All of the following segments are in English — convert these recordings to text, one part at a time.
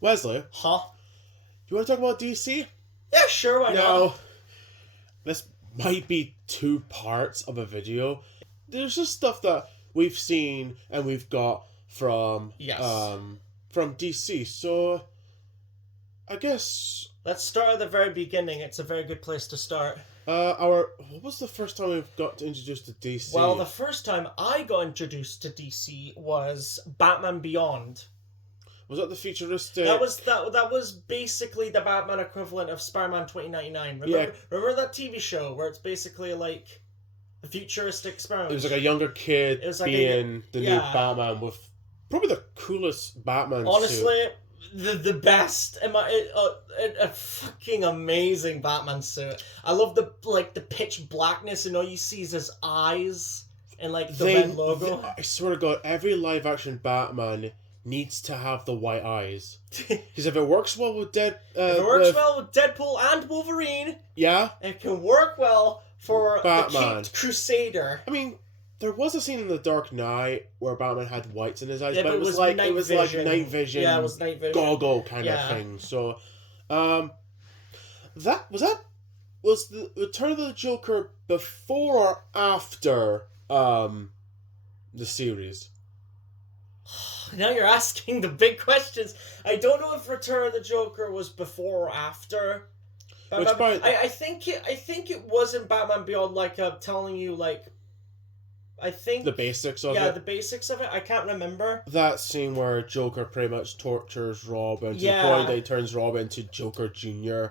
Wesley, Huh? you want to talk about DC? Yeah, sure, why not? Now, this might be two parts of a video. There's just stuff that we've seen and we've got from Yes. from DC. So, I guess Let's start at the very beginning. It's a very good place to start. what was the first time we got introduced to DC? Well, the first time I got introduced to DC was Batman Beyond. Was that the futuristic? That was basically the Batman equivalent of Spider-Man 2099. Remember that TV show where it's basically like a futuristic Spider-Man? It was like a younger kid being the new Batman with probably the coolest Batman Honestly, suit. the best. A fucking amazing Batman suit. I love the pitch blackness and all you see is his eyes and like the red logo. I swear to God, every live action Batman needs to have the white eyes, because if it works well with Deadpool and Wolverine, yeah, it can work well for Batman. The Caped Crusader. I mean, there was a scene in The Dark Knight where Batman had whites in his eyes, Yeah, but it was like night vision, yeah, it was night vision goggle kind of thing. So, was the Return of the Joker before or after the series? Now you're asking the big questions. I don't know if Return of the Joker was before or after. I think it was in Batman Beyond, telling you I think the basics of it. Yeah, the basics of it. I can't remember. That scene where Joker pretty much tortures Robin to the point that he turns Robin into Joker Jr.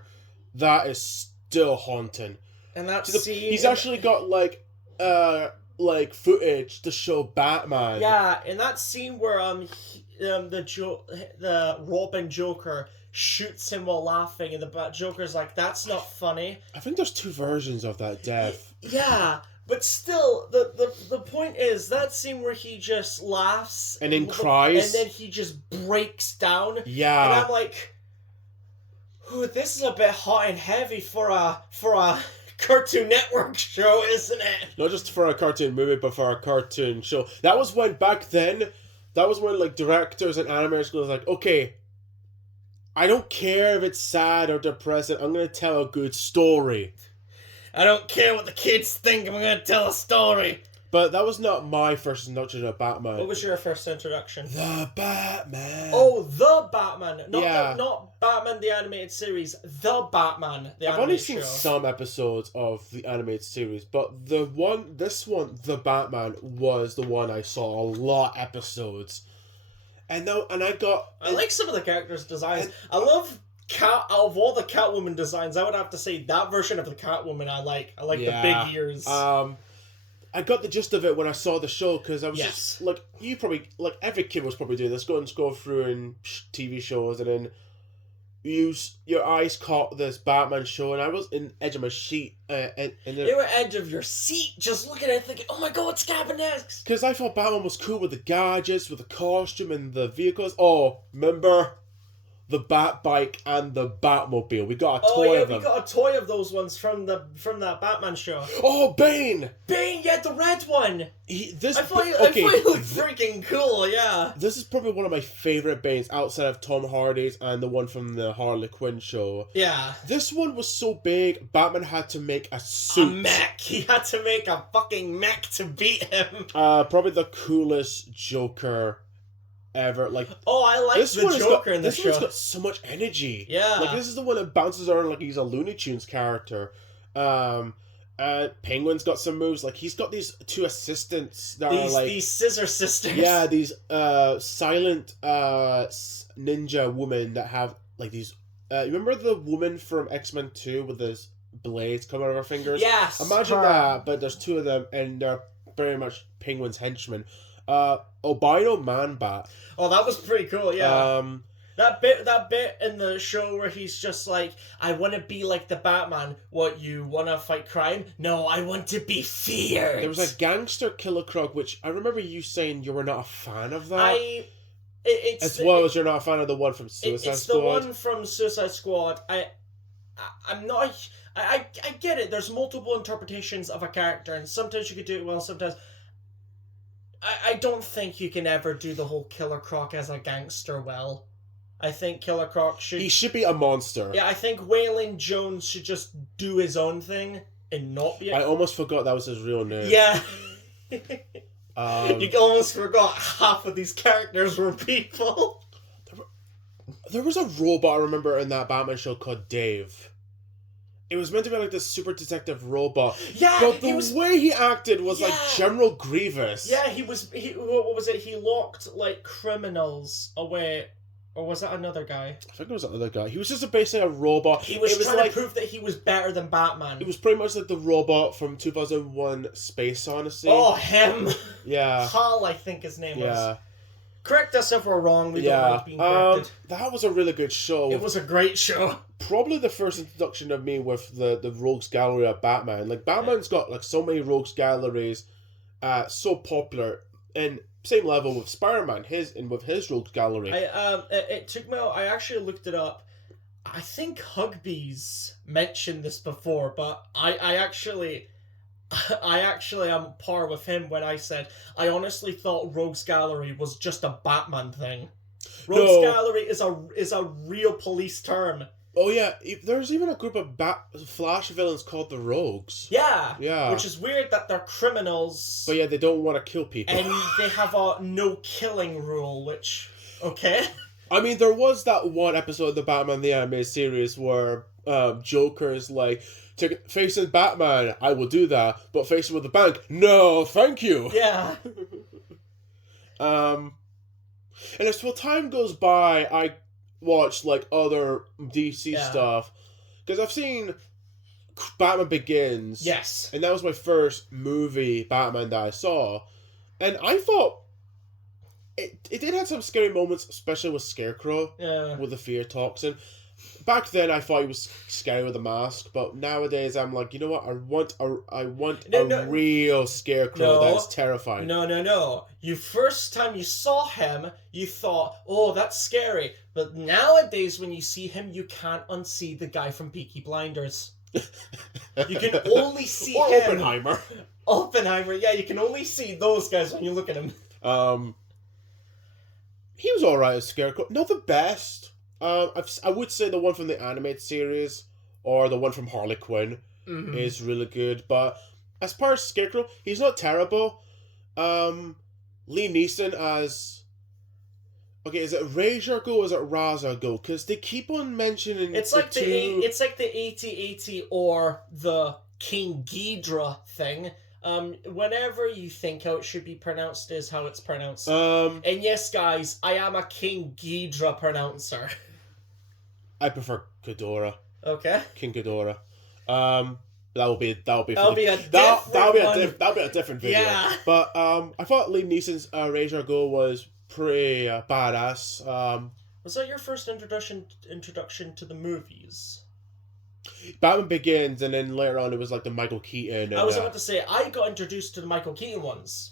That is still haunting. And that scene, he's actually got footage to show Batman. Yeah, in that scene where the Robin Joker shoots him while laughing, and the Joker's like, "That's not funny." I think there's two versions of that death. Yeah, but still, the point is that scene where he just laughs and then cries, and then he just breaks down. Yeah, and I'm like, "Ooh, this is a bit hot and heavy for a Cartoon Network show, isn't it?" Not just for a cartoon movie, but for a cartoon show. That was when directors and animators were like, okay, I don't care if it's sad or depressing, I'm going to tell a good story. I don't care what the kids think, I'm going to tell a story. But that was not my first introduction to Batman. What was your first introduction? The Batman. Oh, the Batman. Not Batman the Animated Series. The Batman the Animated Show. I've only seen some episodes of the animated series, but the Batman was the one I saw a lot episodes. I like some of the characters' designs. I love out of all the Catwoman designs, I would have to say that version of the Catwoman I like. I like the big ears. I got the gist of it when I saw the show, because I was just every kid was probably doing this, go through and TV shows, and then your eyes caught this Batman show, and I was in edge of my seat, you were edge of your seat, just looking at it, thinking, "Oh my God, what's happening next?" Because I thought Batman was cool with the gadgets, with the costume, and the vehicles. Oh, remember the Batbike and the Batmobile? We got a toy of them. We got a toy of those ones from that Batman show. Oh, Bane! Bane, yeah, the red one. I thought he looked freaking cool. Yeah. This is probably one of my favorite Banes outside of Tom Hardy's and the one from the Harley Quinn show. Yeah. This one was so big, Batman had to make a suit. A mech. He had to make a fucking mech to beat him. Probably the coolest Joker ever. I like the Joker in the show. This one's got so much energy. Yeah. This is the one that bounces around like he's a Looney Tunes character. Penguin's got some moves. He's got these two assistants that are these scissor sisters. Yeah, these silent ninja women that have these. You remember the woman from X-Men 2 with those blades coming out of her fingers? Yes. Imagine that, but there's two of them, and they're very much Penguin's henchmen. Albino Man-Bat. Oh, that was pretty cool, yeah. That bit in the show where he's just like, "I want to be like the Batman." What, you want to fight crime? No, I want to be feared. There was a gangster Killer Croc, which I remember you saying you were not a fan of that. As you're not a fan of the one from Suicide Squad. It's the one from Suicide Squad. I'm not. I get it. There's multiple interpretations of a character, and sometimes you could do it well, sometimes. I don't think you can ever do the whole Killer Croc as a gangster well. I think Killer Croc should... He should be a monster. Yeah, I think Waylon Jones should just do his own thing and not be... I almost forgot that was his real name. Yeah. You almost forgot half of these characters were people. There was a robot I remember in that Batman show called Dave. It was meant to be like this super detective robot. Yeah, but the way he acted was like General Grievous. Yeah, what was it? He locked like criminals away. Or was that another guy? I think it was another guy. He was just basically a robot. He was trying to prove that he was better than Batman. It was pretty much like the robot from 2001 Space Odyssey. Oh, him! Yeah. Hal, I think his name was. Correct us if we're wrong. We don't like being corrected. That was a really good show. It was a great show. Probably the first introduction of me with the Rogues Gallery of Batman. Like, Batman's got like so many Rogues Galleries, so popular, and same level with Spider-Man, with his Rogues Gallery. It took me. I actually looked it up. I think Hugbees mentioned this before, but I actually am par with him when I said I honestly thought Rogues Gallery was just a Batman thing. Rogues Gallery is a real police term. Oh yeah, there's even a group of Flash villains called the Rogues. Yeah. Which is weird that they're criminals. But yeah, they don't want to kill people. And they have a no killing rule, which I mean, there was that one episode of the Batman the Animated Series where Joker's like, facing Batman, I will do that, but facing with the bank, no, thank you. Yeah. And as time goes by, I watch like other DC stuff, because I've seen Batman Begins. Yes. And that was my first movie Batman that I saw, and I thought it did have some scary moments, especially with Scarecrow. Yeah. With the fear toxin. Back then, I thought he was scary with a mask, but nowadays I'm like, you know what? I want a real Scarecrow that's terrifying. No. First time you saw him, you thought, oh, that's scary. But nowadays, when you see him, you can't unsee the guy from Peaky Blinders. You can only see or him. Oppenheimer, yeah, you can only see those guys when you look at him. He was alright as Scarecrow. Not the best. I would say the one from the animated series or the one from Harley Quinn is really good. But as far as Scarecrow, he's not terrible. Liam Neeson as... Okay, is it Ra's al Ghul or is it Ra's al Ghul? Because they keep on mentioning it's like the 80-80 or the King Ghidorah thing. Whenever you think how it should be pronounced is how it's pronounced. And yes, guys, I am a King Ghidorah pronouncer. I prefer Ghidorah. Okay. King Ghidorah. That'll be a different video. Yeah. But I thought Liam Neeson's Ra's al Ghul was pretty badass. Was that your first introduction to the movies? Batman Begins, and then later on it was like the Michael Keaton. And, I was about to say, I got introduced to the Michael Keaton ones.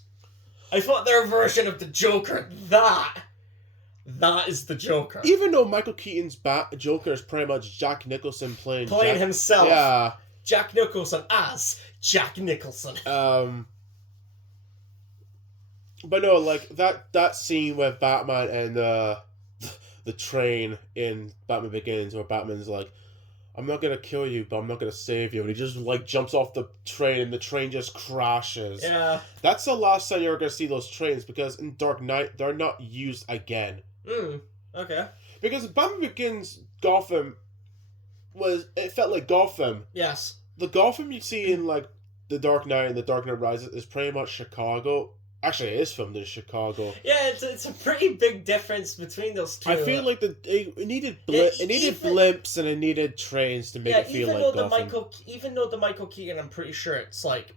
I thought their version of the Joker, that is the Joker. Even though Michael Keaton's Joker is pretty much Jack Nicholson playing himself. Yeah. Jack Nicholson as Jack Nicholson. But no, like that scene with Batman and the train in Batman Begins, where Batman's like, I'm not gonna kill you, but I'm not gonna save you. And he just like jumps off the train and the train just crashes. Yeah. That's the last time you're gonna see those trains, because in Dark Knight they're not used again. Okay. Because Batman Begins Gotham it felt like Gotham. Yes. The Gotham you see in like The Dark Knight and The Dark Knight Rises is pretty much Chicago. Actually, it is filmed in Chicago. Yeah, it's a pretty big difference between those two. I feel like it needed blimps and it needed trains to make it feel like Gotham. Even though the Michael Keaton, I'm pretty sure it's like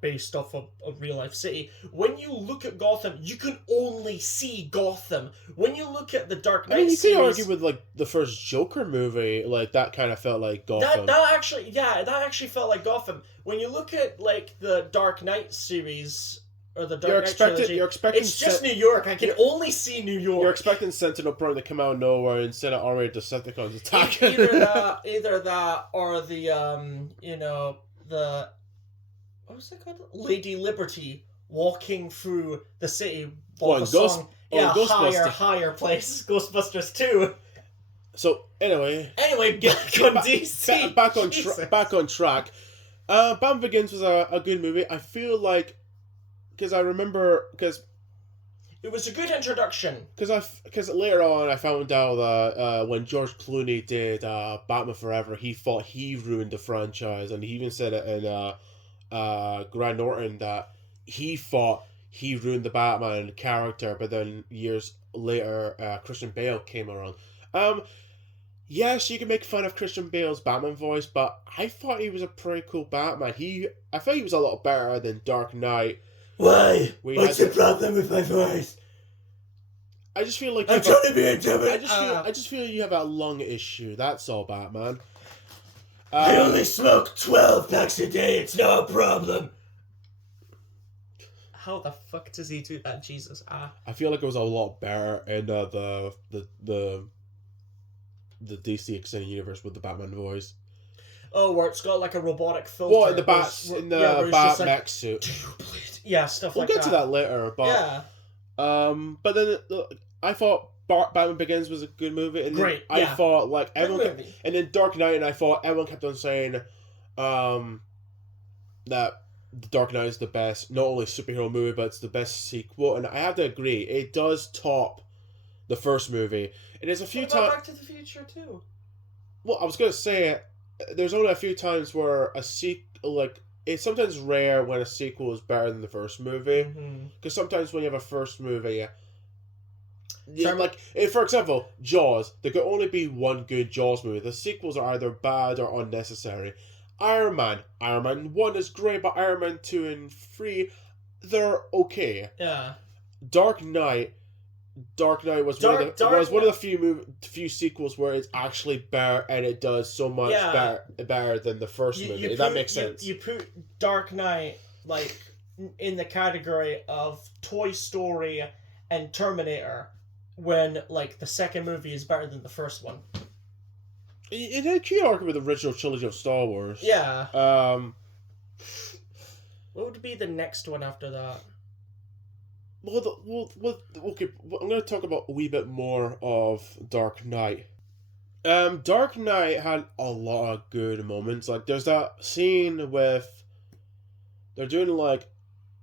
based off of a real life city. When you look at Gotham, you can only see Gotham. When you look at the Dark Knight you series, could argue with like the first Joker movie, like that kind of felt like Gotham. That actually felt like Gotham. When you look at like the Dark Knight series. Or the Dark Knight trilogy. You're expecting it's just New York. I can only see New York. You're expecting Sentinel Prime to come out of nowhere instead of already Decepticons attack. Either that, or the what was it called? Lady Liberty walking through the city. Yeah, higher place. Ghostbusters 2. So anyway, back on DC. Back on track. Batman Begins was a good movie. I feel like because it was a good introduction. Because later on I found out that when George Clooney did Batman Forever, he thought he ruined the franchise, and he even said it in Grant Norton that he thought he ruined the Batman character. But then years later, Christian Bale came around. Yes, you can make fun of Christian Bale's Batman voice, but I thought he was a pretty cool Batman. I thought he was a lot better than Dark Knight. Why? What's the problem with my voice? I just feel like I'm trying to be intimate. I just feel you have a lung issue. That's all, Batman. I only smoke 12 packs a day. It's no problem. How the fuck does he do that, Jesus? I feel like it was a lot better in the DC Extended Universe with the Batman voice. Oh, where it's got like a robotic filter. Well, in the Bat-Mech suit. Yeah, stuff like We'll that. get to that later, but yeah. But then I thought Batman Begins was a good movie, and great. I thought like everyone, and then Dark Knight, and I thought everyone kept on saying, that The Dark Knight is the best, not only superhero movie, but it's the best sequel, and I have to agree, it does top the first movie. And there's a few times. Back to the Future too. Well, I was gonna say, there's only a few times where a sequel, like, it's sometimes rare when a sequel is better than the first movie, because sometimes when you have a first movie, like, for example, Jaws, there could only be one good Jaws movie. The sequels are either bad or unnecessary. Iron Man 1 is great, but Iron Man 2 and 3, they're okay. Yeah. Dark Knight was one of the few sequels where it's actually better, and it does so much better than the first movie. That makes sense. You put Dark Knight like in the category of Toy Story and Terminator, when like the second movie is better than the first one. It had a key arc with the original trilogy of Star Wars. Yeah. What would be the next one after that? Okay, I'm going to talk about a wee bit more of Dark Knight. Dark Knight had a lot of good moments. Like, there's that scene with... They're doing, like,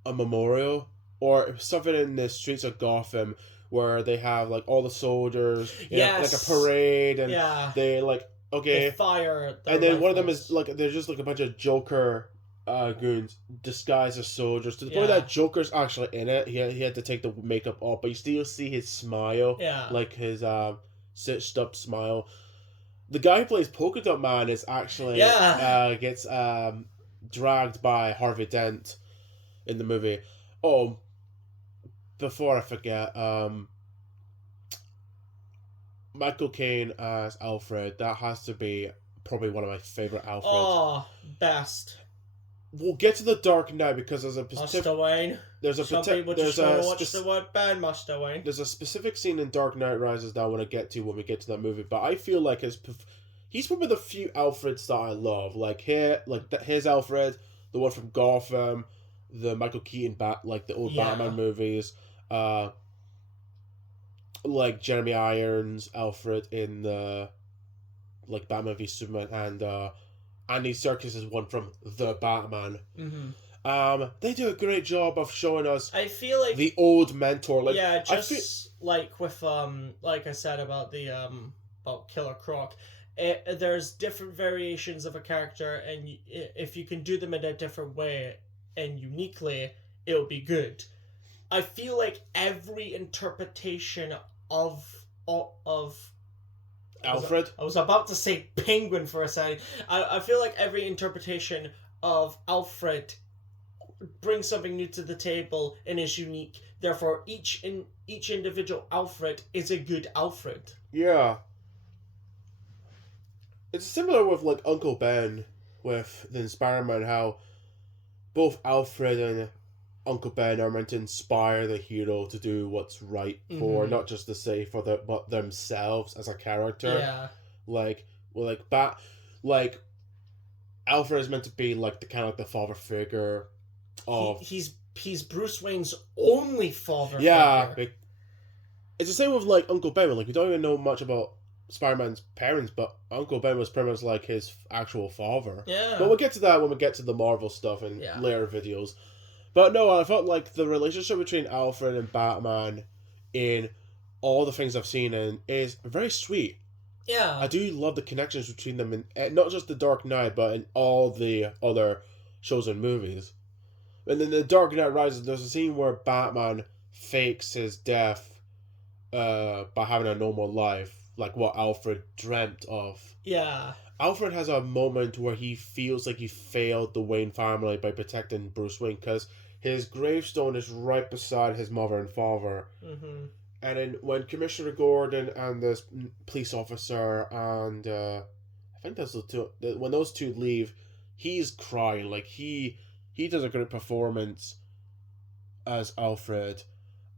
a memorial or something in the streets of Gotham where they have, like, all the soldiers, like a parade, and they, like, okay... They fire and then one of them is, like, they're just, like, a bunch of Joker... goons disguised as soldiers to the point that Joker's actually in it. He had to take the makeup off, but you still see his smile, like his stitched up smile. The guy who plays Polka Dot Man is actually gets dragged by Harvey Dent in the movie. Oh, before I forget, Michael Caine as Alfred. That has to be probably one of my favorite Alfreds. Oh, best. We'll get to the Dark Knight because there's a Master Wayne. There's a specific scene in Dark Knight Rises that I want to get to when we get to that movie. But I feel like he's probably the few Alfreds that I love. Like his Alfred, the one from Gotham, the Michael Keaton the old Batman movies, like Jeremy Irons Alfred in the Batman v Superman, and Andy Serkis' one from The Batman. They do a great job of showing us. I feel like the old mentor. Like with like I said about the about Killer Croc, there's different variations of a character, and if you can do them in a different way and uniquely, it'll be good. I feel like every interpretation of Alfred? I was about to say Penguin for a second. I feel like every interpretation of Alfred brings something new to the table and is unique. Therefore, each individual Alfred is a good Alfred. Yeah. It's similar with Uncle Ben with the Spider-Man, how both Alfred and Uncle Ben are meant to inspire the hero to do what's right for, not just to say but themselves as a character. Yeah. Alfred is meant to be the kind of the father figure of. He's Bruce Wayne's only father figure. it's the same with like Uncle Ben. Like we don't even know much about Spider-Man's parents, but Uncle Ben was pretty much like his actual father. Yeah. But we'll get to that when we get to the Marvel stuff and later videos. But no, I felt like the relationship between Alfred and Batman in all the things I've seen is very sweet. Yeah. I do love the connections between them, in not just The Dark Knight, but in all the other shows and movies. And in The Dark Knight Rises, there's a scene where Batman fakes his death by having a normal life, like what Alfred dreamt of. Yeah. Alfred has a moment where he feels like he failed the Wayne family by protecting Bruce Wayne, because his gravestone is right beside his mother and father. Mm-hmm. And then when Commissioner Gordon and this police officer and I think that's the two, when those two leave, he's crying. Like he does a great performance as Alfred.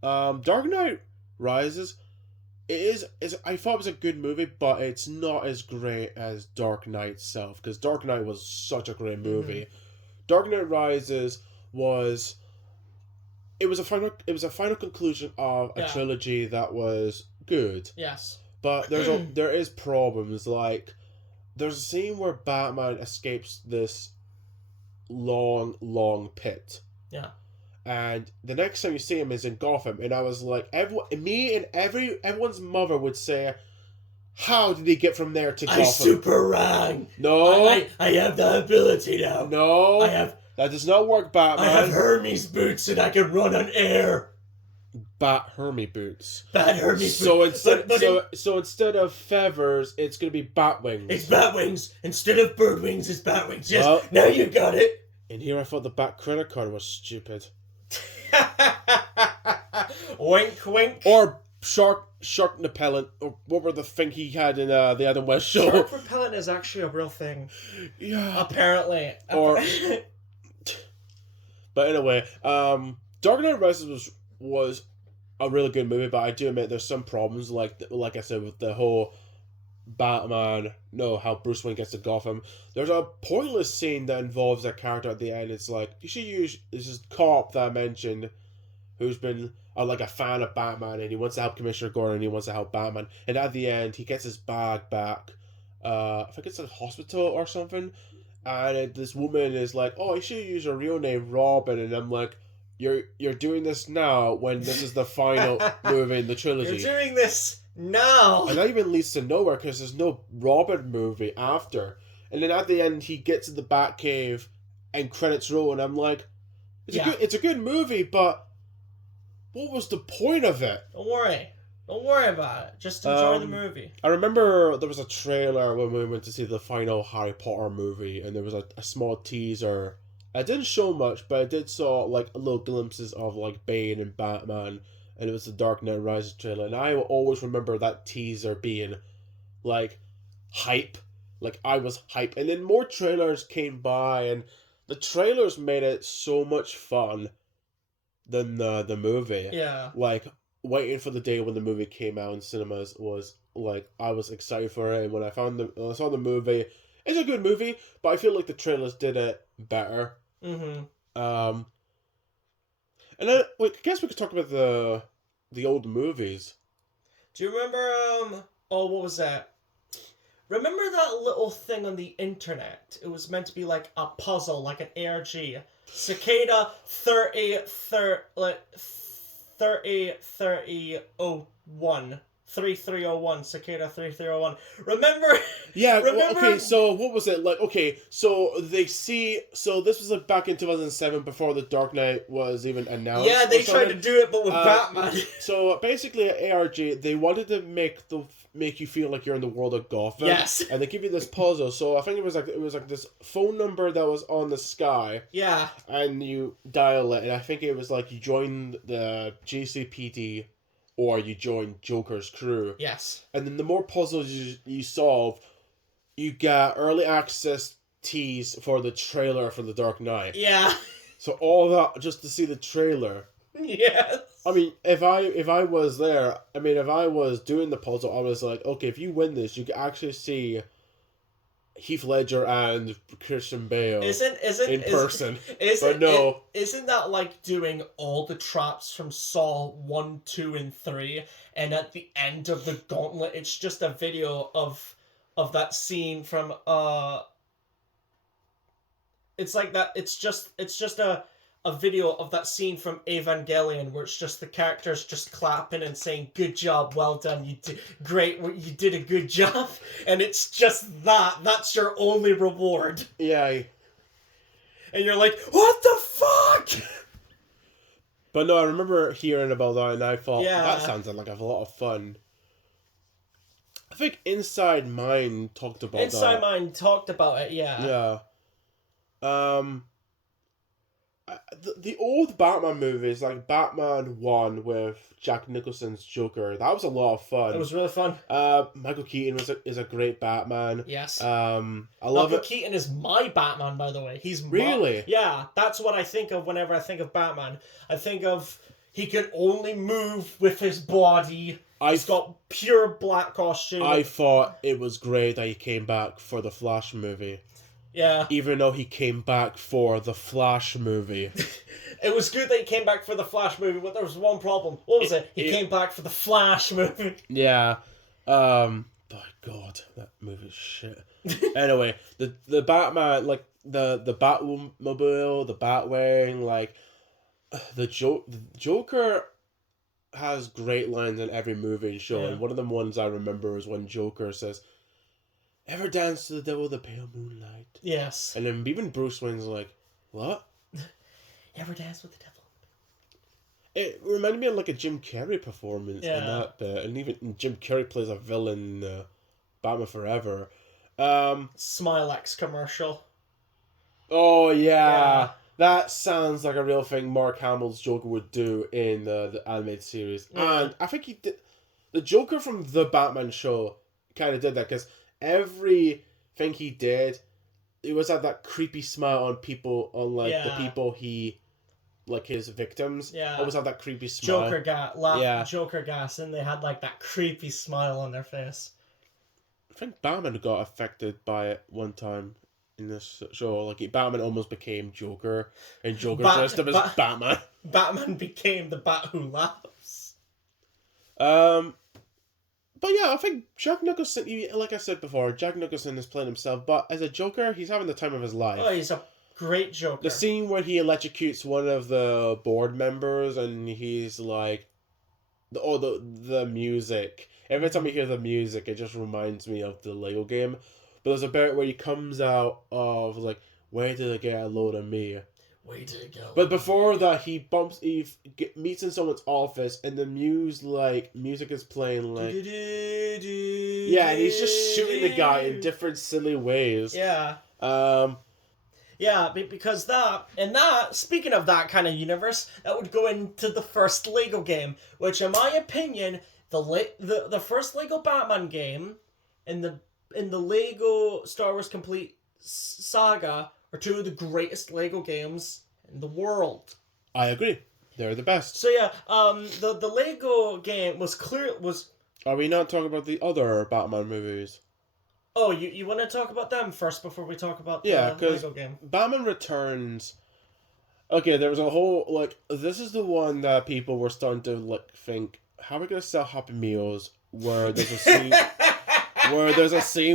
Dark Knight Rises, is I thought it was a good movie, but it's not as great as Dark Knight itself, because Dark Knight was such a great movie. Mm-hmm. Dark Knight Rises was a final conclusion of a trilogy that was good. Yes. But there is problems. Like there's a scene where Batman escapes this long pit. Yeah. And the next time you see him is in Gotham, and I was like, everyone's mother would say, how did he get from there to Gotham? I super ran. No. I have the ability now. No. That does not work, Batman. I have Hermes boots and I can run on air. Bat Hermes boots. Bat Hermes boots. So instead of feathers, it's going to be bat wings. It's bat wings. Instead of bird wings, it's bat wings. Yes, well, now you got it. And here I thought the Bat credit card was stupid. Wink, wink. Or shark repellent, or what were the thing he had in the Adam West show? Shark repellent is actually a real thing. Yeah. Apparently. But anyway, Dark Knight Rises was a really good movie, but I do admit there's some problems, like I said, with the whole Batman, how Bruce Wayne gets to Gotham. There's a pointless scene that involves a character at the end. It's like, you should use this cop that I mentioned, who's been like a fan of Batman, and he wants to help Commissioner Gordon, and he wants to help Batman. And at the end, he gets his bag back. I think it's a hospital or something. And this woman is like, oh, you should use your real name, Robin. And I'm like, you're doing this now when this is the final movie in the trilogy. You're doing this now. And that even leads to nowhere, because there's no Robin movie after. And then at the end, he gets to the Batcave and credits roll, and I'm like, it's a good movie, but what was the point of it? Don't worry about it. Just enjoy the movie. I remember there was a trailer when we went to see the final Harry Potter movie, and there was a small teaser. I didn't show much, but I did saw like little glimpses of like Bane and Batman, and it was the Dark Knight Rises trailer. And I will always remember that teaser being like hype. Like I was hype. And then more trailers came by, and the trailers made it so much fun than the movie. Yeah. Like waiting for the day when the movie came out in cinemas was like, I was excited for it, and when I saw the movie, it's a good movie, but I feel like the trailers did it better. Mm-hmm. And then I guess we could talk about the old movies. Do you remember what was that? Remember that little thing on the internet? It was meant to be like a puzzle, like an ARG. Cicada 3301. Cicada 3301. Remember? Yeah, okay, so what was it? Like, okay, so this was like back in 2007 before The Dark Knight was even announced. Yeah, they tried to do it, but with Batman. So basically at ARG, they wanted to make you feel like you're in the world of Gotham. Yes. And they give you this puzzle. So I think it was like this phone number that was on the sky. Yeah. And you dial it, and I think it was like you join the GCPD or you join Joker's crew. Yes. And then the more puzzles you solve, you get early access tease for the trailer for The Dark Knight. Yeah. So all that just to see the trailer. Yes. I mean, if I was there, if I was doing the puzzle, I was like, okay, if you win this, you can actually see Heath Ledger and Christian Bale isn't in person. Isn't, but no. Isn't that like doing all the traps from Saw 1, 2, and 3, and at the end of the gauntlet, it's just a video of that scene from it's like that. It's just a video of that scene from Evangelion where it's just the characters just clapping and saying, "Good job, well done, you did great, you did a good job," and it's just that's your only reward. Yeah. And you're like, what the fuck? But no, I remember hearing about that and I thought, that sounds like a lot of fun. I think Inside Mine talked about Inside Mine talked about it, yeah. Yeah. The old Batman movies, like Batman 1 with Jack Nicholson's Joker, that was a lot of fun. It was really fun. Michael Keaton is a great Batman. Yes. I love Michael it. Keaton is my Batman, by the way. He's really? Yeah, that's what I think of whenever I think of Batman. I think of he could only move with his body. He's got pure black costume. I thought it was great that he came back for the Flash movie. Yeah. Even though he came back for the Flash movie. It was good that he came back for the Flash movie, but there was one problem. What was it? He came back for the Flash movie. Yeah. By God, that movie's shit. Anyway, the Batman, like, the Batmobile, the Batwing, like, the Joker has great lines in every movie and show, and one of the ones I remember is when Joker says, "Ever dance to the devil with the pale moonlight?" Yes. And then even Bruce Wayne's like, "What?" Ever dance with the devil? It reminded me of like a Jim Carrey performance in that bit, and even Jim Carrey plays a villain in Batman Forever. Smilex commercial. Oh yeah. That sounds like a real thing Mark Hamill's Joker would do in the animated series. Yeah. And I think he did. The Joker from the Batman show kind of did that, because everything he did, it was had that creepy smile on people, on like the people he, like his victims. Yeah. Always had that creepy smile. Joker gas, and they had like that creepy smile on their face. I think Batman got affected by it one time in this show. Like, Batman almost became Joker, and Joker dressed up as Batman. Batman became the Bat who laughs. But yeah, I think Jack Nicholson, like I said before, Jack Nicholson is playing himself, but as a Joker, he's having the time of his life. Oh, he's a great Joker. The scene where he electrocutes one of the board members, and he's like, the music. Every time I hear the music, it just reminds me of the Lego game. But there's a bit where he comes out of, like, where did it get a load of me? Where did it go? But before that, he meets in someone's office, and the music is playing, like... Yeah, and he's just shooting the guy in different silly ways. Yeah. Yeah, because speaking of that kind of universe, that would go into the first Lego game, which, in my opinion, the first Lego Batman game and the Lego Star Wars Complete Saga are two of the greatest Lego games in the world. I agree. They're the best. So yeah, the Lego game was. Are we not talking about the other Batman movies? Oh, you want to talk about them first before we talk about the Lego game? Batman Returns. Okay, there was a whole, like, this is the one that people were starting to, like, think, how are we going to sell Happy Meals where there's a scene...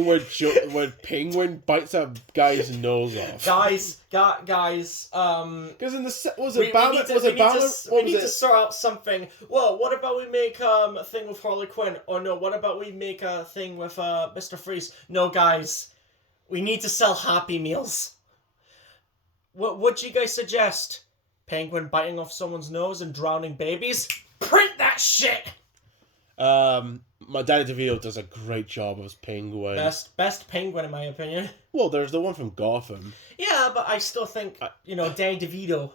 where Penguin bites a guy's nose off. Guys. Because in the we need to sort out something. Well, what about we make a thing with Harley Quinn? Or no, what about we make a thing with Mr. Freeze? No, guys, we need to sell Happy Meals. What do you guys suggest? Penguin biting off someone's nose and drowning babies? Print that shit. My Danny DeVito does a great job as Penguin. Best Penguin in my opinion. Well, there's the one from Gotham. Yeah, but I still think Danny DeVito.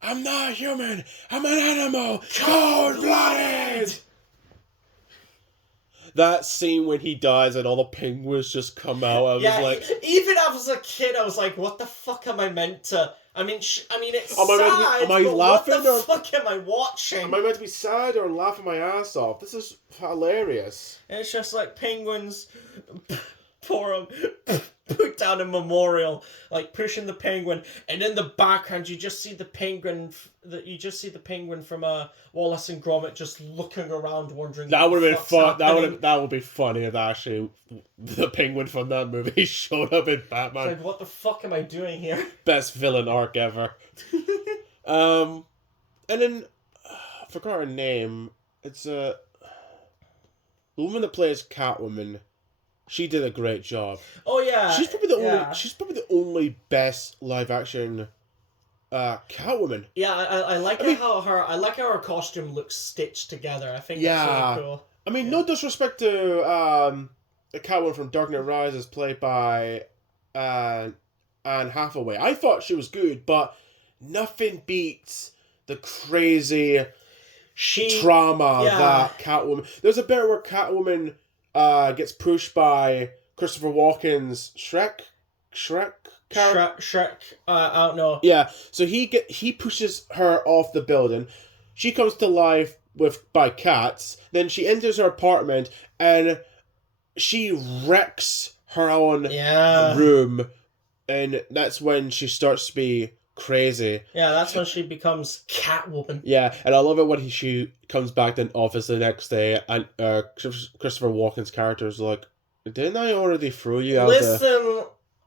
I'm not human. I'm an animal. Cold-blooded. That scene when he dies and all the penguins just come out. I was like, even as a kid, I was like, "What the fuck am I meant to?" I mean, it's am I laughing what the fuck am I watching? Am I meant to be sad or laughing my ass off? This is hilarious. And it's just like penguins for him, put down a memorial, like pushing the penguin, and in the background you just see the penguin. From Wallace and Gromit just looking around, wondering. That would have been fun. That would be funny if actually the penguin from that movie showed up in Batman. It's like, what the fuck am I doing here? Best villain arc ever. And then I forgot her name. It's the woman that plays Catwoman. She did a great job. Oh yeah, she's probably the only best live action Catwoman. Yeah, I like how her costume looks stitched together. I think that's so cool. I mean, no disrespect to the Catwoman from Dark Knight Rises, played by Anne Hathaway. I thought she was good, but nothing beats the crazy trauma that Catwoman. There's a bit where Catwoman gets pushed by Christopher Walken's Shrek. I don't know. Yeah, so he pushes her off the building. She comes to life by cats. Then she enters her apartment and she wrecks her own room, and that's when she starts to be crazy. Yeah, that's when she becomes Catwoman. Yeah, and I love it when she comes back to the office the next day, and Christopher Walken's character is like, "Didn't I already throw you out?" Listen.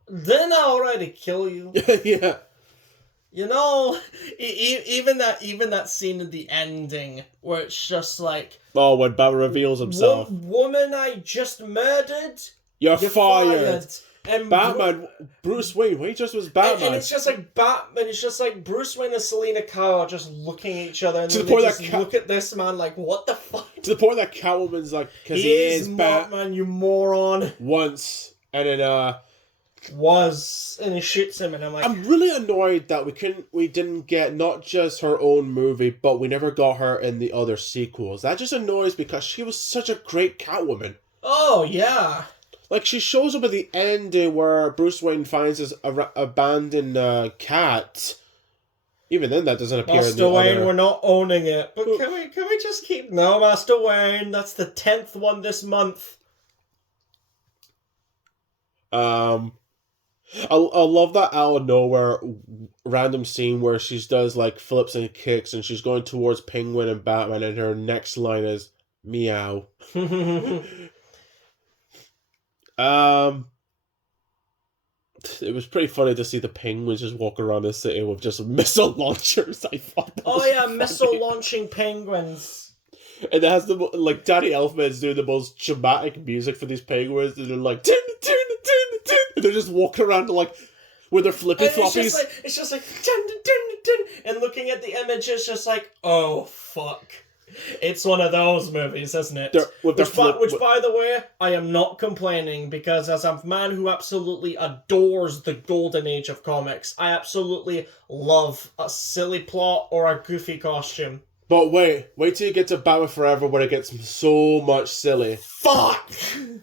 Didn't I already kill you? Yeah. You know, even that scene in the ending where it's just like... Oh, when Batman reveals himself. Woman I just murdered? You're fired. And Batman, Bruce Wayne, he just was Batman. And it's just like Batman, it's just like Bruce Wayne and Selena Kyle are just looking at each other and then they just look at this man like, what the fuck? To the point that Catwoman's like, because he is Batman, you moron. Once, and then and he shoots him, and I'm like, I'm really annoyed that we didn't get not just her own movie, but we never got her in the other sequels. That just annoys because she was such a great Catwoman. Oh yeah, like she shows up at the end where Bruce Wayne finds his abandoned cat. Even then, that doesn't appear. Master Wayne, we're not owning it, but can we just keep? No, Master Wayne, that's the 10th one this month. I love that out of nowhere random scene where she does like flips and kicks and she's going towards Penguin and Batman and her next line is meow. It was pretty funny to see the penguins just walk around the city with just missile launchers. I thought that was funny. Missile launching penguins. And it has Danny Elfman's doing the most dramatic music for these penguins and they're like tin, tin, tin, tin. And they're just walking around with their flippy floppies. It's just like tin, tin, tin, tin. And looking at the image, it's just like, oh fuck. It's one of those movies, isn't it? Which, by the way, I am not complaining because as a man who absolutely adores the golden age of comics, I absolutely love a silly plot or a goofy costume. But wait till you get to Batman Forever where it gets so much silly. Fuck!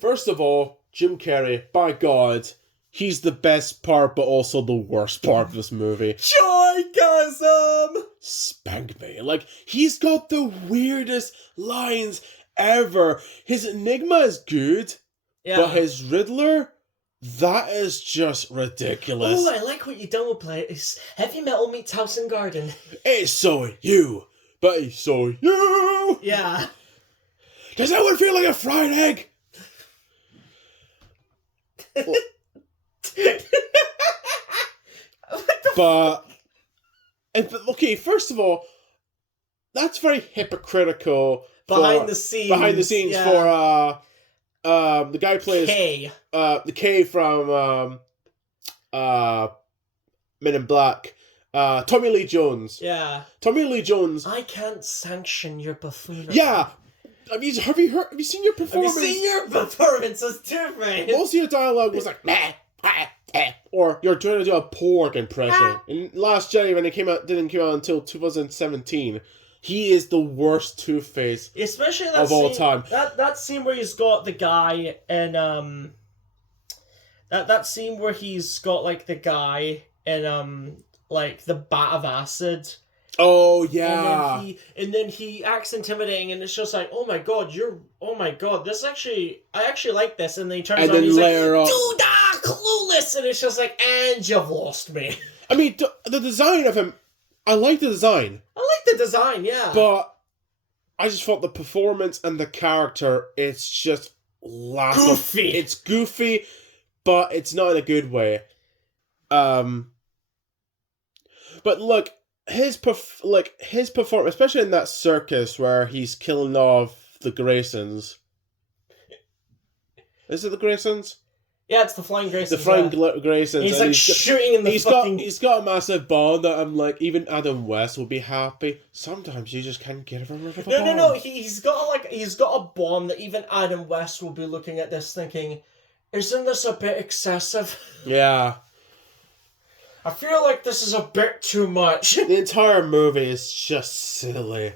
First of all, Jim Carrey, by God, he's the best part but also the worst part of this movie. Joygasm! Spank me. Like, he's got the weirdest lines ever. His Enigma is good, but his Riddler, that is just ridiculous. Oh, I like what you done with play. It's Heavy Metal meets House and Garden. It's so you, but it's so you. Yeah. Does that one feel like a fried egg? But okay, first of all, that's very hypocritical. Behind the scenes for the guy who plays K. The K from Men in Black. Tommy Lee Jones. Yeah. Tommy Lee Jones. I can't sanction your buffoonery. Yeah. Have you seen your performance? Have you seen your performance as Two-Face? Most of your dialogue was like meh, or you're trying to do a pork impression. And Last Jedi, when it didn't come out until 2017. He is the worst Two-Face, especially of all time. That scene where he's got the guy in that scene where he's got like the guy in like the bat of acid. Oh yeah. And then he acts intimidating, and it's just like, oh my god, this actually, I actually like this. And then he turns on, and he's like, dude, clueless, and it's just like, and you've lost me. I mean, the design of him, I like the design. Yeah. But I just thought the performance and the character, it's just laughable. Goofy. It's goofy, but it's not in a good way. But look, his performance, especially in that circus where he's killing off the Graysons. Is it the Graysons? Yeah, it's the Flying Graysons. The Flying Graysons. He's like shooting in the fucking... He's got a massive bomb that I'm like, even Adam West will be happy. Sometimes you just can't get rid of a bomb. No. He's got a bomb that even Adam West will be looking at this thinking, isn't this a bit excessive? Yeah. I feel like this is a bit too much. The entire movie is just silly.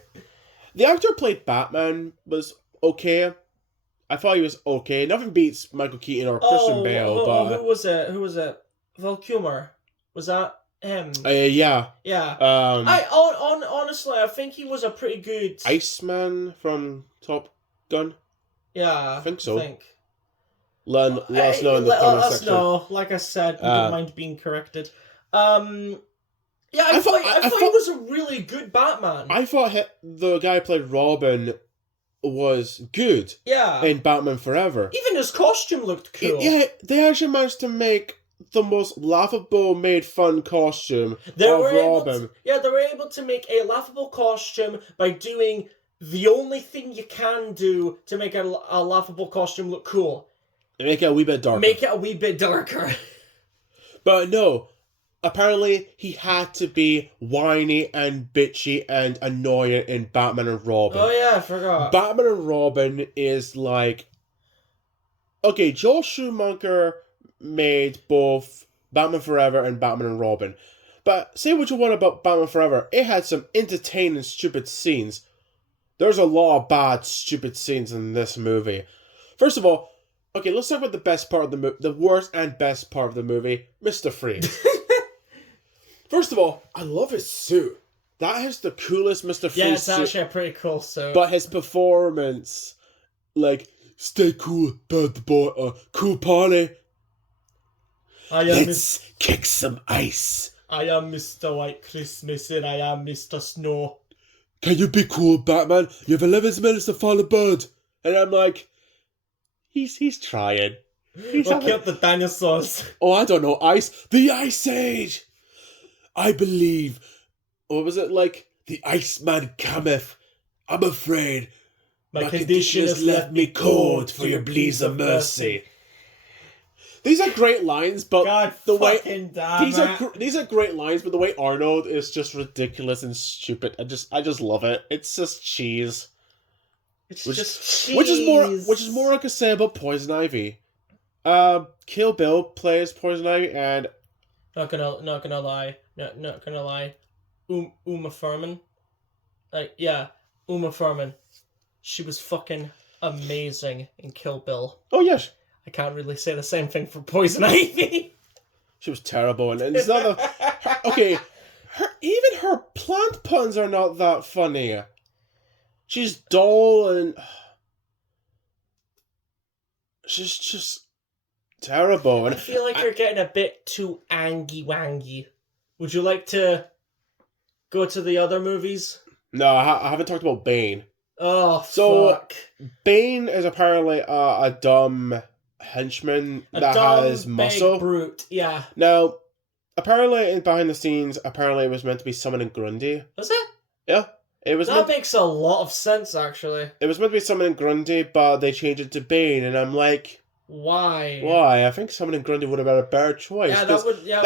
The actor who played Batman was okay. I thought he was okay. Nothing beats Michael Keaton or Christian Bale. But Who was it? Val Kilmer. Was that him? Yeah. Yeah. Honestly, I think he was a pretty good... Iceman from Top Gun? Yeah. I think so. Let us know in the comment section. No, like I said, we don't mind being corrected. I thought he was a really good Batman. I thought the guy who played Robin was good. Yeah. In Batman Forever. Even his costume looked cool. Yeah, they actually managed to make the most laughable, made fun costume of Robin. They were able to make a laughable costume by doing the only thing you can do to make a laughable costume look cool. Make it a wee bit darker. But no, apparently he had to be whiny and bitchy and annoying in Batman and Robin. Oh yeah, I forgot. Batman and Robin is like... Okay, Joel Schumacher made both Batman Forever and Batman and Robin. But say what you want about Batman Forever, it had some entertaining stupid scenes. There's a lot of bad stupid scenes in this movie. First of all, okay, let's talk about the best part of the movie, the worst and best part of the movie, Mr. Freeze. First of all, I love his suit. That is the coolest Mr. Freeze suit. Yeah, it's actually a pretty cool suit. But his performance, like, stay cool, bad boy, cool party. Let's kick some ice. I am Mr. White Christmas and I am Mr. Snow. Can you be cool, Batman? You have 11 minutes to find a bird. And I'm like, he's trying. Look at the dinosaurs. Oh, I don't know, the Ice Age. I believe, what was it like? The Iceman cometh. I'm afraid my condition has left me cold for your pleas of mercy. These are great lines, but these are great lines, but the way Arnold is just ridiculous and stupid. I just love it. It's just cheese. It's just cheese. Which is more I could say about Poison Ivy. Kill Bill plays Poison Ivy, and not gonna lie. Uma Thurman. Uma Thurman. She was fucking amazing in Kill Bill. Oh yes. I can't really say the same thing for Poison Ivy. She was terrible, and it's not okay. Even her plant puns are not that funny. She's dull and she's just terrible. And I feel like you're getting a bit too angy-wangy. Would you like to go to the other movies? No, I haven't talked about Bane. Oh, fuck. Bane is apparently a dumb henchman that has muscle. Big brute, yeah. Now, apparently behind the scenes, it was meant to be summoning Grundy. Was it? Yeah. That makes a lot of sense, actually. It was meant to be summoning Grundy, but they changed it to Bane, and I'm like... Why? Why? I think summoning Grundy would have been a better choice. Yeah, that would... Yeah,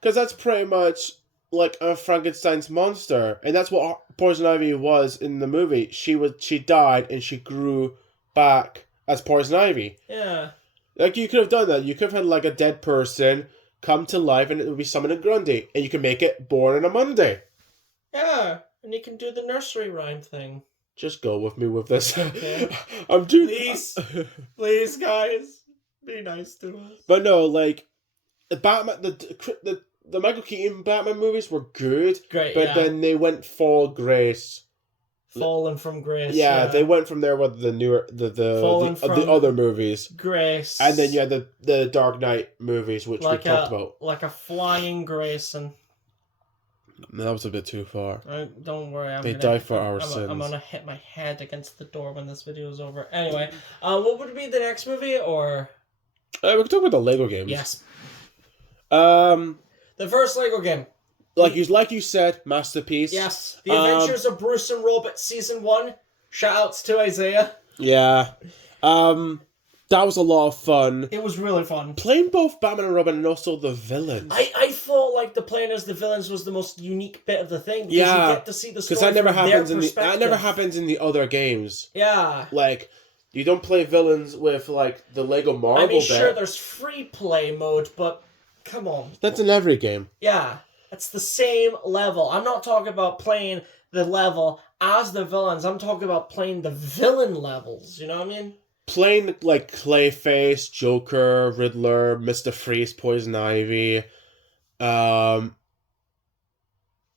because that's pretty much like a Frankenstein's monster, and that's what Poison Ivy was in the movie. She died, and she grew back as Poison Ivy. Yeah. Like, you could have done that. You could have had, like, a dead person come to life, and it would be summoning Grundy, and you can make it born on a Monday. Yeah. And you can do the nursery rhyme thing. Just go with me with this. Okay. Please, guys, be nice to us. But no, like, Batman, the the Michael Keaton Batman movies were good. Great, but then they went Fall Grace. Fallen from Grace. Yeah, they went from there with the newer the other movies. Grace. And then you had the Dark Knight movies, which we talked about. Like a flying Grayson. That was a bit too far. Don't worry. They die for our sins. I'm gonna hit my head against the door when this video is over. Anyway, what would be the next movie, or? We can talk about the Lego games. Yes. The first Lego game. Like you said, masterpiece. Yes. The Adventures of Bruce and Robert Season 1. Shoutouts to Isaiah. Yeah. That was a lot of fun. It was really fun. Playing both Batman and Robin and also the villains. I thought like the playing as the villains was the most unique bit of the thing. Because you get to see the story that never from happens their perspective. that never happens in the other games. Yeah. Like, you don't play villains with like the Lego Marvel bit. Sure, there's free play mode, but come on. That's in every game. Yeah. It's the same level. I'm not talking about playing the level as the villains. I'm talking about playing the villain levels. You know what I mean? Playing like Clayface, Joker, Riddler, Mr. Freeze, Poison Ivy,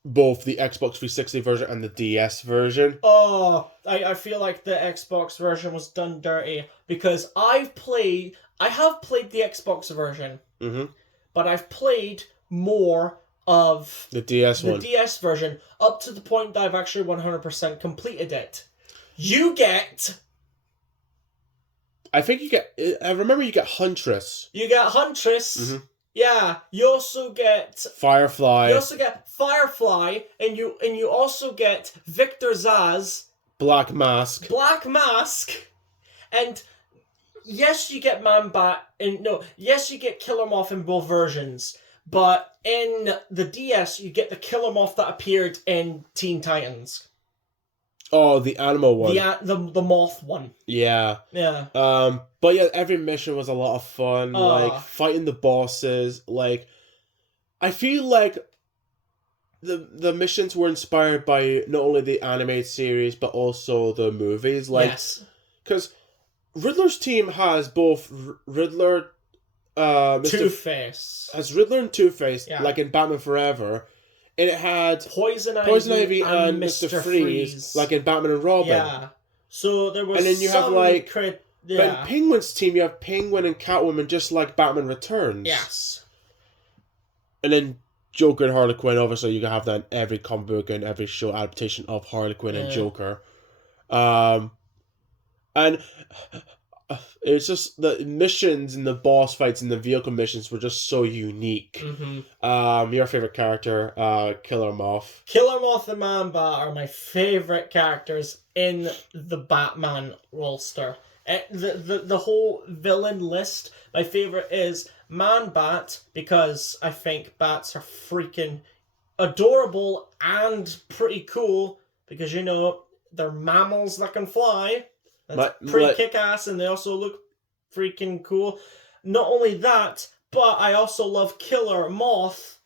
both the Xbox 360 version and the DS version. Oh, I feel like the Xbox version was done dirty because I have played the Xbox version, but I've played more of the DS version up to the point that I've actually 100% completed it. You get... I remember you get Huntress. You get Huntress. Yeah. You also get Firefly. You also get Firefly, and you also get Victor Zsasz. Black Mask. And yes, you get Man-Bat, yes, you get Killer Moth in both versions, but in the DS, you get the Killer Moth that appeared in Teen Titans. Oh, the animal one. The moth one. Yeah. Yeah. But yeah, every mission was a lot of fun. Like, fighting the bosses. Like, I feel like the missions were inspired by not only the animated series, but also the movies. Like, yes. Because Riddler's team has both Riddler... Two-Face. Has Riddler and Two-Face, like in Batman Forever. And it had Poison Ivy and Mr. Freeze, like in Batman and Robin. Yeah. So there was. And then you have like, but in Penguin's team, you have Penguin and Catwoman, just like Batman Returns. Yes. And then Joker and Harley Quinn. Obviously, you can have that in every comic book and every show adaptation of Harley Quinn and Joker. And it's just the missions and the boss fights and the vehicle missions were just so unique. Your favorite character, Killer Moth. Killer Moth and Man-Bat are my favorite characters in the Batman roster. The whole villain list, my favorite is Man-Bat, because I think bats are freaking adorable and pretty cool, because, they're mammals that can fly. That's pretty kick-ass, and they also look freaking cool. Not only that, but I also love Killer Moth.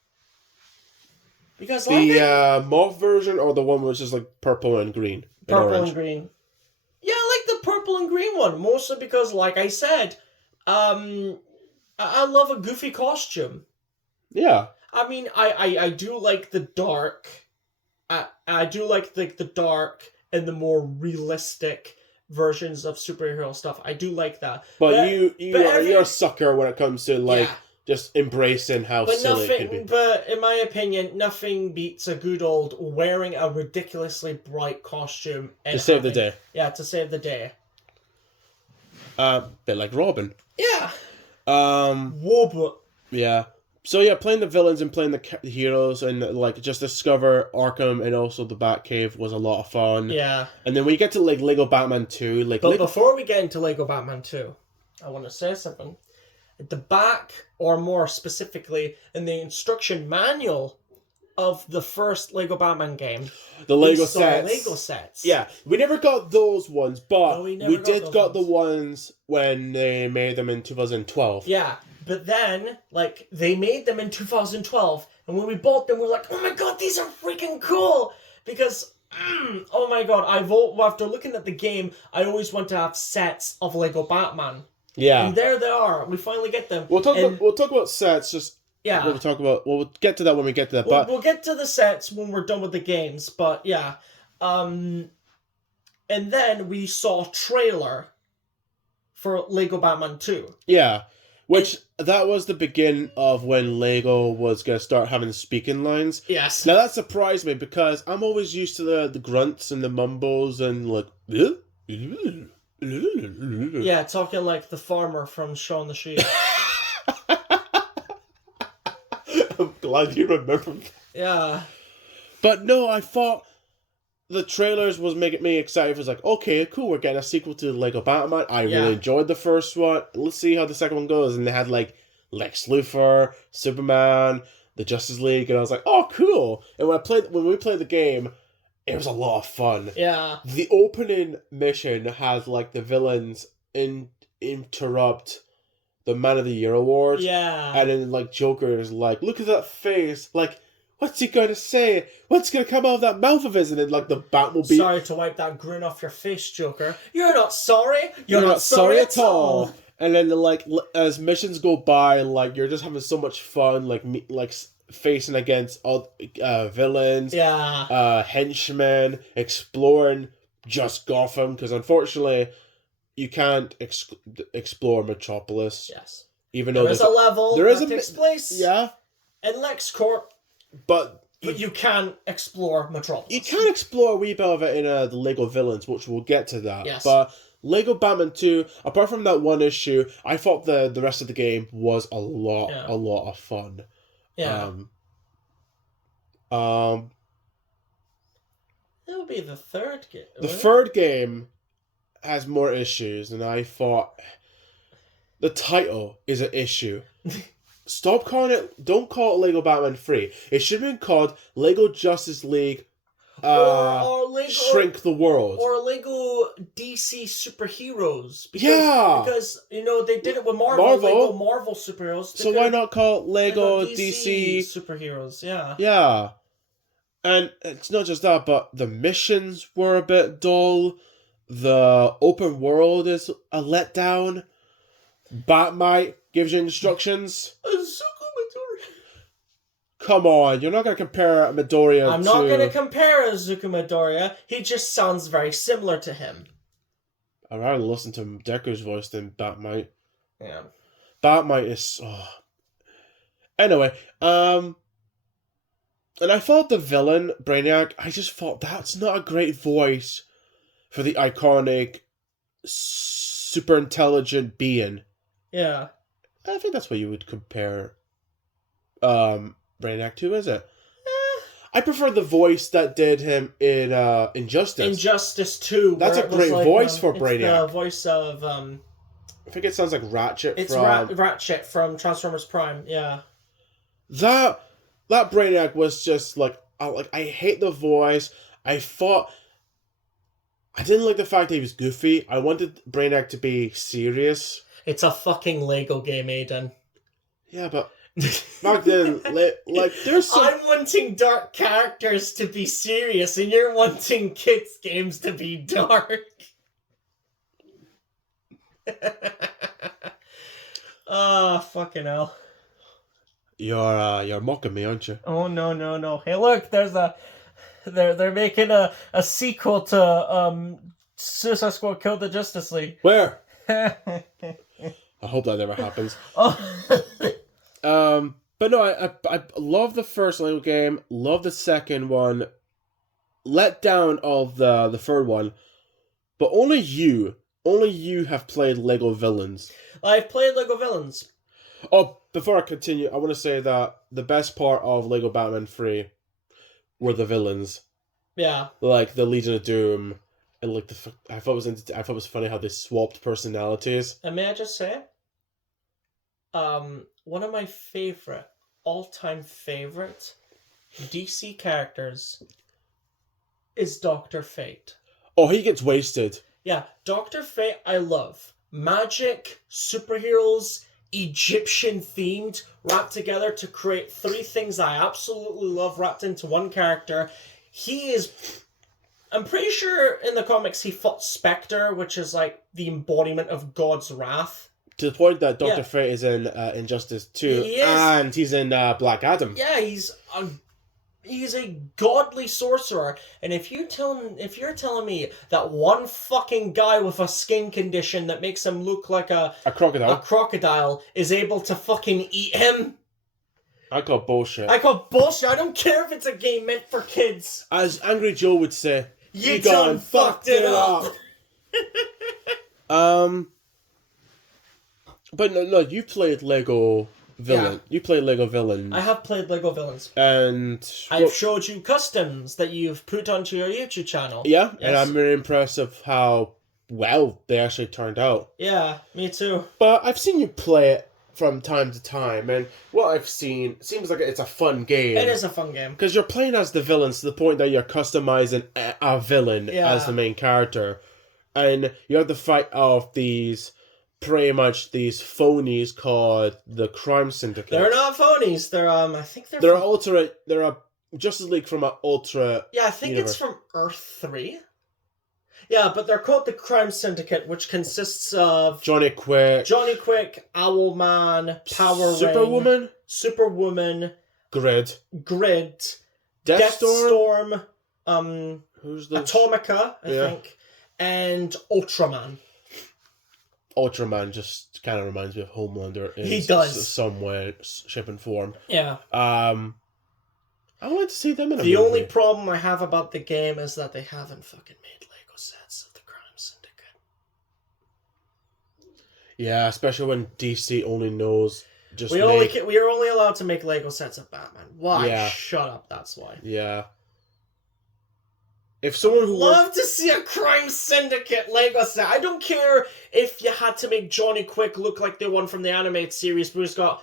Because the Moth version, or the one which is like purple and green? Purple and green. Yeah, I like the purple and green one, mostly because, like I said, I love a goofy costume. Yeah. I mean, I do like the dark. I do like the dark and the more realistic versions of superhero stuff. I do like that. But you're a sucker when it comes to just embracing how silly it can be. But in my opinion, nothing beats a good old wearing a ridiculously bright costume to save the day. Yeah, to save the day. Bit like Robin. Yeah. Robert. Yeah. So yeah, playing the villains and playing the heroes and like just discover Arkham and also the Batcave was a lot of fun. Yeah. And then when you get to like Lego Batman 2, but before we get into Lego Batman 2, I want to say something. At the back, or more specifically in the instruction manual of the first Lego Batman game, the Lego sets. Yeah, we never got those ones, but we did got the ones when they made them in 2012. Yeah. But then, like, they made them in 2012, and when we bought them, we were like, oh my god, these are freaking cool! Because, oh my god, after looking at the game, I always want to have sets of Lego Batman. Yeah. And there they are. We finally get them. We'll talk about sets just Yeah. We'll talk about. We'll get to that when we get to that. We'll get to the sets when we're done with the games. But yeah, and then we saw a trailer for Lego Batman 2. Yeah, that was the beginning of when Lego was gonna start having speaking lines. Yes. Now that surprised me because I'm always used to the grunts and the mumbles and like. Yeah, talking like the farmer from Shaun the Sheep. I'm glad you remember. Yeah. But no, I thought the trailers was making me excited. It was like, okay, cool, we're getting a sequel to Lego Batman. I really enjoyed the first one. Let's see how the second one goes. And they had like Lex Luthor, Superman, the Justice League, and I was like, oh, cool. And when we played the game, it was a lot of fun. Yeah. The opening mission has like the villains interrupt the Man of the Year award. Yeah. And then like Joker is like, look at that face. Like, what's he gonna say? What's gonna come out of that mouth of his? And then like the Batmobile. Sorry to wipe that grin off your face, Joker. You're not sorry. You're not sorry at all. And then like as missions go by, like you're just having so much fun, like facing against all villains, henchmen, exploring just Gotham, because unfortunately you can't explore Metropolis. Yes, even though there's a level that takes place. Yeah, in LexCorp, but you can explore Metropolis. You can explore a wee bit of it in the Lego Villains, which we'll get to that. Yes. But Lego Batman 2, apart from that one issue, I thought the rest of the game was a lot of fun. Yeah. It would be the third game. The third game has more issues, and I thought the title is an issue. Stop calling it. Don't call it Lego Batman 3. It should have been called Lego Justice League. Or Lego, Shrink the World. Or Lego DC Superheroes. Because you know they did it with Marvel. Lego Marvel superheroes. So why not call it Lego DC Superheroes? Yeah. Yeah. And it's not just that, but the missions were a bit dull. The open world is a letdown. Batmite gives you instructions. Come on, you're not going to compare Midoriya I'm not going to compare Izuku Midoriya. He just sounds very similar to him. I'd rather listen to Deku's voice than Batmite. Yeah. Batmite is... Oh. Anyway, and I thought the villain, Brainiac, I just thought that's not a great voice for the iconic, super intelligent being. Yeah. I think that's what you would compare Brainiac to, is it? I prefer the voice that did him in Injustice. Injustice 2. That's a great voice for Brainiac. The voice of... I think it sounds like Ratchet it's from... Ratchet from Transformers Prime, yeah. That Brainiac was just like I hate the voice. I didn't like the fact that he was goofy. I wanted Brainiac to be serious. It's a fucking Lego game, Aiden. Yeah, but back then, like there's some... I'm wanting dark characters to be serious, and you're wanting kids' games to be dark. Oh, fucking hell. You're mocking me, aren't you? Oh, no. Hey, look, they're making a sequel to Suicide Squad Killed the Justice League. Where? I hope that never happens. But no, I love the first Lego game, love the second one, let down of the third one, but only you have played Lego Villains. I've played Lego Villains. Oh, before I continue, I want to say that the best part of Lego Batman 3 were the villains. Yeah. Like the Legion of Doom, and like I thought it was funny how they swapped personalities. And may I just say, one of my all-time favorite DC characters is Dr. Fate. Oh, he gets wasted. Yeah, Dr. Fate I love. Magic, superheroes, Egyptian themed, wrapped together to create three things I absolutely love wrapped into one character. I'm pretty sure in the comics he fought Spectre, which is like the embodiment of God's wrath. To the point that Dr. Fate is in Injustice 2, and he's in Black Adam. Yeah, he's a godly sorcerer, and if you're telling me that one fucking guy with a skin condition that makes him look like a crocodile is able to fucking eat him, I call bullshit. I don't care if it's a game meant for kids. As Angry Joe would say, you done fucked it up. But no, you played Lego Villain. Yeah. You played Lego Villains. I have played Lego Villains. And I've showed you customs that you've put onto your YouTube channel. Yeah, yes. And I'm very impressed of how well they actually turned out. Yeah, me too. But I've seen you play it from time to time, and what I've seen seems like it's a fun game. It is a fun game. Because you're playing as the villains to the point that you're customizing a villain as the main character. And you have to fight off these phonies called the Crime Syndicate. They're not phonies. They're I think they're They're a Justice League from an Ultra. Yeah, I think universe. It's from Earth 3. Yeah, but they're called the Crime Syndicate, which consists of Johnny Quick, Owlman, Power Superwoman, Grid, Deathstorm, who's the Atomica, I think, and Ultraman. Ultraman just kind of reminds me of Homelander in some way, shape, and form. Yeah. I would like to see them in a movie. The only problem I have about the game is that they haven't fucking made Lego sets of the Crime Syndicate. Yeah, especially when DC only knows we are only allowed to make Lego sets of Batman. Why? Yeah. Shut up, that's why. Yeah. If someone who love to see a Crime Syndicate Lego set. I don't care if you had to make Johnny Quick look like the one from the animated series, but he's got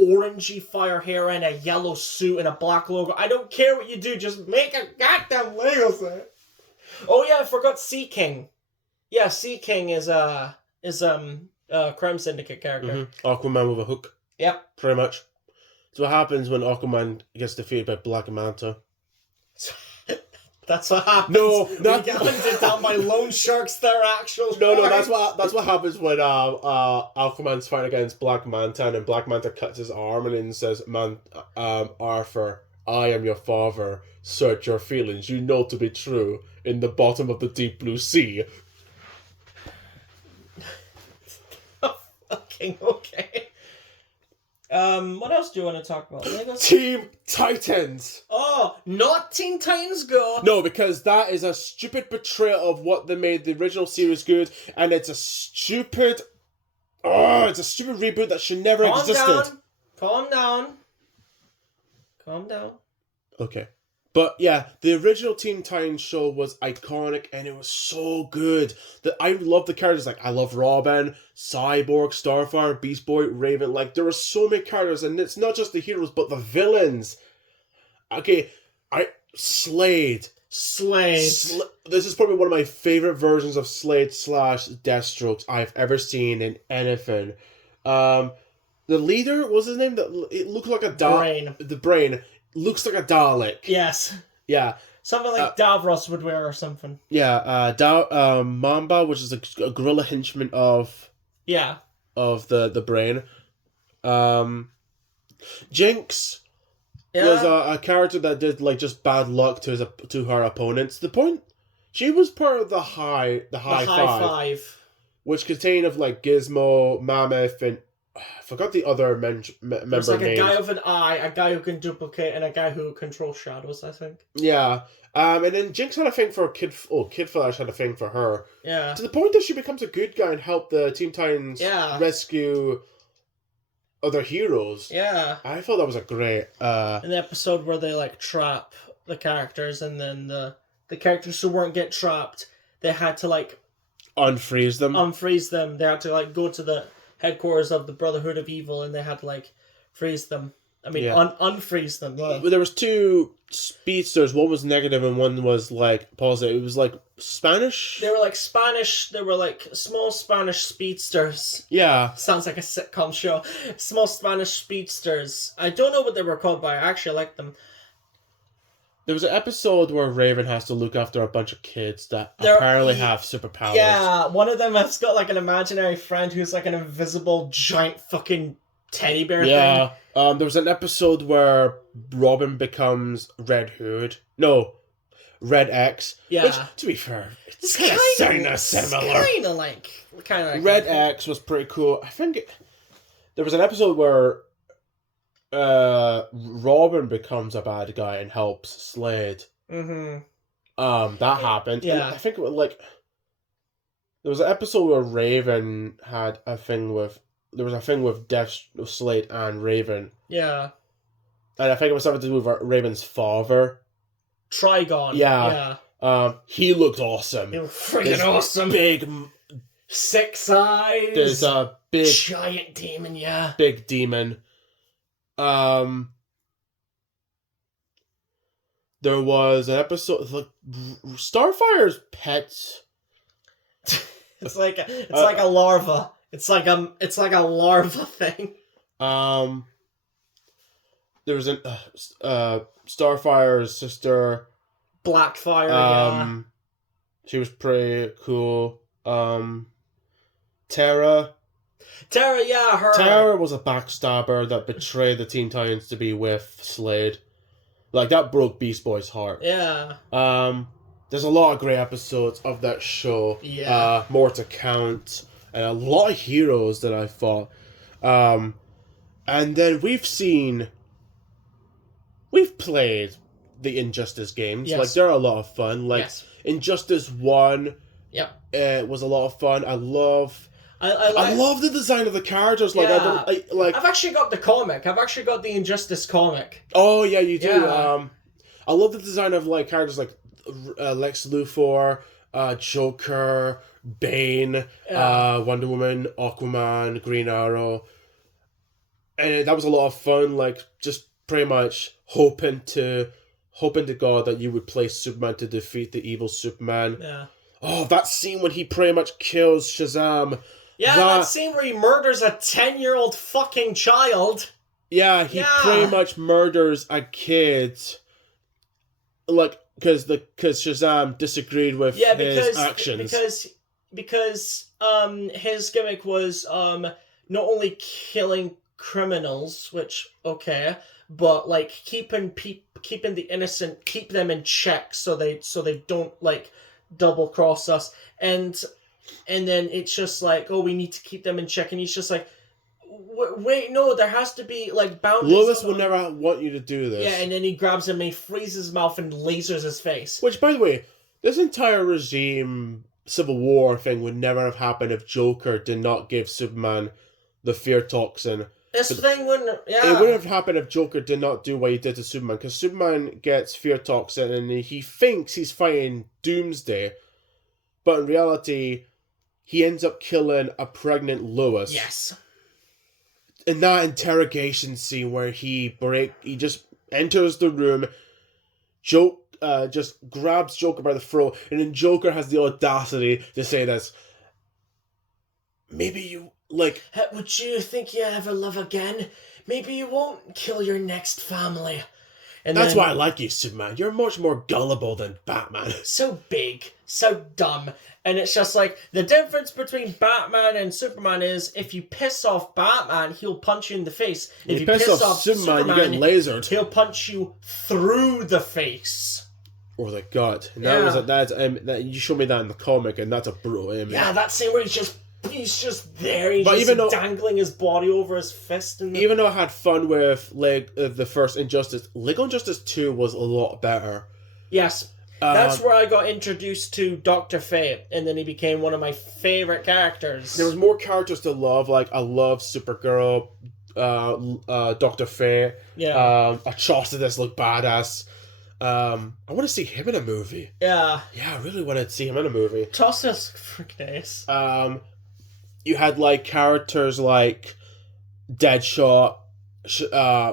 orangey fire hair and a yellow suit and a black logo. I don't care what you do, just make a goddamn Lego set. Oh yeah, I forgot Sea King. Yeah, Sea King is a Crime Syndicate character. Mm-hmm. Aquaman with a hook. Yep. Pretty much. So what happens when Aquaman gets defeated by Black Manta? That's what happens. No, we get hunted down by loan sharks. They're actual. No. That's what happens when Aquaman's fighting against Black Manta, and Black Manta cuts his arm and then says, Arthur, I am your father. Search your feelings. You know to be true in the bottom of the deep blue sea. Okay. What else do you want to talk about? Teen Titans! Oh, not Teen Titans Go! No, because that is a stupid betrayal of what they made the original series good, and it's a stupid reboot that should never existed. Calm down. Okay. But yeah, the original Teen Titans show was iconic and it was so good that I love the characters. Like, I love Robin, Cyborg, Starfire, Beast Boy, Raven. Like, there were so many characters, and it's not just the heroes, but the villains. Okay, Slade. This is probably one of my favorite versions of Slade / Deathstroke I've ever seen in anything. The leader, what was his name? It looked like a Brain. The Brain. Looks like a Dalek. Yes. Yeah. Something like Davros would wear or something. Yeah. Mamba, which is a gorilla henchman of the Brain. Jinx was a character that did like just bad luck to her opponents. The point, she was part of the high five, which contained of like Gizmo, Mammoth, and I forgot the other member names. There's like a guy with an eye, a guy who can duplicate, and a guy who controls shadows, I think. Yeah. And then Jinx had a thing for Kid Flash had a thing for her. Yeah. To the point that she becomes a good guy and help the Teen Titans rescue other heroes. Yeah. I thought that was a great... In the episode where they like trap the characters, and then the characters who weren't get trapped, they had to like... Unfreeze them. They had to like go to the headquarters of the Brotherhood of Evil, and they had to like freeze them. I mean, unfreeze them. Yeah. There was two speedsters. One was negative and one was like positive. It was like Spanish. They were like Spanish. They were like small Spanish speedsters. Yeah. Sounds like a sitcom show. Small Spanish speedsters. I don't know what they were called, but I actually like them. There was an episode where Raven has to look after a bunch of kids that apparently have superpowers. Yeah, one of them has got like an imaginary friend who's like an invisible giant fucking teddy bear thing. Yeah, there was an episode where Robin becomes Red Hood. No, Red X. Yeah. Which, to be fair, it's kind of similar. Kind of like Red X was pretty cool. I think there was an episode where Robin becomes a bad guy and helps Slade. Mm-hmm. That happened. Yeah. And I think it was like there was an episode where Raven had a thing with. There was a thing with Slade and Raven. Yeah. And I think it was something to do with Raven's father. Trigon. Yeah. He looked awesome. He was freaking awesome. Big 6 eyes. There's a big giant demon. Yeah. Big demon. There was an episode like Starfire's pets. It's like a larva. It's like a larva thing. There was an Starfire's sister, Blackfire. Yeah. She was pretty cool. Terra, yeah, her. Terra was a backstabber that betrayed the Teen Titans to be with Slade. Like, that broke Beast Boy's heart. Yeah. There's a lot of great episodes of that show. Yeah. More to count. And a lot of heroes that I fought. And then we've played the Injustice games. Yes. Like, they're a lot of fun. Like, yes. Injustice 1 was a lot of fun. I love the design of the characters. Like, yeah. I've actually got the comic. I've actually got the Injustice comic. Oh yeah, you do. Yeah. I love the design of like characters like Lex Luthor, Joker, Bane, Wonder Woman, Aquaman, Green Arrow, and that was a lot of fun. Like, just pretty much hoping to God that you would play Superman to defeat the evil Superman. Yeah. Oh, that scene when he pretty much kills Shazam. Yeah, that scene where he murders a 10-year-old fucking child. Yeah, he pretty much murders a kid. Like, because Shazam disagreed with his actions. Because his gimmick was not only killing criminals, which but like keeping the innocent, keep them in check so they don't like double cross us, and then it's just like, oh, we need to keep them in check, and he's just like, wait, no, there has to be like boundaries. Lois would never want you to do this. Yeah, and then he grabs him and he freezes his mouth and lasers his face. Which, by the way, this entire regime Civil War thing would never have happened if Joker did not give Superman the fear toxin. It wouldn't have happened if Joker did not do what he did to Superman, because Superman gets fear toxin and he thinks he's fighting Doomsday, but in reality, he ends up killing a pregnant Lois. Yes. In that interrogation scene where he just enters the room, just grabs Joker by the throat, and then Joker has the audacity to say this. Maybe you, like... Would you think you ever love again? Maybe you won't kill your next family. And that's why I like you, Superman. You're much more gullible than Batman. So big, so dumb. And it's just like, the difference between Batman and Superman is, if you piss off Batman, he'll punch you in the face. If you piss off Superman, you get lasered. He'll punch you through the face. Or the gut. And that you showed me that in the comic, and that's a brutal image. Yeah, that scene where he's just there, he's dangling his body over his fist. Even though I had fun with the first Injustice, Lego Injustice 2 was a lot better. Yes. That's where I got introduced to Dr. Fate, and then he became one of my favorite characters. There was more characters to love, like I love Supergirl, Dr. Fate, Atrocitus looked badass. I want to see him in a movie. Yeah. Yeah, I really wanted to see him in a movie. Atrocitus freaking nice. You had like characters like Deadshot,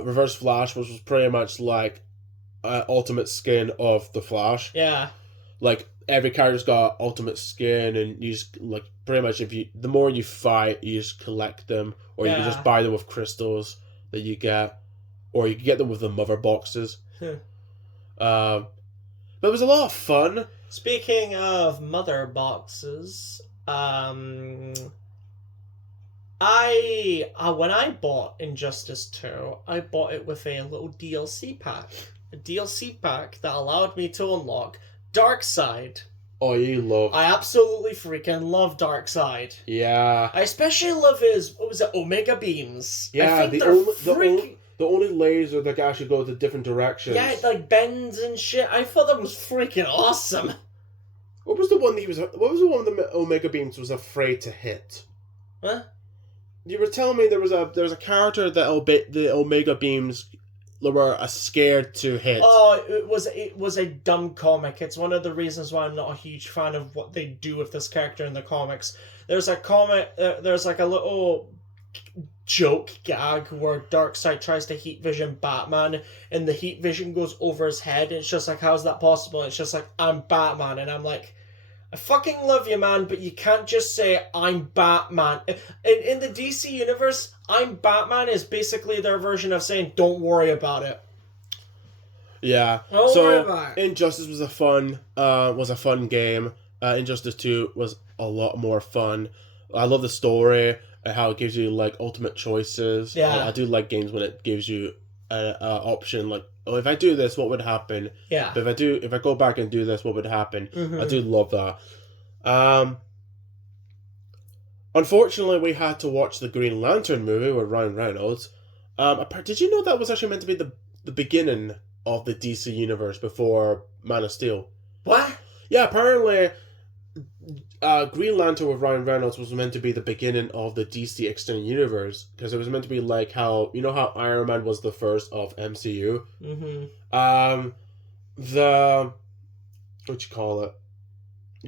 Reverse Flash, which was pretty much like ultimate skin of the Flash. Yeah. Like every character's got ultimate skin, and you just like pretty much the more you fight, you just collect them, or you can just buy them with crystals that you get, or you can get them with the mother boxes. But it was a lot of fun. Speaking of mother boxes, when I bought Injustice 2, I bought it with a little DLC pack. A DLC pack that allowed me to unlock Darkseid. Oh, you love... I absolutely freaking love Darkseid. Yeah. I especially love his, what was it, Omega Beams. Yeah, I think the only laser that can actually go to different directions. Yeah, it like bends and shit. I thought that was freaking awesome. What was the one the Omega Beams was afraid to hit? Huh? You were telling me there was a character that the Omega Beams were scared to hit. Oh, it was a dumb comic. It's one of the reasons why I'm not a huge fan of what they do with this character in the comics. There's a comic. There's like a little joke gag where Darkseid tries to heat vision Batman, and the heat vision goes over his head. And it's just like, how's that possible? And it's just like, I'm Batman, and I'm like, I fucking love you, man, but you can't just say, I'm Batman. In the DC universe, I'm Batman is basically their version of saying, don't worry about it. Yeah. Don't worry about it. Injustice was a fun game. Injustice 2 was a lot more fun. I love the story and how it gives you, like, ultimate choices. Yeah. I do like games when it gives you an option, like, oh, if I do this, what would happen? Yeah. But if I go back and do this, what would happen? Mm-hmm. I do love that. Unfortunately, we had to watch the Green Lantern movie with Ryan Reynolds. Did you know that was actually meant to be the beginning of the DC universe before Man of Steel? What? Yeah, apparently, Green Lantern with Ryan Reynolds was meant to be the beginning of the DC extended universe, because it was meant to be like how Iron Man was the first of MCU. Mm-hmm.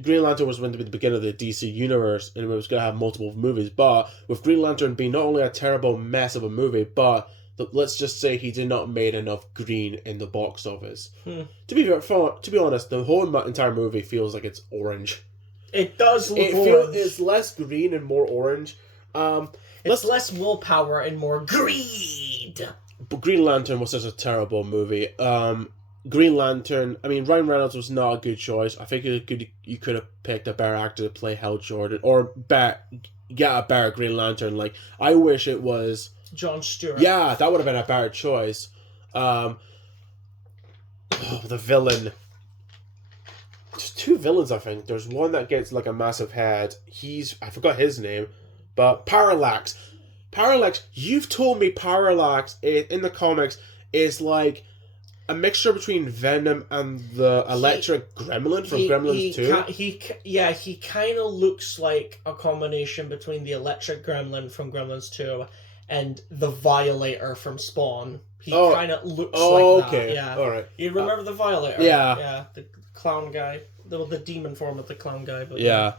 Green Lantern was meant to be the beginning of the DC universe, and it was going to have multiple movies, but with Green Lantern being not only a terrible mess of a movie, but let's just say he did not make enough green in the box office. To be honest, the whole entire movie feels like it's orange. It does look orange. It's less green and more orange. It's less willpower and more greed. But Green Lantern was such a terrible movie. Green Lantern, I mean, Ryan Reynolds was not a good choice. I think you could have picked a better actor to play Hal Jordan, or get a better Green Lantern. Like, I wish it was Jon Stewart. Yeah, that would have been a better choice. The villain. There's two villains, I think. There's one that gets like a massive head. I forgot his name, but Parallax. Parallax, you've told me Parallax in the comics is like a mixture between Venom and the electric gremlin from Gremlins 2. He kind of looks like a combination between the electric gremlin from Gremlins 2 and the Violator from Spawn. He kind of looks like that. Okay. Yeah. All right. You remember the Violator? Yeah. Yeah, the clown guy. The demon form of the clown guy. But yeah.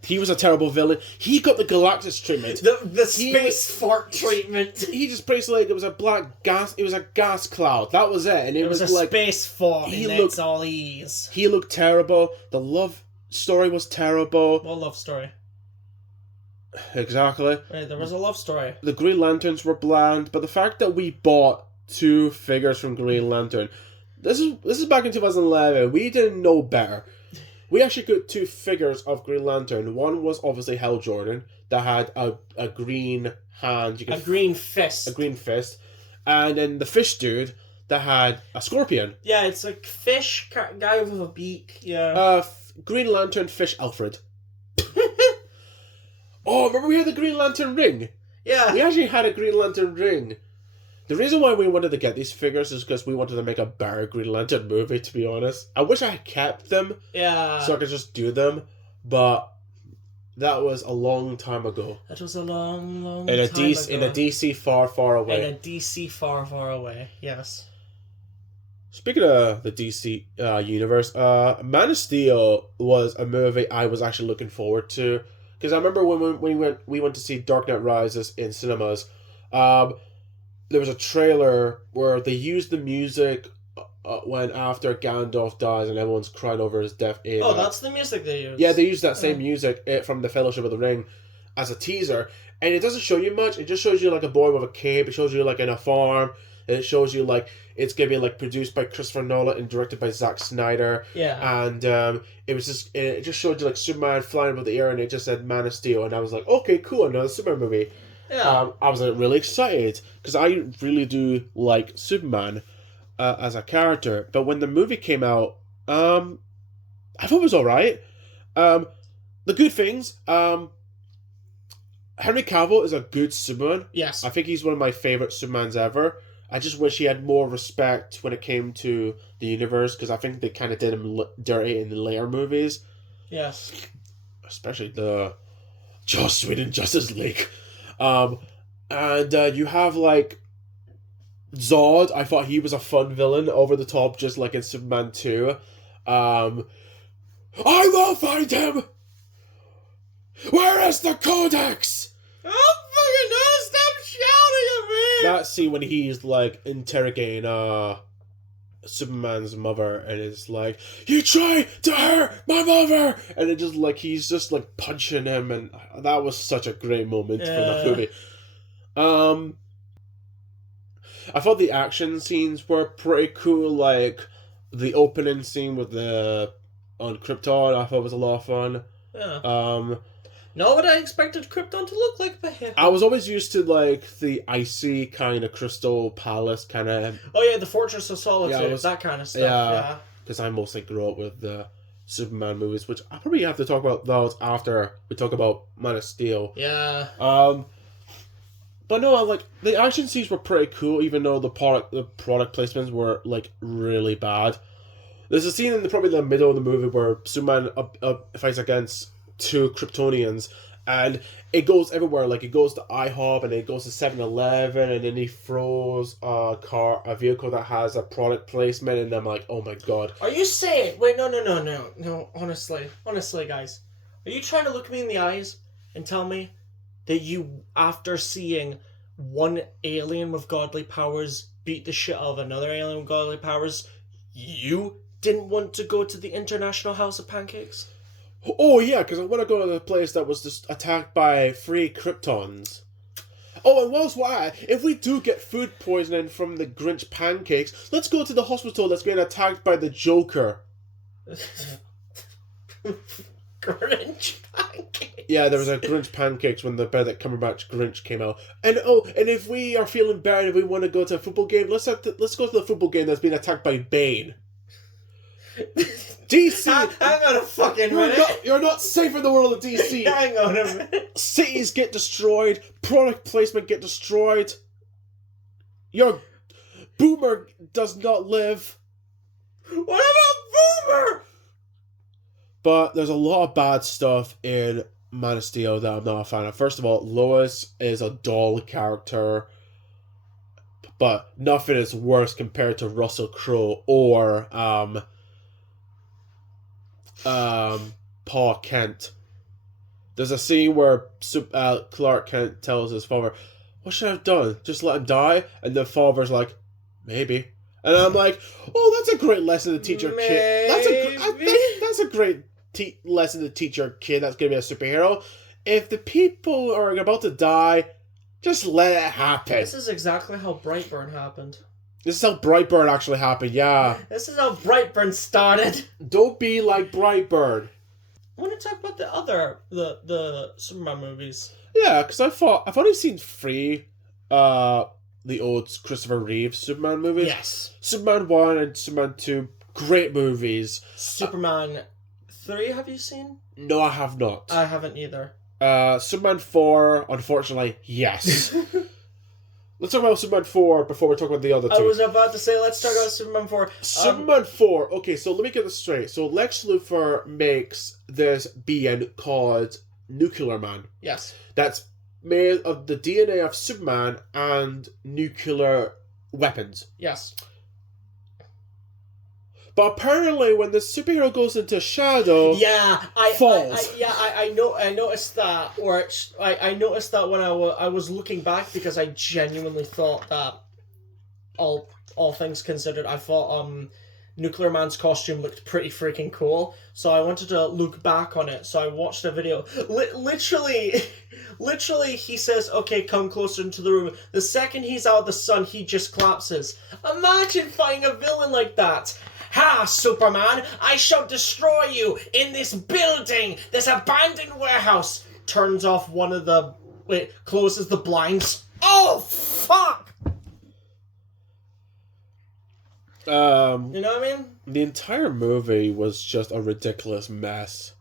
He was a terrible villain. He got the Galactus treatment. The space fart treatment. He just basically, it was a black gas. It was a gas cloud. That was it. And it was a like space fart. That's all he is. He looked terrible. The love story was terrible. What love story? Exactly. Right, there was a love story. The Green Lanterns were bland, but the fact that we bought 2 figures from Green Lantern, this is back in 2011. We didn't know better. We actually got 2 figures of Green Lantern. One was obviously Hal Jordan that had a green hand. A green fist. A green fist. And then the fish dude that had a scorpion. Yeah, it's a fish guy with a beak. Yeah. Green Lantern fish Alfred. Oh, remember we had the Green Lantern ring? Yeah. We actually had a Green Lantern ring. The reason why we wanted to get these figures is because we wanted to make a better Green Lantern movie, to be honest. I wish I had kept them. Yeah. So I could just do them. But that was a long time ago. That was a long time ago. In a DC far, far away. In a DC far, far away, yes. Speaking of the DC universe, Man of Steel was a movie I was actually looking forward to. Because I remember when we went to see Dark Knight Rises in cinemas, there was a trailer where they used the music when after Gandalf dies and everyone's crying over his death. That's the music they used. Yeah, they used that same music from the Fellowship of the Ring as a teaser, and it doesn't show you much. It just shows you like a boy with a cape. It shows you like in a farm, and it shows you like it's gonna be like produced by Christopher Nolan and directed by Zack Snyder. Yeah. And it just showed you like Superman flying above the air, and it just said Man of Steel, and I was like, okay, cool, another Superman movie. Yeah. I was like really excited because I really do like Superman as a character. But when the movie came out, I thought it was alright. The good things, Henry Cavill is a good Superman. Yes. I think he's one of my favorite Supermans ever. I just wish he had more respect when it came to the universe, because I think they kind of did him dirty in the later movies. Yes. Especially the Joss Whedon Justice League. And you have like Zod. I thought he was a fun villain, over the top, just like in Superman 2. I will find him! Where is the Codex? Oh, fucking no, stop shouting at me! That scene when he's like interrogating Superman's mother, and it's like, you try to hurt my mother, and it just like he's just like punching him, and that was such a great moment from that movie. I thought the action scenes were pretty cool, like the opening scene with on Krypton. I thought was a lot of fun. Yeah. Not what I expected Krypton to look like, but yeah. I was always used to like the icy kind of Crystal Palace kind of. Oh yeah, the Fortress of Solitude, that kind of stuff. Yeah. Because I mostly grew up with the Superman movies, which I probably have to talk about those after we talk about Man of Steel. Yeah. But no, like the action scenes were pretty cool, even though the product placements were like really bad. There's a scene in probably the middle of the movie where Superman fights against two Kryptonians, and it goes everywhere. Like it goes to IHOP, and it goes to 7-Eleven, and then he throws a vehicle that has a product placement, and I'm like, oh my god. Are you saying? Wait, no. Honestly, guys, are you trying to look me in the eyes and tell me that you, after seeing one alien with godly powers beat the shit out of another alien with godly powers, you didn't want to go to the International House of Pancakes? Oh yeah, because I want to go to the place that was just attacked by 3 Kryptons. Oh, and if we do get food poisoning from the Grinch pancakes, let's go to the hospital that's being attacked by the Joker. Grinch pancakes? Yeah, there was a Grinch pancakes when the Benedict Cumberbatch Grinch came out. And if we are feeling bad and we want to go to a football game, let's go to the football game that's being attacked by Bane. DC! Hang on a fucking minute. You're not safe in the world of DC. Hang on a minute. Cities get destroyed. Product placement get destroyed. Your Boomer does not live. What about Boomer? But there's a lot of bad stuff in Man of Steel that I'm not a fan of. First of all, Lois is a dull character, but nothing is worse compared to Russell Crowe or Paul Kent. There's a scene where Clark Kent tells his father, what should I have done? Just let him die? And the father's like, maybe. And I'm like, oh, that's a great lesson to teach your kid. That's a great lesson to teach your kid that's going to be a superhero. If the people are about to die, just let it happen. This is exactly how Brightburn happened. This is how Brightburn actually happened, yeah. This is how Brightburn started. Don't be like Brightburn. I want to talk about the Superman movies. Yeah, because I've only seen 3 the old Christopher Reeve Superman movies. Yes. Superman 1 and Superman 2, great movies. Superman 3, have you seen? No, I have not. I haven't either. Superman 4, unfortunately, yes. Let's talk about Superman 4 before we talk about the other 2. I was about to say, let's talk about Superman 4. Superman 4, okay, so let me get this straight. So Lex Luthor makes this being called Nuclear Man. Yes. That's made of the DNA of Superman and nuclear weapons. Yes. But apparently, when the superhero goes into shadow, falls. I noticed that, I noticed that when I was looking back, because I genuinely thought that, all things considered, I thought Nuclear Man's costume looked pretty freaking cool, so I wanted to look back on it. So I watched a video. Literally, he says, "Okay, come closer into the room." The second he's out of the sun, he just collapses. Imagine fighting a villain like that. "Ha, Superman! I shall destroy you in this building, this abandoned warehouse." Turns off one of the... closes the blinds. Oh, fuck! You know what I mean? The entire movie was just a ridiculous mess.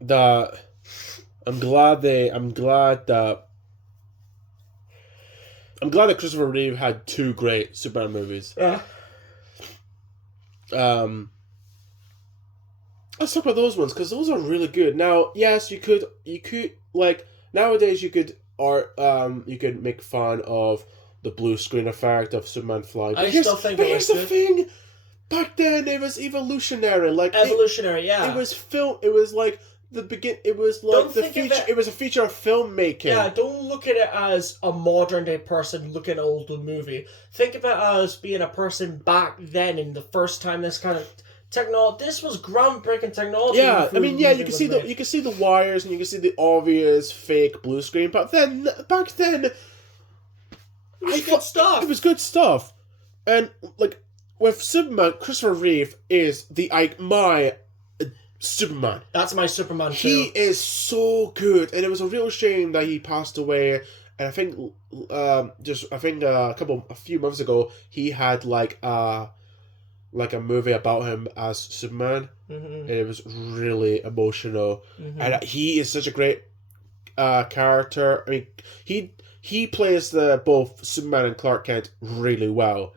I'm glad that Christopher Reeve had 2 great Superman movies. Yeah. Let's talk about those ones, because those are really good. Now, yes, you could like nowadays you could make fun of the blue screen effect of Superman flying. I still think it was good. Here's the thing. Back then, it was evolutionary. Yeah. It was film. It was like the begin. It was like the feature. It was a feature of filmmaking. Yeah, don't look at it as a modern day person looking at an older movie. Think of it as being a person back then, in the first time this kind of technology. This was groundbreaking technology. Yeah, I mean, yeah, you can see the wires and you can see the obvious fake blue screen. But then back then. It was good stuff. It was good stuff. And, like, with Superman, Christopher Reeve is my Superman. That's my Superman, too. He is so good. And it was a real shame that he passed away. And I think, a few months ago, he had, like a movie about him as Superman. Mm-hmm. And it was really emotional. Mm-hmm. And he is such a great character. I mean, he plays both Superman and Clark Kent really well.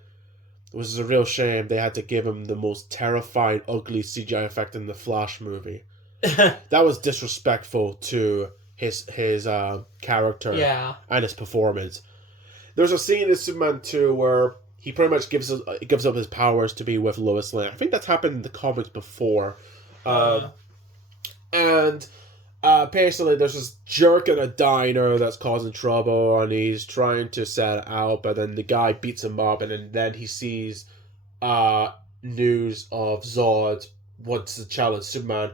It was a real shame they had to give him the most terrifying, ugly CGI effect in the Flash movie. That was disrespectful to his character and his performance. There's a scene in Superman 2 where he pretty much gives up his powers to be with Lois Lane. I think that's happened in the comics before. And basically, there's this jerk in a diner that's causing trouble, and he's trying to set it out, but then the guy beats him up, and then he sees news of Zod wants to challenge Superman.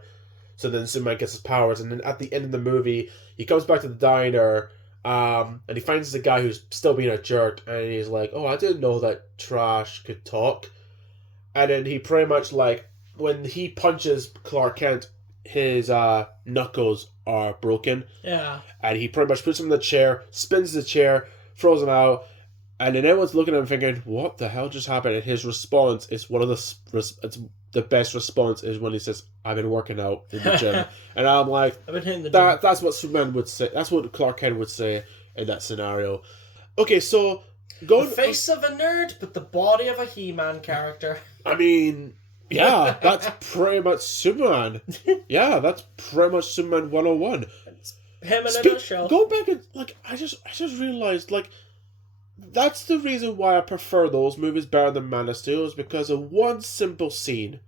So then Superman gets his powers, and then at the end of the movie, he comes back to the diner, and he finds the guy who's still being a jerk, and he's like, "Oh, I didn't know that trash could talk." And then he pretty much, like, when he punches Clark Kent, his knuckles are broken. Yeah. And he pretty much puts him in the chair, spins the chair, throws him out, and then everyone's looking at him thinking, "What the hell just happened?" And his response is the best response is when he says, "I've been working out in the gym." And I'm like, I've been hitting the gym. That's what Superman would say. That's what Clark Kent would say in that scenario. Okay, so the face of a nerd, but the body of a He-Man character. I mean, yeah, that's pretty much Superman. Yeah, that's pretty much Superman 101. It's him in a nutshell. Go back and, like, I just realized, like, that's the reason why I prefer those movies better than Man of Steel, is because of one simple scene.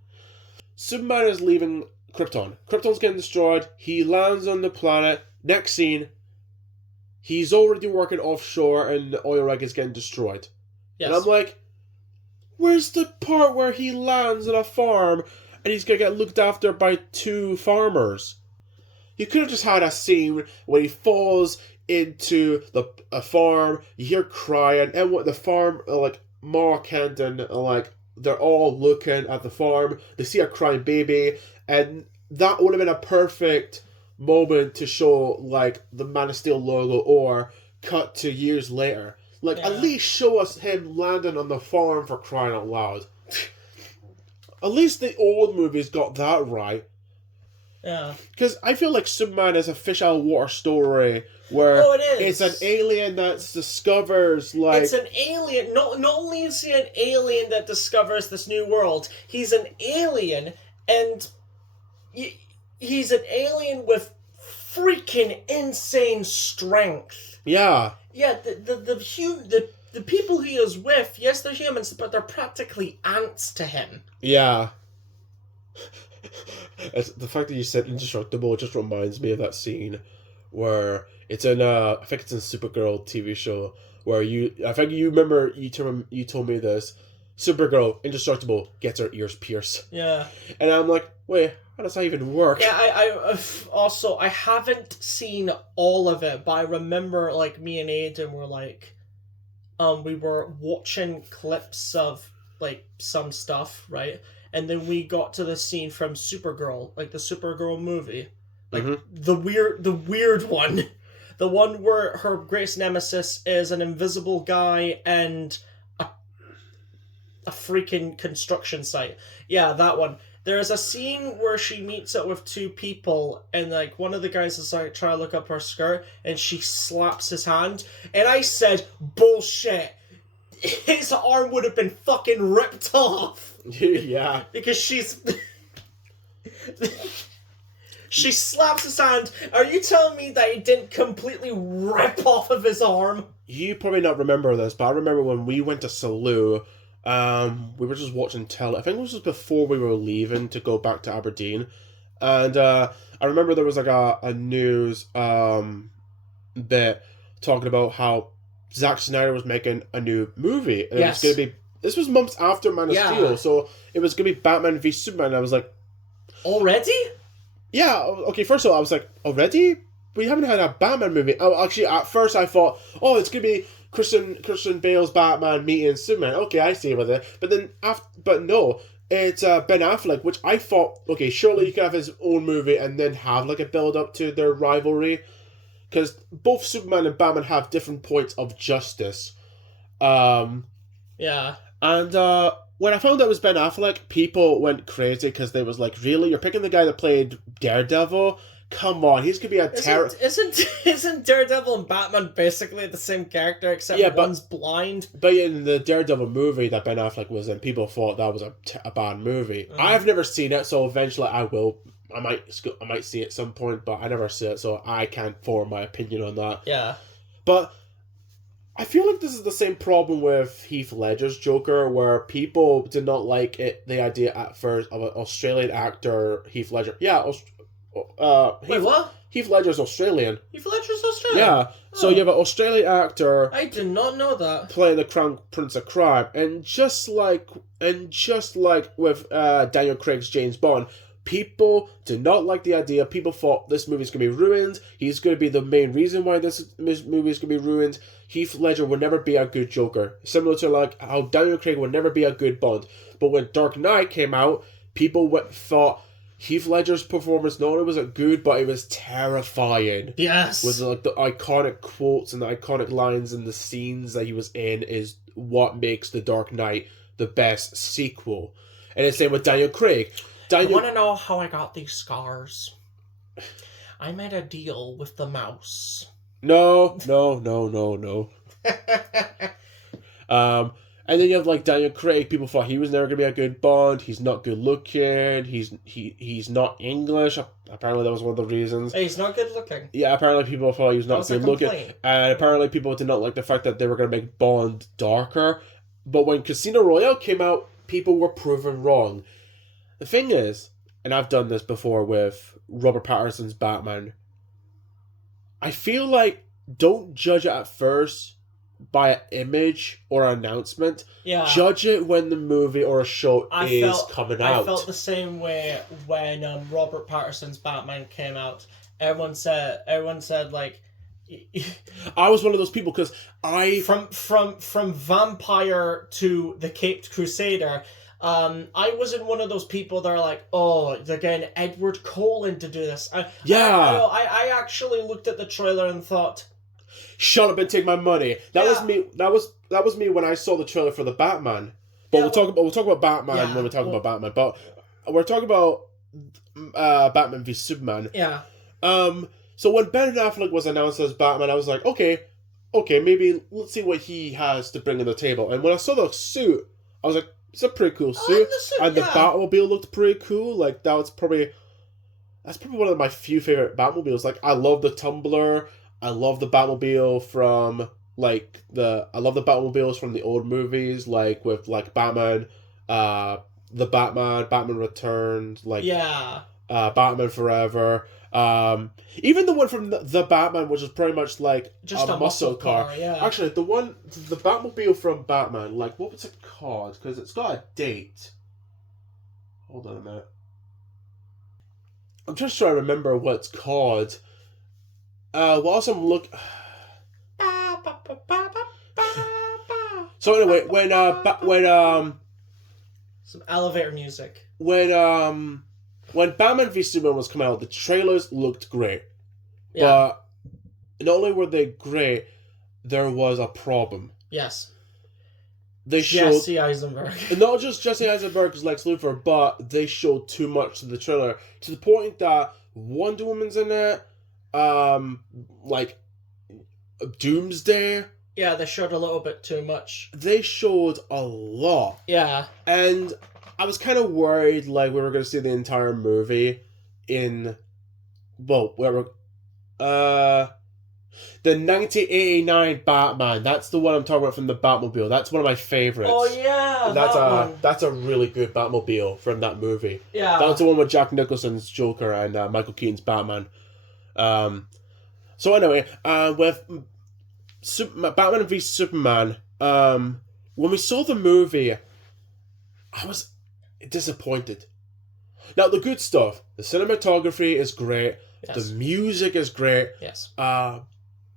Superman is leaving Krypton. Krypton's getting destroyed. He lands on the planet. Next scene, he's already working offshore and the oil rig is getting destroyed. Yes. And I'm like, where's the part where he lands on a farm and he's going to get looked after by 2 farmers? You could have just had a scene where he falls into a farm, you hear crying, and what the farm, like, Mark Kent and, like, they're all looking at the farm, they see a crying baby, and that would have been a perfect moment to show, like, the Man of Steel logo, or cut to years later. Like, at least show us him landing on the farm, for crying out loud. At least the old movies got that right. Yeah. Because I feel like Superman is a fish out of water story where it's an alien that discovers, like... It's an alien. Not only is he an alien that discovers this new world, he's an alien, and he's an alien with freaking insane strength. Yeah. Yeah, the people he is with, yes, they're humans, but they're practically ants to him. Yeah. The fact that you said indestructible just reminds me of that scene where it's in I think it's in Supergirl TV show where I think you remember you told me this. Supergirl, indestructible, gets her ears pierced. Yeah. And I'm like, wait, how does that even work? Yeah, I haven't seen all of it, but I remember, like, me and Aiden were, like, we were watching clips of, like, some stuff, right? And then we got to the scene from Supergirl, like, the Supergirl movie. Like, the weird one. The one where her greatest nemesis is an invisible guy and a freaking construction site. Yeah, that one. There's a scene where she meets up with two people, and like one of the guys is like trying to look up her skirt, and she slaps his hand. And I said, bullshit. His arm would have been fucking ripped off. Yeah. Because she slaps his hand. Are you telling me that he didn't completely rip off of his arm? You probably not remember this, but I remember when we went to Salou, we were just watching telly. I think it was just before we were leaving to go back to Aberdeen. And I remember there was like a news bit talking about how Zack Snyder was making a new movie. And yes. It was going to be... This was months after Man of Steel, so it was going to be Batman v Superman. And I was like... Already? Yeah, okay, first of all, I was like, already? We haven't had a Batman movie. Oh, actually, at first I thought, oh, it's going to be Christian Bale's Batman meeting Superman. Okay, I see with it. But then, but no, it's Ben Affleck, which I thought, okay, surely he could have his own movie and then have like a build-up to their rivalry. Because both Superman and Batman have different points of justice. Yeah. And when I found out it was Ben Affleck, people went crazy because they was like, really? You're picking the guy that played Daredevil? Come on, he's going to be a terror... Isn't Daredevil and Batman basically the same character, except one's blind? But in the Daredevil movie that Ben Affleck was in, people thought that was a bad movie. I've never seen it, so eventually I will. I might see it at some point, but I never see it, so I can't form my opinion on that. Yeah. But I feel like this is the same problem with Heath Ledger's Joker, where people did not like the idea at first of an Australian actor, Heath Ledger. Yeah, Wait, what? Heath Ledger's Australian. Heath Ledger's Australian? Yeah. So you have an Australian actor... I did not know that. ...playing the Crown Prince of Crime. And just like with Daniel Craig's James Bond, people did not like the idea. People thought this movie's going to be ruined. He's going to be the main reason why this movie is going to be ruined. Heath Ledger would never be a good Joker. Similar to like how Daniel Craig would never be a good Bond. But when Dark Knight came out, people thought... Heath Ledger's performance not only was it good, but it was terrifying. Yes. With like the iconic quotes and the iconic lines and the scenes that he was in is what makes The Dark Knight the best sequel. And it's the same with Daniel Craig. I want to know how I got these scars. I made a deal with the mouse. No. And then you have like Daniel Craig. People thought he was never gonna be a good Bond. He's not good looking. He's not English. Apparently that was one of the reasons. He's not good looking. Yeah, apparently people thought he was not good looking, and apparently people did not like the fact that they were gonna make Bond darker. But when Casino Royale came out, people were proven wrong. The thing is, and I've done this before with Robert Pattinson's Batman. I feel like don't judge it at first by an image or an announcement. Yeah. Judge it when the movie or a show is coming out. I felt the same way when Robert Pattinson's Batman came out. Everyone said like... I was one of those people because From Vampire to the Caped Crusader, I wasn't one of those people that are like, oh, they're getting Edward Cullen to do this. I actually looked at the trailer and thought... Shut up and take my money. That was me. That was me when I saw the trailer for the Batman. But we'll talk about Batman when we talk about Batman. But we're talking about Batman v Superman. Yeah. So when Ben Affleck was announced as Batman, I was like, okay, maybe let's see what he has to bring to the table. And when I saw the suit, I was like, it's a pretty cool suit. I like the suit, and the Batmobile looked pretty cool. Like that's probably one of my few favorite Batmobiles. Like I love the Tumbler. I love the Batmobile from I love the Batmobiles from the old movies, like with like Batman, Batman Returns, Batman Forever, Even the one from the Batman, which is pretty much like just a muscle car. Yeah. Actually, the Batmobile from Batman, like, what was it called? Because it's got a date. Hold on a minute. I'm just trying to remember what it's called. Whilst I'm So anyway, when some elevator music. When Batman v Superman was coming out, the trailers looked great. Yeah. But not only were they great, there was a problem. Yes. They showed Jesse Eisenberg. Not just Jesse Eisenberg's Lex Luthor, but they showed too much to the trailer, to the point that Wonder Woman's in it, like Doomsday. Yeah, they showed a little bit too much. They showed a lot. Yeah. And I was kind of worried, like, we were going to see the entire movie in, well, the 1989 Batman. That's the one I'm talking about from the Batmobile. That's one of my favorites. Oh, yeah. That's a really good Batmobile from that movie. Yeah. That's the one with Jack Nicholson's Joker and Michael Keaton's Batman. So anyway, with Batman v Superman, when we saw the movie, I was disappointed. Now, the good stuff, the cinematography is great, yes. The music is great. Yes.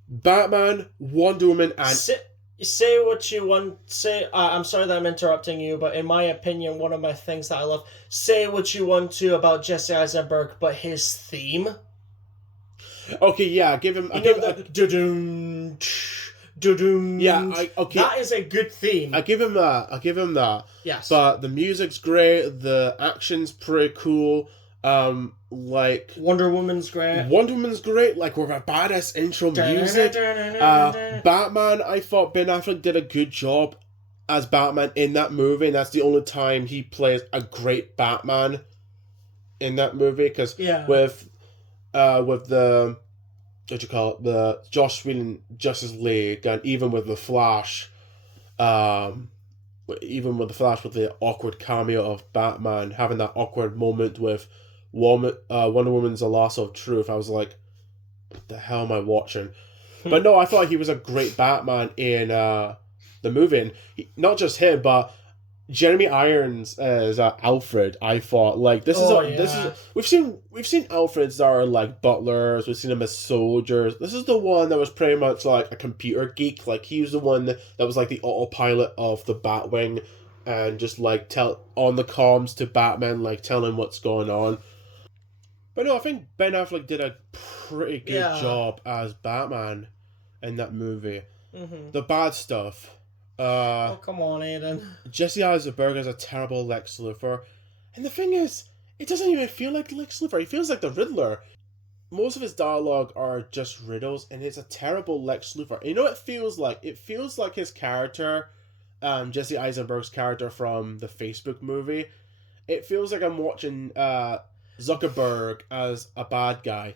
Batman, Wonder Woman, and... Say what you want. Say. I'm sorry that I'm interrupting you, but in my opinion, one of my things that I love. Say what you want to about Jesse Eisenberg, but his theme. Okay, yeah, give him. Yeah, okay. That is a good theme. I give him that. Yes. But the music's great. The action's pretty cool. Like Wonder Woman's great. Like, with a badass intro music. Batman, I thought Ben Affleck did a good job as Batman in that movie, and that's the only time he plays a great Batman in that movie. Because with the the Joss Whedon Justice League, and even with the Flash, with the awkward cameo of Batman, having that awkward moment with Wonder Woman's A Lasso of Truth, I was like, what the hell am I watching? But no, I thought he was a great Batman in the movie, and not just him, but Jeremy Irons as Alfred. I thought, like, this is we've seen Alfreds that are like butlers. We've seen him as soldiers. This is the one that was pretty much like a computer geek. Like, he was the one that was like the autopilot of the Batwing, and just like tell on the comms to Batman, like telling him what's going on. But no, I think Ben Affleck did a pretty good job as Batman in that movie. Mm-hmm. The bad stuff. Oh, come on, Aiden. Jesse Eisenberg is a terrible Lex Luthor. And the thing is, it doesn't even feel like Lex Luthor. He feels like the Riddler. Most of his dialogue are just riddles, and it's a terrible Lex Luthor. And you know what it feels like? It feels like his character, Jesse Eisenberg's character from the Facebook movie. It feels like I'm watching Zuckerberg as a bad guy.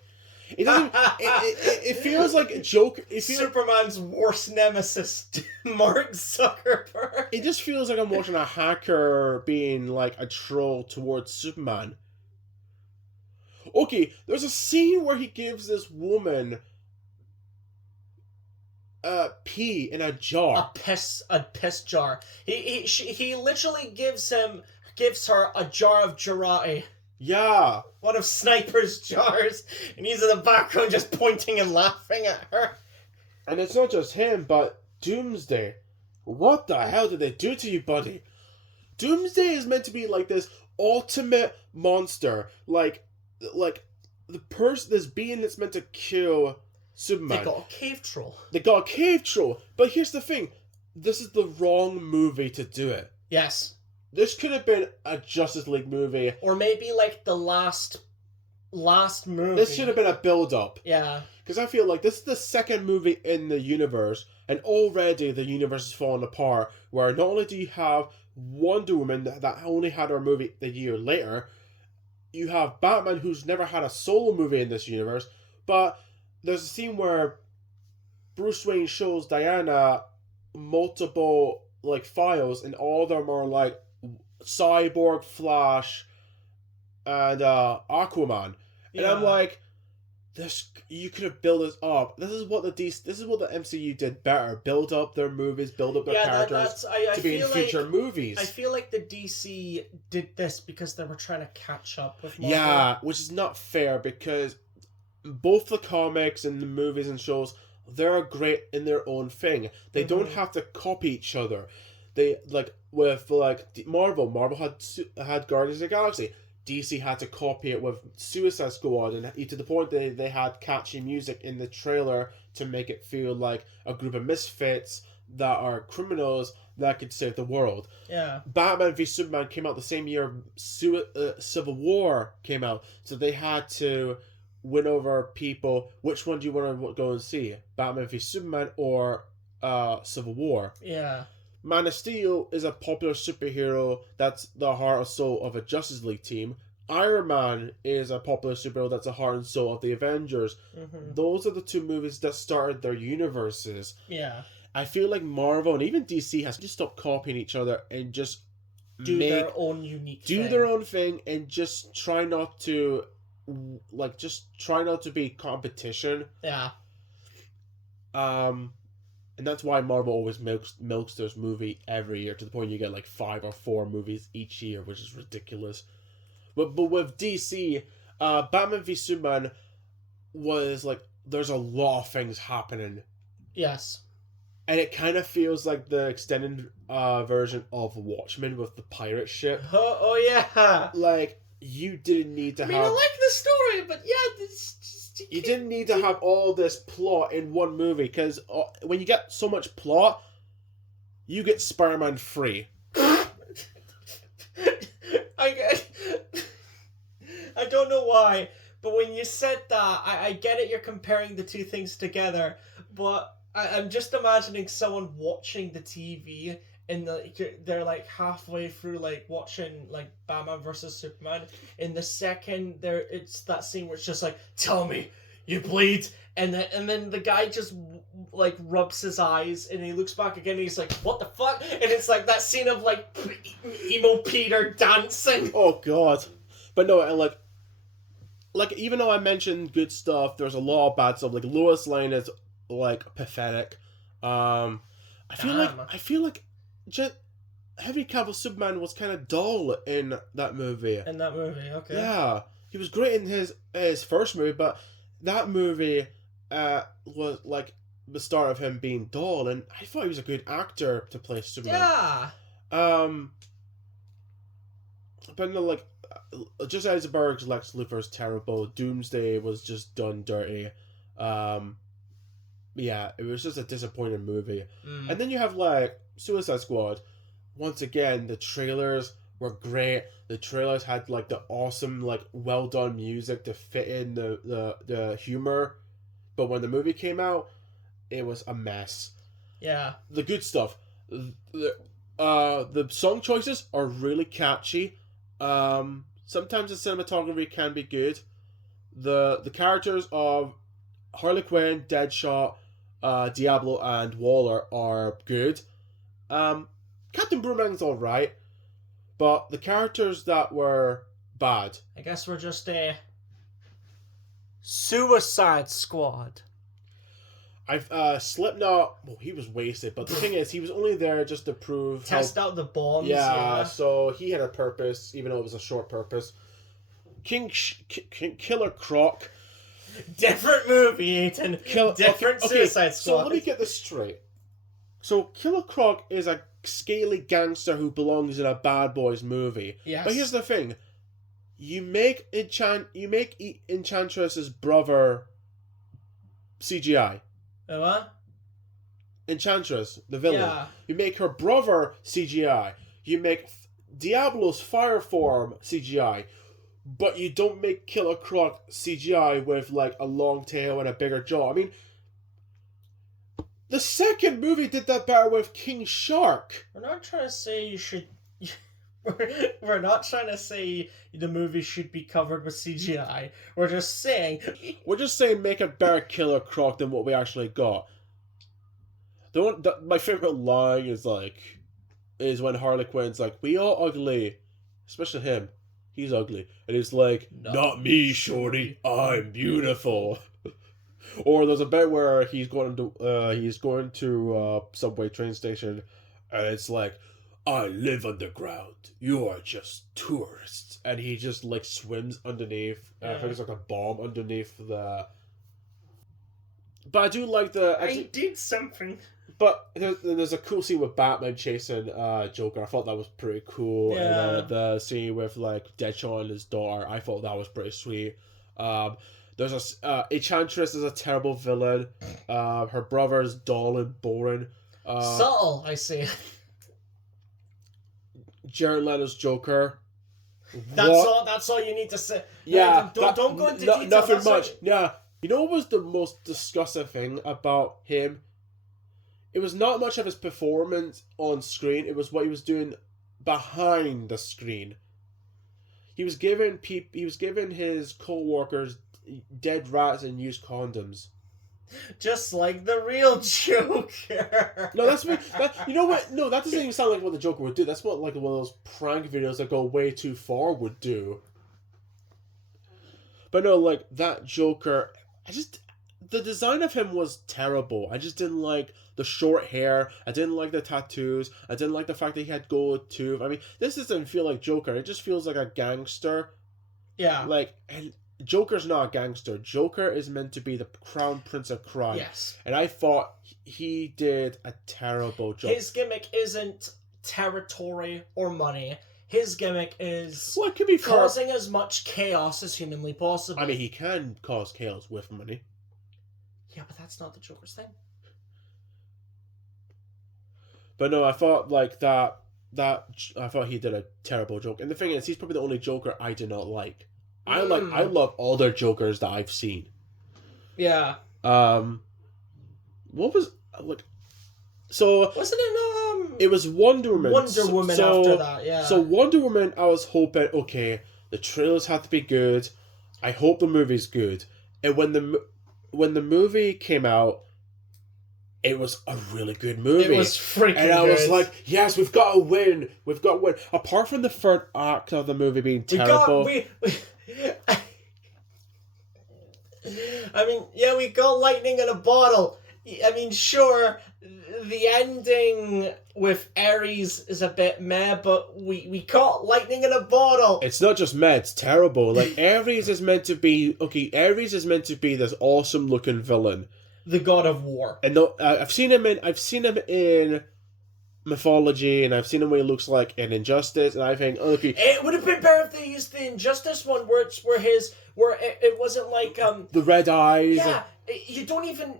It doesn't. It feels like a joke. Superman's worst nemesis, Mark Zuckerberg. It just feels like I'm watching a hacker being like a troll towards Superman. Okay, there's a scene where he gives this woman pee in a jar. A piss jar. He literally gives her a jar of Jarate. Yeah. One of Sniper's jars. And he's in the background just pointing and laughing at her. And it's not just him, but Doomsday. What the hell did they do to you, buddy? Doomsday is meant to be like this ultimate monster. Like this being that's meant to kill Superman. They got a cave troll. But here's the thing. This is the wrong movie to do it. Yes. This could have been a Justice League movie. Or maybe like the last movie. This should have been a build-up. Yeah. Because I feel like this is the second movie in the universe, and already the universe is falling apart, where not only do you have Wonder Woman that only had her movie the year later, you have Batman who's never had a solo movie in this universe, but there's a scene where Bruce Wayne shows Diana multiple like files, and all of them are like Cyborg, Flash, and Aquaman. Yeah. And I'm like, this you could have built this up. This is what the MCU did better. Build up their movies, build up their characters to be in future movies. I feel like the DC did this because they were trying to catch up with Marvel. Yeah, which is not fair because both the comics and the movies and shows, they're great in their own thing. They don't have to copy each other. They with Marvel had Guardians of the Galaxy. DC had to copy it with Suicide Squad, and to the point that they had catchy music in the trailer to make it feel like a group of misfits that are criminals that could save the world. Yeah. Batman v Superman came out the same year Civil War came out, so they had to win over people. Which one do you want to go and see? Batman v Superman or Civil War? Yeah. Man of Steel is a popular superhero that's the heart and soul of a Justice League team. Iron Man is a popular superhero that's the heart and soul of the Avengers. Those are the two movies that started their universes. Yeah. I feel like Marvel and even DC has to stop copying each other and just do their own unique thing. Do their own thing and just try not to be competition. Yeah. And that's why Marvel always milks this movie every year to the point you get 5 or 4 movies each year, which is ridiculous. But with DC, Batman v Superman was there's a lot of things happening. Yes. And it kind of feels like the extended version of Watchmen with the pirate ship. Oh yeah. You didn't need to have... I like the story, but yeah, you didn't need to have all this plot in one movie, because when you get so much plot, you get Spider-Man 3. I don't know why, but when you said that, I get it, you're comparing the two things together, but I'm just imagining someone watching the TV and they're halfway through watching Batman versus Superman. In the second it's that scene where it's just tell me you bleed, and then the guy just rubs his eyes and he looks back again and he's like, what the fuck? And it's that scene of emo Peter dancing. Oh god. But no, even though I mentioned good stuff, there's a lot of bad stuff. Lois Lane is pathetic. I feel like Henry Cavill Superman was kind of dull in that movie. Okay. Yeah, he was great in his first movie, but that movie was the start of him being dull, and I thought he was a good actor to play Superman. Yeah. But no, Jesse Eisenberg's Lex Luthor is terrible. Doomsday was just done dirty. Yeah, it was just a disappointing movie. And then you have Suicide Squad. Once again, the trailers were great. The trailers had the awesome well done music to fit in the humor. But when the movie came out, it was a mess. Yeah. The good stuff. The song choices are really catchy. Sometimes the cinematography can be good. The characters of Harley Quinn, Deadshot, Diablo, and Waller are good. Captain Boomerang's alright, but the characters that were bad. I guess we're just a Suicide Squad. Slipknot, well, he was wasted, but the thing is, he was only there just to test out the bombs. Yeah, so he had a purpose, even though it was a short purpose. Killer Croc. Different movie, Ethan. Different Suicide Squad. So let me get this straight. So Killer Croc is a scaly gangster who belongs in a Bad Boys movie. Yes. But here's the thing. You make Enchantress's brother CGI. What? Enchantress, the villain. Yeah. You make her brother CGI. You make Diablo's fire form CGI. But you don't make Killer Croc CGI with a long tail and a bigger jaw. I mean, the second movie did that better with King Shark. We're not trying to say you should... We're not trying to say the movie should be covered with CGI. We're just saying make a better Killer Croc than what we actually got. My favorite line is when Harley Quinn's we all ugly, especially him. he's ugly. And he's like, not me, shorty, I'm beautiful. Or there's a bit where he's going to subway train station, and it's like, I live underground. You are just tourists. And he just like swims underneath. I think it's like a bomb underneath the. But I do like I did something. But there's a cool scene with Batman chasing Joker. I thought that was pretty cool. Yeah. And the scene with like Deadshot and his daughter, I thought that was pretty sweet. There's Enchantress is a terrible villain. Her brother's dull and boring. Subtle, I see. Jared Leto's Joker. That's all you need to say. Yeah. Don't go into detail. Nothing much. Yeah. You know what was the most disgusting thing about him? It was not much of his performance on screen. It was what he was doing behind the screen. He was giving his co-workers dead rats and used condoms. Just like the real Joker. No, that's me. You know what? No, that doesn't even sound like what the Joker would do. That's what like one of those prank videos that go way too far would do. But no, like that Joker, the design of him was terrible. I just didn't like the short hair. I didn't like the tattoos. I didn't like the fact that he had gold tooth. I mean, this doesn't feel like Joker. It just feels like a gangster. Yeah. Like, and Joker's not a gangster. Joker is meant to be the crown prince of crime. Yes. And I thought he did a terrible job. His gimmick isn't territory or money. His gimmick is causing as much chaos as humanly possible. I mean, he can cause chaos with money. Yeah, but that's not the Joker's thing. But no, I thought like I thought he did a terrible joke. And the thing is, he's probably the only Joker I do not like. I love all their Jokers that I've seen. Yeah. What was like? So wasn't it It was Wonder Woman. Wonder Woman after that, yeah. So Wonder Woman, I was hoping, okay, the trailers had to be good. I hope the movie's good. And when the movie came out, it was a really good movie. It was freaking good. And I was like, yes, we've got to win. We've got to win. Apart from the third act of the movie being terrible. I mean, yeah, we got lightning in a bottle. I mean, sure, the ending with Ares is a bit meh, but we caught lightning in a bottle. It's not just meh, it's terrible. Like, Ares is meant to be this awesome looking villain. The god of war. And I've seen him in mythology, and I've seen him what he looks like in Injustice, and I think, okay, it would have been better if they used the Injustice one where it wasn't like the red eyes. Yeah, you don't even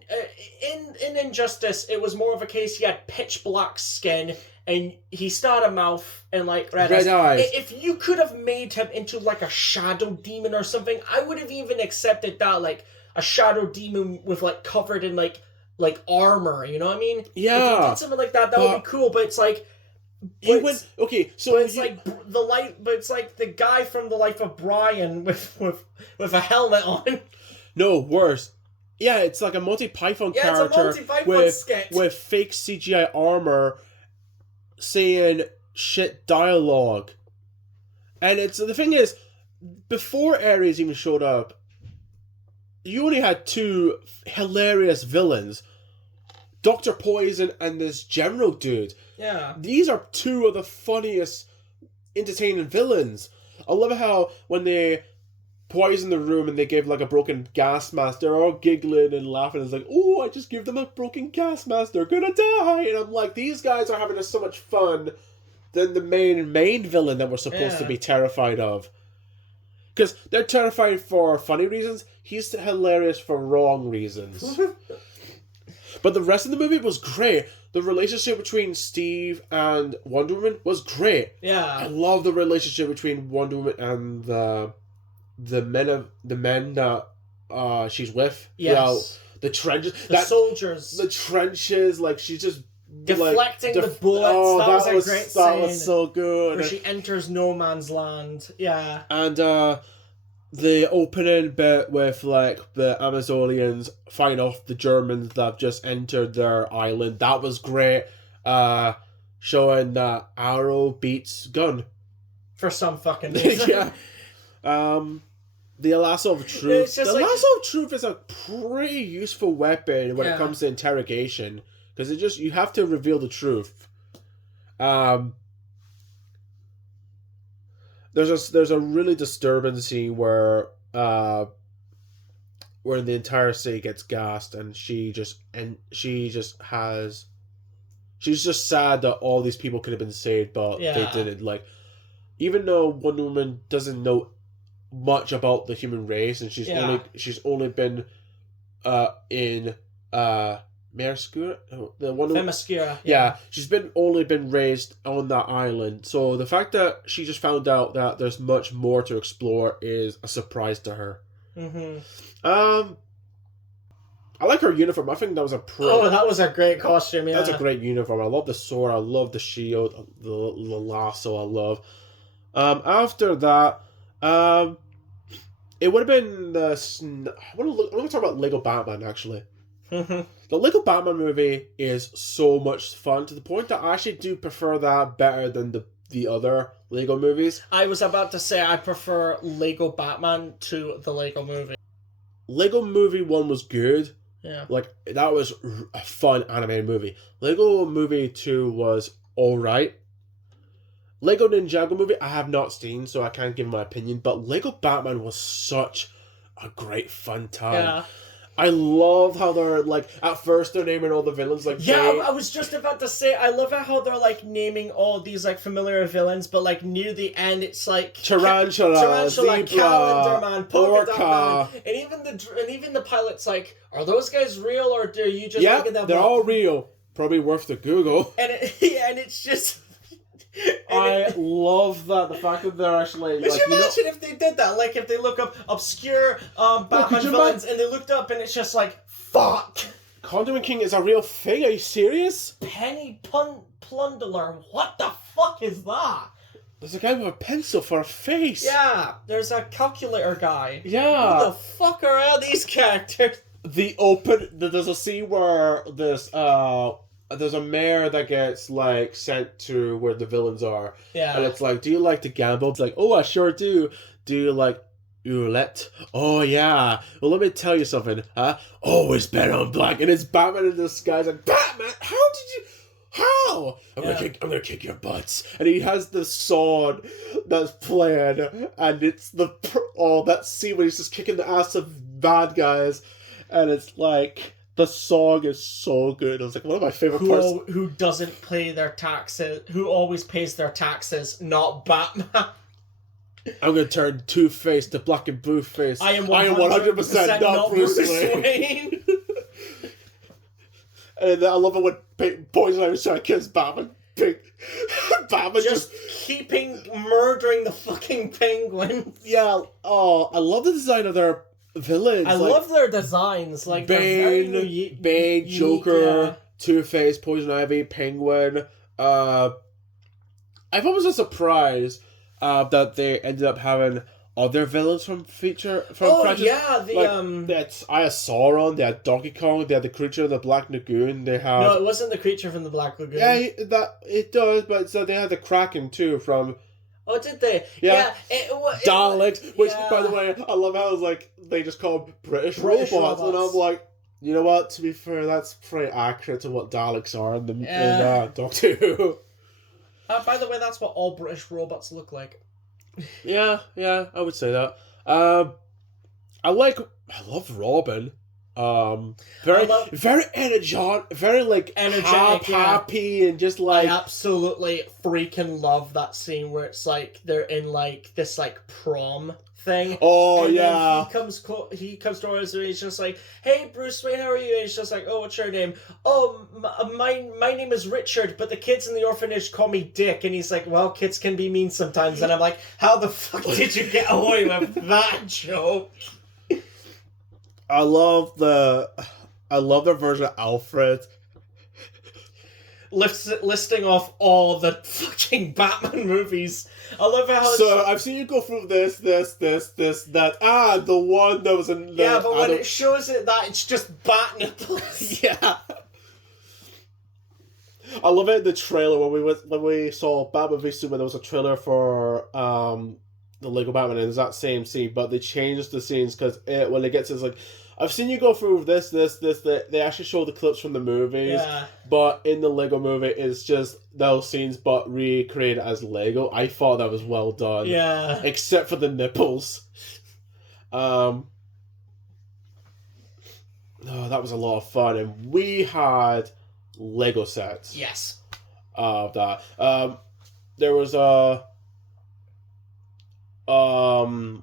in Injustice. It was more of a case he had pitch black skin and he started a mouth and like red eyes. If you could have made him into like a shadow demon or something, I would have even accepted that, like a shadow demon with like covered in like armor. You know what I mean? Yeah. If you did something like that, that would be cool. But it's like. But it's like the guy from The Life of Brian with a helmet on. No, worse. Yeah, it's like a Monty Python character it's a Monty Python skit. With fake CGI armor saying shit dialogue. And the thing is, before Ares even showed up, you only had two hilarious villains. Dr. Poison and this general dude. Yeah. These are two of the funniest, entertaining villains. I love how when they poison the room and they give like a broken gas mask, they're all giggling and laughing. It's like, oh, I just give them a broken gas mask, they're gonna die. And I'm like, these guys are having so much fun than the main villain that we're supposed to be terrified of. Because they're terrified for funny reasons. He's hilarious for wrong reasons. But the rest of the movie was great. The relationship between Steve and Wonder Woman was great. Yeah. I love the relationship between Wonder Woman and the men that she's with. Yes. You know, the trenches. Soldiers. The trenches, like she's just deflecting the bullets. That was a great scene. That was so good. Where she enters no man's land. Yeah. And the opening bit with like the Amazonians fighting off the Germans that have just entered their island, that was great. Showing that arrow beats gun. For some fucking reason. Yeah. The lasso of truth. The lasso of truth is a pretty useful weapon when it comes to interrogation, because you have to reveal the truth. There's a really disturbing scene where the entire city gets gassed, and she's just sad that all these people could have been saved, but they didn't. Like, even though Wonder Woman doesn't know much about the human race, and she's only been in Themyscira, the one. Themyscira. Yeah, she's only been raised on that island. So the fact that she just found out that there's much more to explore is a surprise to her. Mm-hmm. I like her uniform. I think that was that was a great costume. Yeah, that's a great uniform. I love the sword. I love the shield. The lasso. I love. After that, it would have been I want to talk about Lego Batman, actually. The Lego Batman movie is so much fun, to the point that I actually do prefer that better than the other Lego movies. I was about to say I prefer Lego Batman to the Lego movie. Lego Movie 1 was good. Yeah. Like, that was a fun animated movie. Lego Movie 2 was alright. Lego Ninjago movie I have not seen, so I can't give my opinion, but Lego Batman was such a great fun time. Yeah. I love how they're, like, at first they're naming all the villains, like... Yeah, I was just about to say, I love how they're, like, naming all these, like, familiar villains, but, like, near the end, it's, like... Tarantula, Zebra, Calendar Man, Polka Dot Man, and even the pilot's like, are those guys real, or are you just making them up? They're all real. Probably worth the Google. And it's just... I love that, the fact that they're actually... Could you imagine if they did that? Like, if they look up obscure Batman villains, and they looked up, and it's just like, fuck! Conduit King is a real thing? Are you serious? Penny Plunderer. What the fuck is that? There's a guy with a pencil for a face. Yeah, there's a calculator guy. Yeah. Who the fuck are all these characters? There's a scene where there's a mayor that gets, like, sent to where the villains are. Yeah. And it's like, do you like to gamble? It's like, oh, I sure do. Do you like roulette? Oh, yeah. Well, let me tell you something, huh? Always bet on black. And it's Batman in disguise. Like, Batman, how? I'm gonna kick your butts. And he has the sword that's playing, and it's that scene where he's just kicking the ass of bad guys, and it's like... The song is so good. It was like one of my favorite parts. Who doesn't pay their taxes? Who always pays their taxes? Not Batman. I'm gonna turn Two-Face to Black and Blue-Face. I am 100% not Bruce Wayne. And I love it when Poison Ivy trying to kiss Batman. Batman just keeping murdering the fucking Penguins. Yeah. Oh, I love the design of their villains. I love their designs. Like Bane, Joker, Two-Face, Poison Ivy, Penguin. I thought it was a surprise that they ended up having other villains from franchise. Yeah, they had Sauron, they had Donkey Kong, they had the creature of the Black Lagoon. They had no, it wasn't the creature from the Black Lagoon. Yeah, it does, but so they had the Kraken too from. Oh, did they? Yeah. Daleks, which, by the way, I love how it's like they just call them British robots. And I'm like, you know what? To be fair, that's pretty accurate to what Daleks are in Doctor Who. By the way, that's what all British robots look like. Yeah, I would say that. I love Robin. Very energetic, very like energetic, happy, and just like I absolutely freaking love that scene where it's like they're in like this like prom thing. Oh, and yeah. He comes towards her and he's just like, "Hey, Bruce Wayne, how are you?" And he's just like, "Oh, what's your name?" "Oh, my name is Richard, but the kids in the orphanage call me Dick." And he's like, "Well, kids can be mean sometimes." And I'm like, "How the fuck did you get away with that joke?" I love their version of Alfred. Listing off all the fucking Batman movies. I love how so I've seen you go through this, that. The one that was in the... Yeah, but when it shows it that, it's just bat nipples. Yeah. I love it in the trailer when we saw Batman v Superman. There was a trailer for the Lego Batman, and it's that same scene, but they changed the scenes because when it gets, it's like, I've seen you go through this. They actually show the clips from the movies, but in the Lego movie, it's just those scenes, but recreated as Lego. I thought that was well done. Yeah. Except for the nipples. Oh, that was a lot of fun, and we had Lego sets. Yes. Of that. There was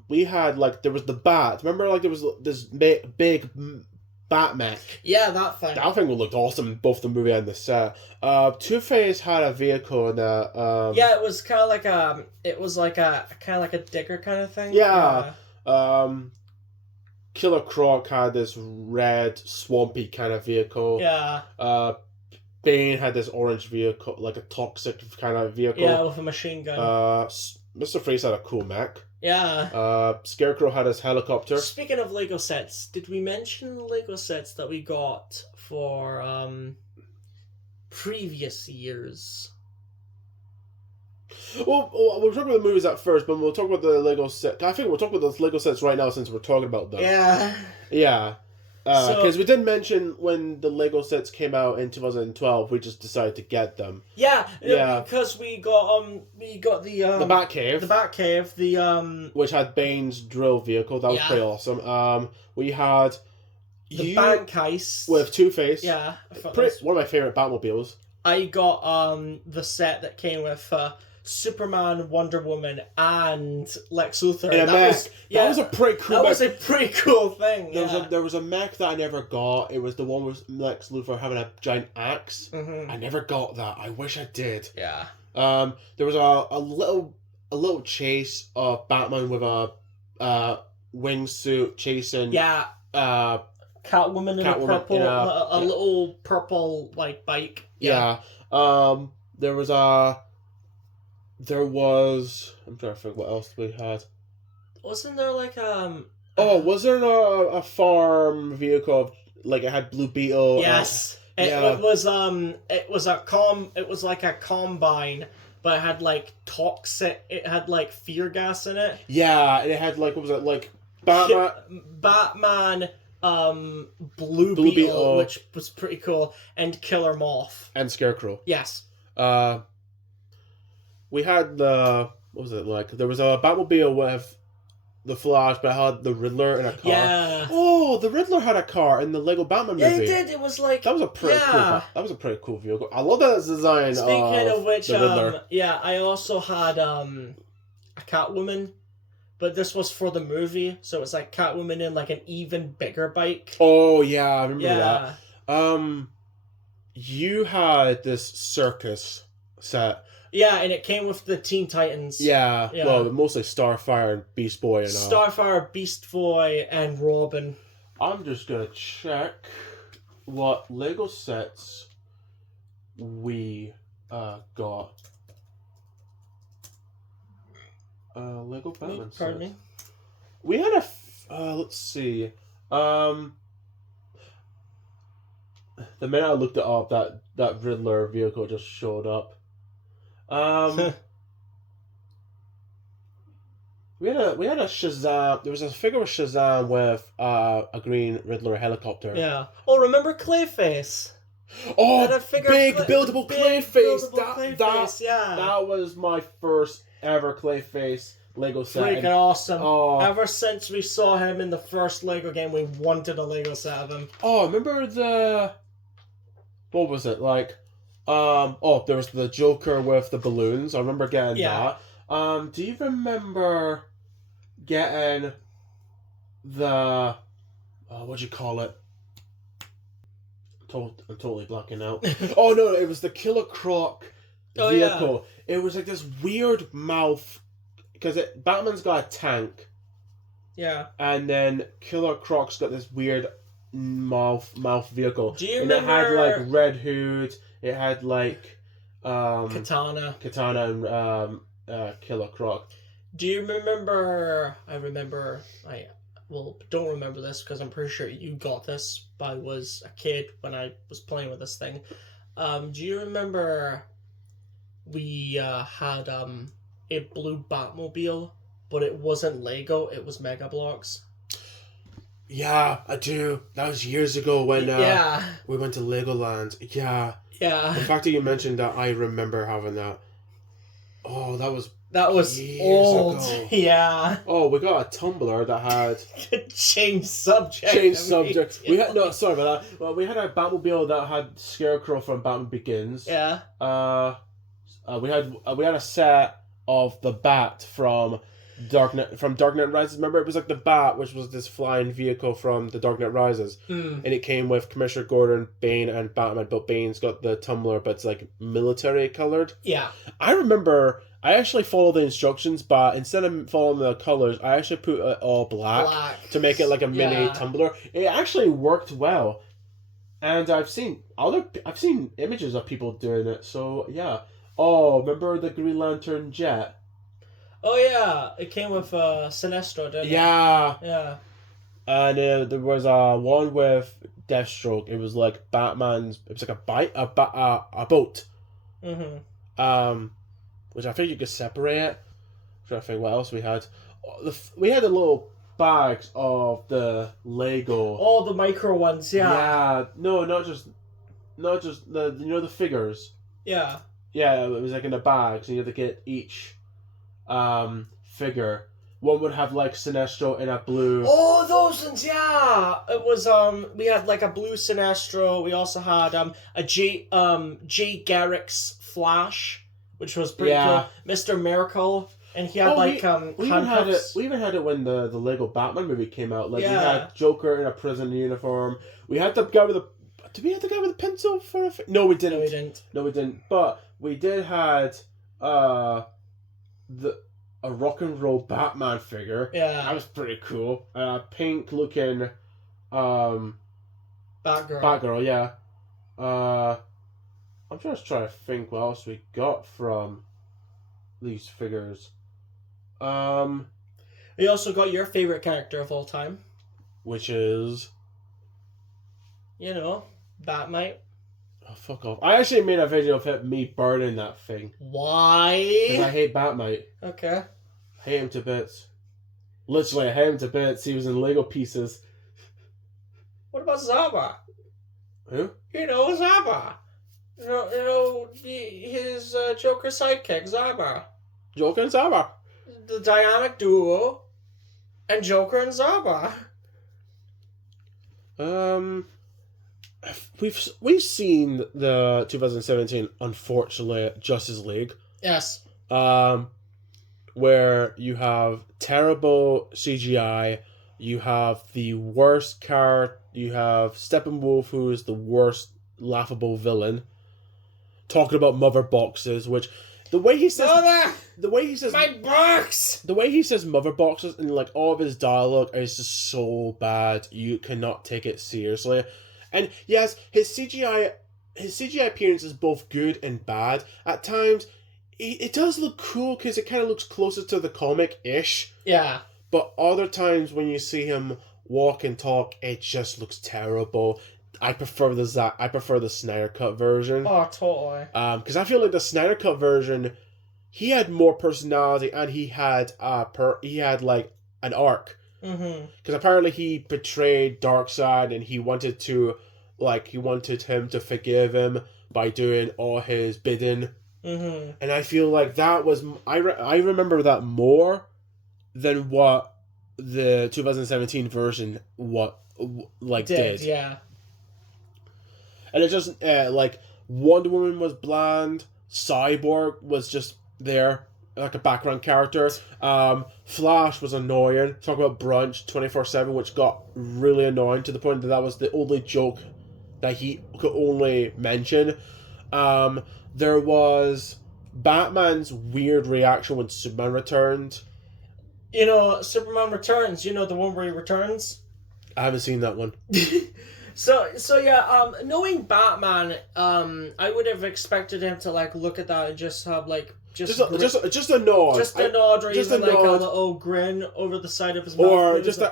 we had, like, there was the bat. Remember, like, there was this big bat mech. Yeah, that thing. That thing looked awesome in both the movie and the set. Two-Face had a vehicle in that. Yeah, it was kind of like a digger kind of thing. Yeah. Killer Croc had this red, swampy kind of vehicle. Yeah. Bane had this orange vehicle, like a toxic kind of vehicle. Yeah, with a machine gun. Mr. Freeze had a cool mech. Yeah. Scarecrow had his helicopter. Speaking of Lego sets, did we mention the Lego sets that we got for previous years? Well, we'll talk about the movies at first, but we'll talk about the Lego set. I think we'll talk about the Lego sets right now since we're talking about them. Yeah. Yeah. Because we did mention when the Lego sets came out in 2012, we just decided to get them. Yeah. Because we got the Batcave. The Batcave, which had Bane's drill vehicle. That was pretty awesome. We had the bank heist with Two-Face. Yeah. One of my favorite Batmobiles. I got the set that came with Superman, Wonder Woman, and Lex Luthor. In a mech. That was a pretty cool. That was a pretty cool thing. There was a mech that I never got. It was the one with Lex Luthor having a giant axe. Mm-hmm. I never got that. I wish I did. Yeah. There was a little chase of Batman with a wingsuit chasing. Yeah. Catwoman in a purple, a little purple like bike. Yeah. There was. I'm trying to think what else we had. Wasn't there like was there a farm vehicle? Like it had Blue Beetle. Yes. It was like a combine, but it had like toxic. It had like fear gas in it. Yeah, and it had like, what was it, like Batman. Blue Beetle, which was pretty cool, and Killer Moth and Scarecrow. Yes. We had what was it like? There was a Batmobile with the Flash, but it had the Riddler in a car. Yeah. Oh, the Riddler had a car in the Lego Batman movie. Yeah, it did. It was like that was a pretty cool. That was a pretty cool vehicle. I love that design. Speaking of which, the Riddler. I also had a Catwoman. But this was for the movie, so it's like Catwoman in like an even bigger bike. Oh yeah, I remember that. You had this circus set. Yeah, and it came with the Teen Titans. Yeah. Well, mostly Starfire and Beast Boy and Starfire, Beast Boy, and Robin. I'm just gonna check what Lego sets we got. Lego Batman set. Pardon me? We had let's see. The minute I looked it up, that Riddler vehicle just showed up. We had a Shazam. There was a figure of Shazam with a green Riddler helicopter. Yeah. Oh, remember Clayface? Oh, big buildable Clayface. That was my first ever Clayface Lego set. Freaking awesome. Oh. Ever since we saw him in the first Lego game, we wanted a Lego set of him. Oh, remember what was it? Like, there was the Joker with the balloons. I remember getting that. Do you remember getting the, what'd you call it? I'm totally blacking out. Oh no, it was the Killer Croc vehicle. Yeah. It was like this weird mouth, because Batman's got a tank. Yeah. And then Killer Croc's got this weird mouth vehicle. Do you remember? It had like Red Hood. It had like Katana and Killer Croc. Do you remember? I don't remember this because I'm pretty sure you got this, but I was a kid when I was playing with this thing. Do you remember we had a blue Batmobile, but it wasn't Lego, it was Mega Bloks? Yeah, I do. That was years ago when we went to Legoland. Yeah. Yeah. The fact that you mentioned that, I remember having that. Oh, that was old. Ago. Yeah. Oh, we got a tumbler that had Change subject. We had sorry about that. Well, we had a Batmobile that had Scarecrow from Batman Begins. Yeah. We had a set of the Bat from Dark Knight Rises. Remember, it was like the Bat, which was this flying vehicle from the Dark Knight Rises, and it came with Commissioner Gordon, Bane, and Batman. But Bane's got the tumbler, but it's like military colored. Yeah. I remember I actually followed the instructions, but instead of following the colors, I actually put it all black to make it like a mini tumbler. It actually worked well, and I've seen images of people doing it. So yeah. Oh, remember the Green Lantern jet? Oh yeah, it came with Sinestro, didn't it? Yeah. Yeah. And there was one with Deathstroke. It was like Batman's. It was like a boat. Mm-hmm. Which I think you could separate. I'm trying to think what else we had. We had the little bags of the Lego. Oh, the micro ones, yeah. Yeah. No, not just the the figures. Yeah. Yeah, it was like in a bag, so you had to get each figure. One would have like Sinestro in a blue. Oh, those ones, yeah. It was we had like a blue Sinestro. We also had a Jay Garrick's Flash, which was pretty cool. Mr. Miracle, and he had handcuffs. We even had it when the Lego Batman movie came out. Like we had Joker in a prison uniform. We had the guy with the. Did we have the guy with the pencil for a? No, we didn't. No, we didn't. But we did had a rock and roll Batman figure. Yeah, that was pretty cool. Pink looking, Batgirl. Yeah. I'm just trying to think what else we got from these figures. We also got your favorite character of all time, which is, Batmite. Oh, fuck off. I actually made a video of me burning that thing. Why? Because I hate Batmite. Okay. I hate him to bits. Literally, I hate him to bits. He was in Lego pieces. What about Zaba? Who? Zaba. His Joker sidekick, Zaba. Joker and Zaba. The dynamic duo. And Joker and Zaba. We've seen the 2017, unfortunately, Justice League. Yes. Where you have terrible CGI, you have the worst character, you have Steppenwolf, who is the worst laughable villain, talking about mother boxes, which the way he says my box, the way he says mother boxes and like all of his dialogue is just so bad you cannot take it seriously. And yes, his CGI appearance is both good and bad. At times, it does look cool because it kind of looks closer to the comic-ish. Yeah. But other times when you see him walk and talk, it just looks terrible. I prefer the Snyder Cut version. Oh, totally. Because I feel like the Snyder Cut version, he had more personality and he had like an arc. Because apparently he betrayed Darkseid and he wanted him to forgive him by doing all his bidding. And I feel like that was I remember that more than what the 2017 version did. Yeah. And it just like Wonder Woman was bland, Cyborg was just there like a background character. Flash was annoying. Talk about brunch 24/7, which got really annoying to the point that was the only joke that he could only mention. There was Batman's weird reaction when Superman returned. Superman Returns. The one where he returns. I haven't seen that one. So yeah. Knowing Batman, I would have expected him to look at that and just have just a nod. Just a nod. Or even a little grin over the side of his mouth.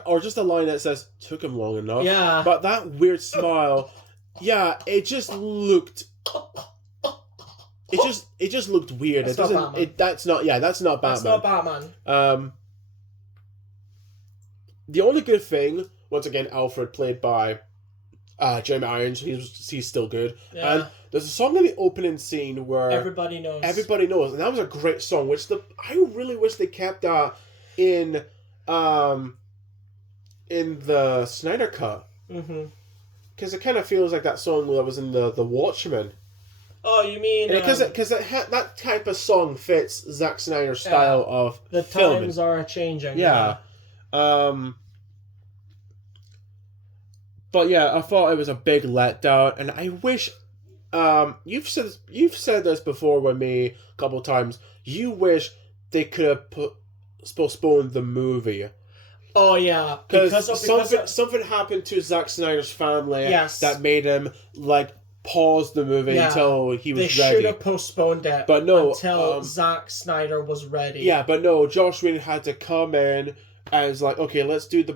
Or just a line that says, "Took him long enough." Yeah. But that weird smile, yeah, it just looked It just looked weird. That's it doesn't. That's not Batman. That's not Batman. The only good thing, once again, Alfred played by Jeremy Irons. He's still good. Yeah. And there's a song in the opening scene where everybody knows, and that was a great song. Which I really wish they kept that in the Snyder cut. Mm-hmm. Because it kind of feels like that song that was in the Watchmen. Oh, you mean... Because that type of song fits Zack Snyder's style of filming. The times are changing. Yeah. But yeah, I thought it was a big letdown, and I wish... you've said this before with me a couple of times. You wish they could have postponed the movie. Oh yeah, because something happened to Zack Snyder's family that made him pause the movie until he was ready. They should have postponed it, but no, until Zack Snyder was ready. Yeah, but no, Joss Whedon had to come in and was like, okay, let's do the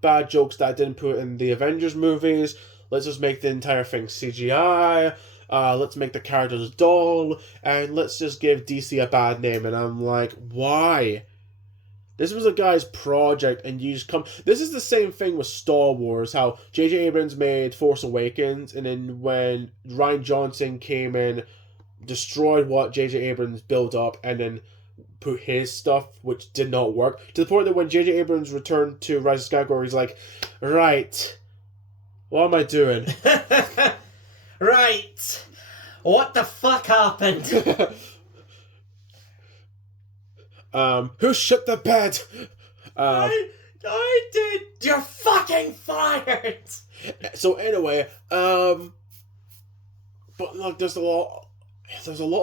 bad jokes that I didn't put in the Avengers movies. Let's just make the entire thing CGI. Let's make the characters dull, and let's just give DC a bad name. And I'm like, why? This was a guy's project, and you just come... This is the same thing with Star Wars, how J.J. Abrams made Force Awakens, and then when Rian Johnson came in, destroyed what J.J. Abrams built up, and then put his stuff, which did not work, to the point that when J.J. Abrams returned to Rise of Skywalker, he's like, right, what am I doing? Right, what the fuck happened? Who shut the bed? I did. You're fucking fired. So anyway, but look, there's a lot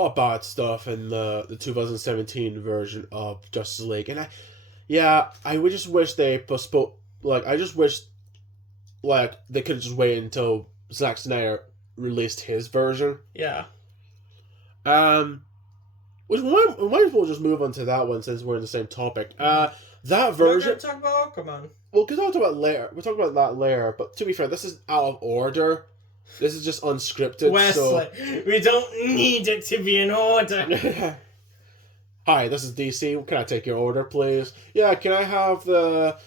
of bad stuff in the 2017 version of Justice League, and I would just wish they postponed. I just wish, they could just wait until Zack Snyder released his version. Yeah. We might as well just move on to that one since we're in the same topic. That version... We're going to talk about Aquaman. Well, because I'll talk about later. We'll talk about that later. But to be fair, this is out of order. This is just unscripted. Wesley, we don't need it to be in order. Hi, this is DC. Can I take your order, please? Yeah, can I have the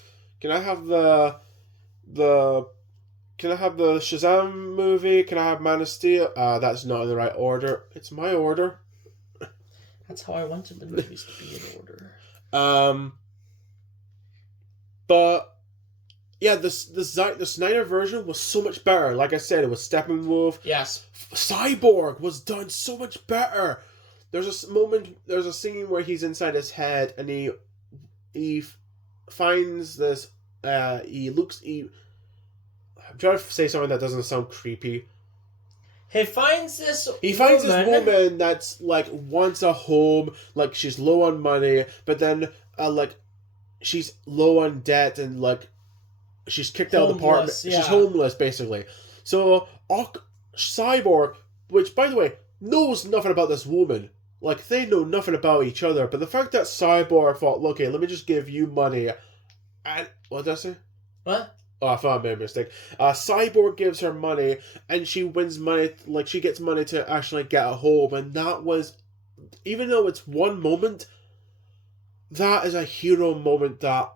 Shazam movie? Can I have Man of Steel? That's not in the right order. It's my order. That's how I wanted the movies to be in order. But yeah, the Snyder version was so much better. Like I said, it was Steppenwolf. Yes. Cyborg was done so much better. There's a scene where he's inside his head and he finds this. I'm trying to say something that doesn't sound creepy. He finds this woman that's wants a home, she's low on money, but then she's low on debt and she's kicked out of the apartment. Yeah. She's homeless basically. So Cyborg, which by the way knows nothing about this woman, they know nothing about each other, but the fact that Cyborg thought, okay, let me just give you money, and what did I say? What? Oh, I thought I made a mistake. Cyborg gives her money, and she wins money, she gets money to actually get a home, and that was, even though it's one moment, that is a hero moment that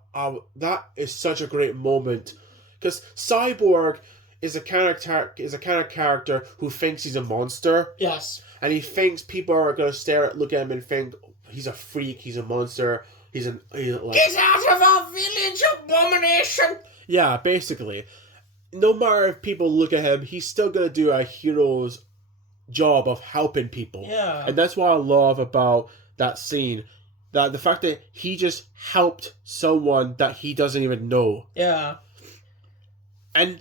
is such a great moment. Because Cyborg is a kind of character who thinks he's a monster. Yes. And he thinks people are going to look at him and think, he's a freak, he's a monster, he's get out of our village, abomination! Yeah, basically. No matter if people look at him, he's still going to do a hero's job of helping people. Yeah. And that's what I love about that scene. That the fact that he just helped someone that he doesn't even know. Yeah. And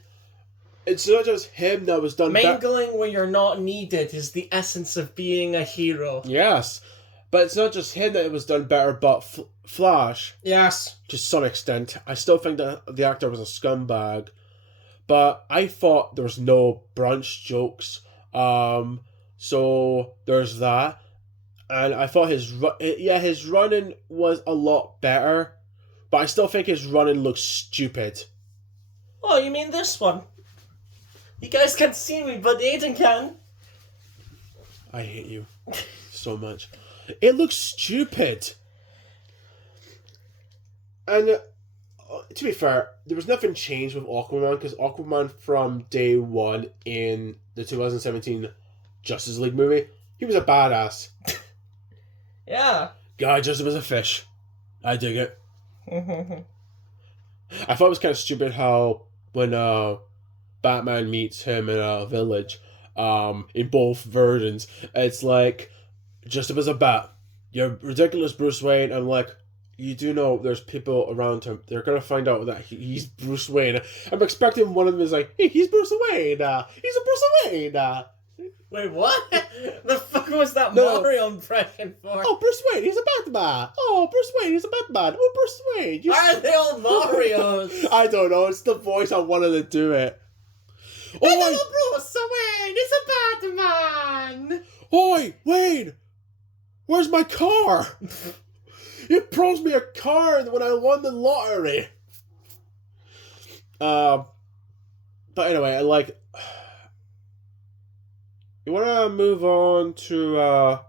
it's not just him that was done... Mangling when you're not needed is the essence of being a hero. Yes. But it's not just him that it was done better, but Flash. Yes. To some extent. I still think that the actor was a scumbag. But I thought there was no brunch jokes. So there's that. And I thought his running was a lot better. But I still think his running looks stupid. Oh, you mean this one? You guys can't see me, but Aiden can. I hate you so much. It looks stupid. And to be fair, there was nothing changed with Aquaman, because Aquaman from day one in the 2017 Justice League movie, he was a badass. Yeah. Guy dressed up as a fish. I dig it. I thought it was kind of stupid how when Batman meets him in a village, in both versions, it's like, dressed up as a bat. You're ridiculous, Bruce Wayne. I'm like, you do know there's people around him. They're going to find out that he's Bruce Wayne. I'm expecting one of them is like, hey, he's Bruce Wayne. He's a Bruce Wayne. Wait, what? The fuck was that Mario impression for? Oh, Bruce Wayne, he's a Batman. Oh, Bruce Wayne, he's a Batman. Oh, Bruce Wayne. Why are they all Marios? I don't know. It's the voice I wanted to do it. Oi, Bruce Wayne, he's a Batman. Oi, Wayne, where's my car? You promised me a car when I won the lottery. But anyway, I like... You want to move on to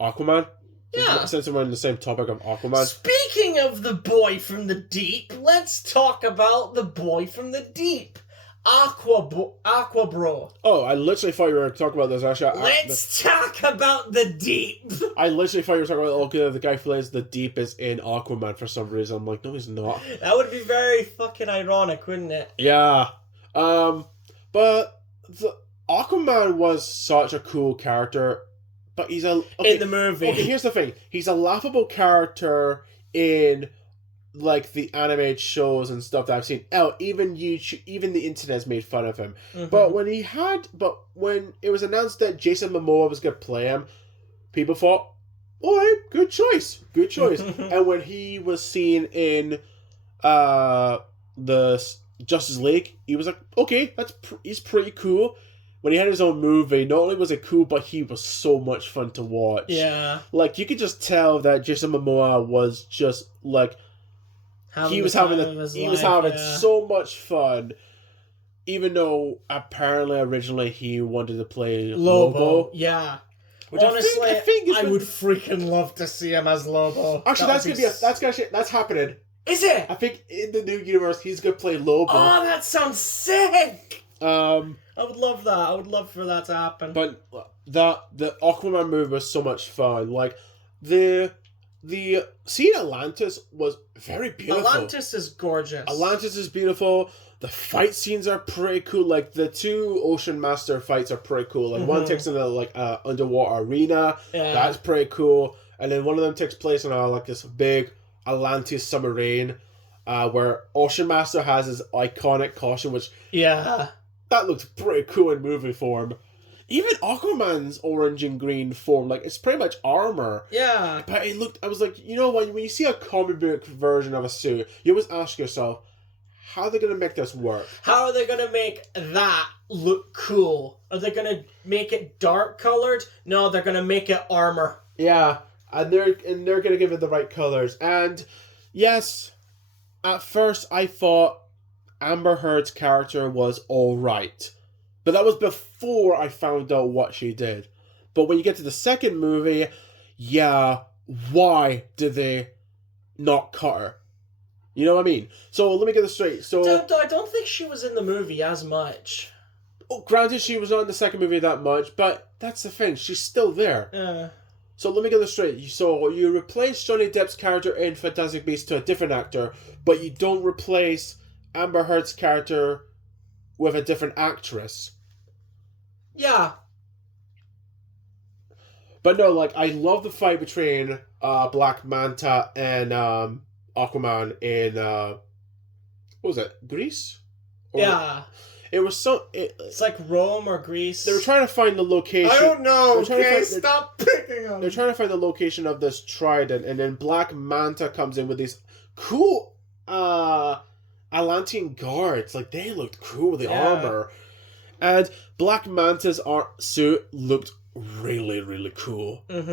Aquaman? Yeah. Since we're on the same topic of Aquaman. Speaking of the boy from the deep, let's talk about the boy from the deep. Aquabro. Oh, I literally thought you were talking about this. Actually, let's talk about the deep. I literally thought you were talking about, okay, the guy who plays the deep is in Aquaman for some reason. I'm like, no, he's not. That would be very fucking ironic, wouldn't it? Yeah. But the Aquaman was such a cool character, but he's in the movie. Okay, here's the thing: he's a laughable character in like the animated shows and stuff that I've seen. Even YouTube, even the internet's made fun of him. But when it was announced that Jason Momoa was gonna play him, people thought, "All right, good choice." And when he was seen in the Justice League, he was like, "Okay, he's pretty cool." When he had his own movie, not only was it cool, but he was so much fun to watch. Yeah. Like, you could just tell that Jason Momoa was just, like, he was having so much fun. Even though, apparently, originally, he wanted to play Lobo. Yeah. Which honestly, I would freaking love to see him as Lobo. Actually, that's happening. Is it? I think in the new universe, he's gonna play Lobo. Oh, that sounds sick! I would love that. I would love for that to happen. But the Aquaman movie was so much fun. Like the scene Atlantis was very beautiful. Atlantis is gorgeous. Atlantis is beautiful. The fight scenes are pretty cool. Like the two Ocean Master fights are pretty cool. Like one takes in a underwater arena. Yeah. That's pretty cool. And then one of them takes place in this big Atlantis submarine, where Ocean Master has his iconic costume, which that looked pretty cool in movie form. Even Aquaman's orange and green form, like, it's pretty much armor. Yeah. But I was like, you know, when you see a comic book version of a suit, you always ask yourself, how are they going to make this work? How are they going to make that look cool? Are they going to make it dark colored? No, they're going to make it armor. Yeah. And they're going to give it the right colors. And yes, at first I thought Amber Heard's character was alright. But that was before I found out what she did. But when you get to the second movie, why did they not cut her? You know what I mean? So let me get this straight. So I don't think she was in the movie as much. Oh, granted, she was not in the second movie that much, but that's the thing. She's still there. Yeah. So let me get this straight. So you replace Johnny Depp's character in Fantastic Beasts to a different actor, but you don't replace Amber Heard's character with a different actress. Yeah. But no, like, I love the fight between Black Manta and Aquaman in, what was it, Greece? Yeah. It was so... It's like Rome or Greece. They were trying to find the location... I don't know, okay? Stop picking on me. They're trying to find the location of this trident, and then Black Manta comes in with these cool Atlantean guards. Like, they looked cool with the armor. And Black Manta's suit looked really, really cool. Mm-hmm.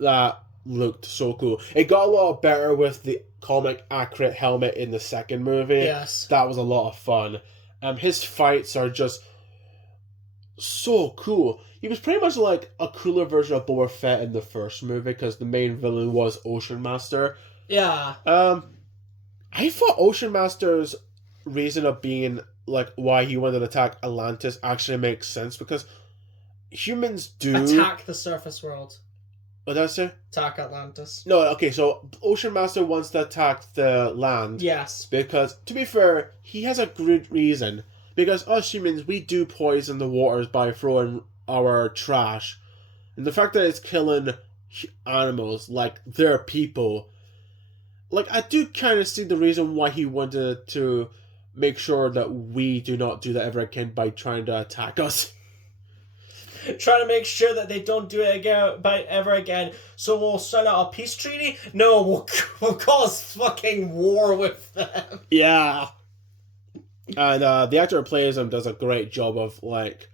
That looked so cool. It got a lot better with the comic accurate helmet in the second movie. Yes. That was a lot of fun. His fights are just so cool. He was pretty much like a cooler version of Boba Fett in the first movie because the main villain was Ocean Master. Yeah. I thought Ocean Master's reason of being, like, why he wanted to attack Atlantis actually makes sense because humans do... Attack the surface world. What did I say? Attack Atlantis. No, okay, so Ocean Master wants to attack the land. Yes. Because, to be fair, he has a good reason. Because us humans, we do poison the waters by throwing our trash. And the fact that it's killing animals, like, they're people... Like, I do kind of see the reason why he wanted to make sure that we do not do that ever again by trying to attack us. Trying to make sure that they don't do it ever again. So we'll sign out a peace treaty? No, we'll cause fucking war with them. Yeah. And the actor who plays him does a great job of, like,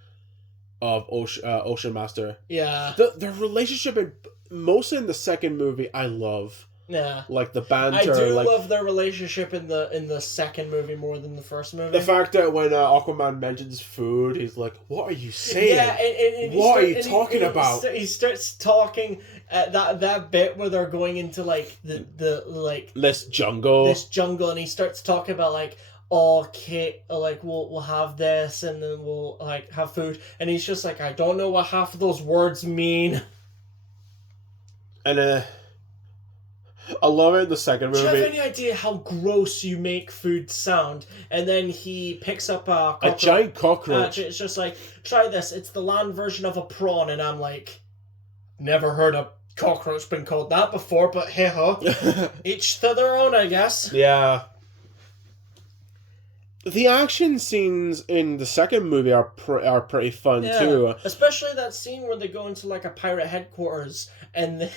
Ocean Master. Yeah. The relationship, mostly in the second movie, I love. Yeah. Like the banter. I do love their relationship in the second movie more than the first movie. The fact that when Aquaman mentions food, he's like, "What are you saying? Yeah, and what are you talking about?" He starts talking at that bit where they're going into like the like this jungle, and he starts talking about like, "Oh, Kate, like we'll have this, and then we'll like have food," and he's just like, "I don't know what half of those words mean." And I love it in the second movie. Do you have any idea how gross you make food sound? And then he picks up a giant cockroach. It's just like, try this. It's the land version of a prawn. And I'm like, never heard a cockroach been called that before, but hey ho. Each to their own, I guess. Yeah. The action scenes in the second movie are pretty fun too. Especially that scene where they go into like a pirate headquarters and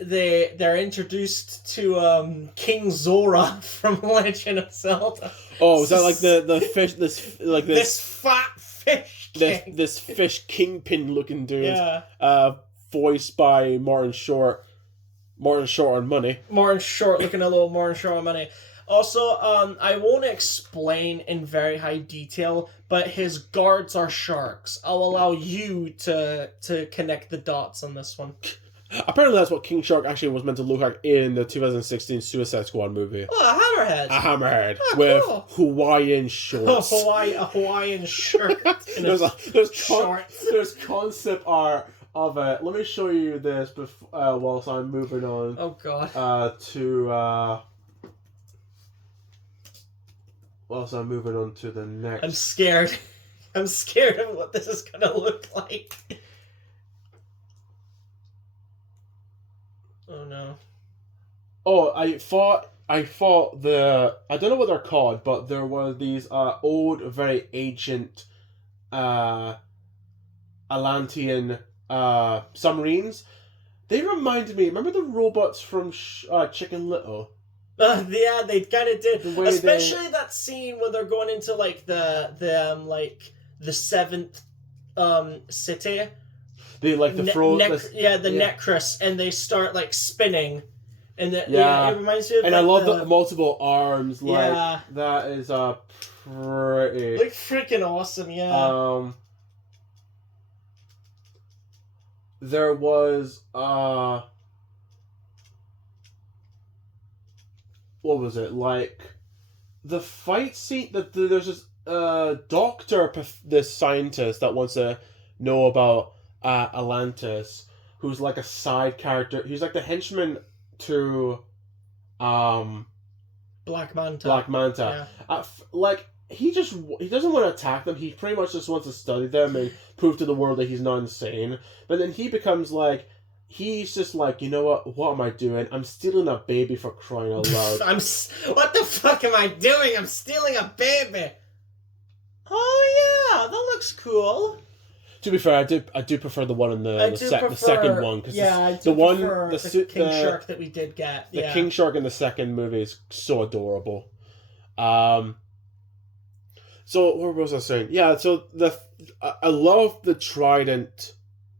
they're introduced to King Zora from Legend of Zelda. Oh, is that like the fish? This fat fish king. This fish kingpin looking dude. Yeah. Voiced by Martin Short. Martin Short on money. Martin Short, looking a little Martin Short on money. Also, I won't explain in very high detail, but his guards are sharks. I'll allow you to connect the dots on this one. Apparently that's what King Shark actually was meant to look like in the 2016 Suicide Squad movie. Oh, a hammerhead. A hammerhead with cool. Hawaiian shorts. A Hawaiian shirt. There's concept art of it. Let me show you this whilst I'm moving on. Oh god. Whilst I'm moving on to the next. I'm scared. I'm scared of what this is gonna look like. Oh no. Oh, I thought I don't know what they're called, but there were these old, very ancient Atlantean submarines. They reminded me. Remember the robots from Chicken Little? Yeah, they kind of did. Especially that scene where they're going into like the seventh city. They like the Necrus, and they start like spinning, and it reminds me of. And I love the multiple arms. Like that is pretty like freaking awesome. Yeah. There was what was it like? The fight scene. There's this doctor, this scientist that wants to know about Atlantis, who's like a side character. He's like the henchman to Black Manta. Yeah. He doesn't want to attack them. He pretty much just wants to study them and prove to the world that he's not insane. But then he becomes like, he's just like, you know what? What am I doing? I'm stealing a baby, for crying out loud. What the fuck am I doing? I'm stealing a baby. Oh yeah, that looks cool. To be fair, I do prefer the one in the second one, because the King Shark that we did get. The King Shark in the second movie is so adorable. So what was I saying? Yeah, so I love the trident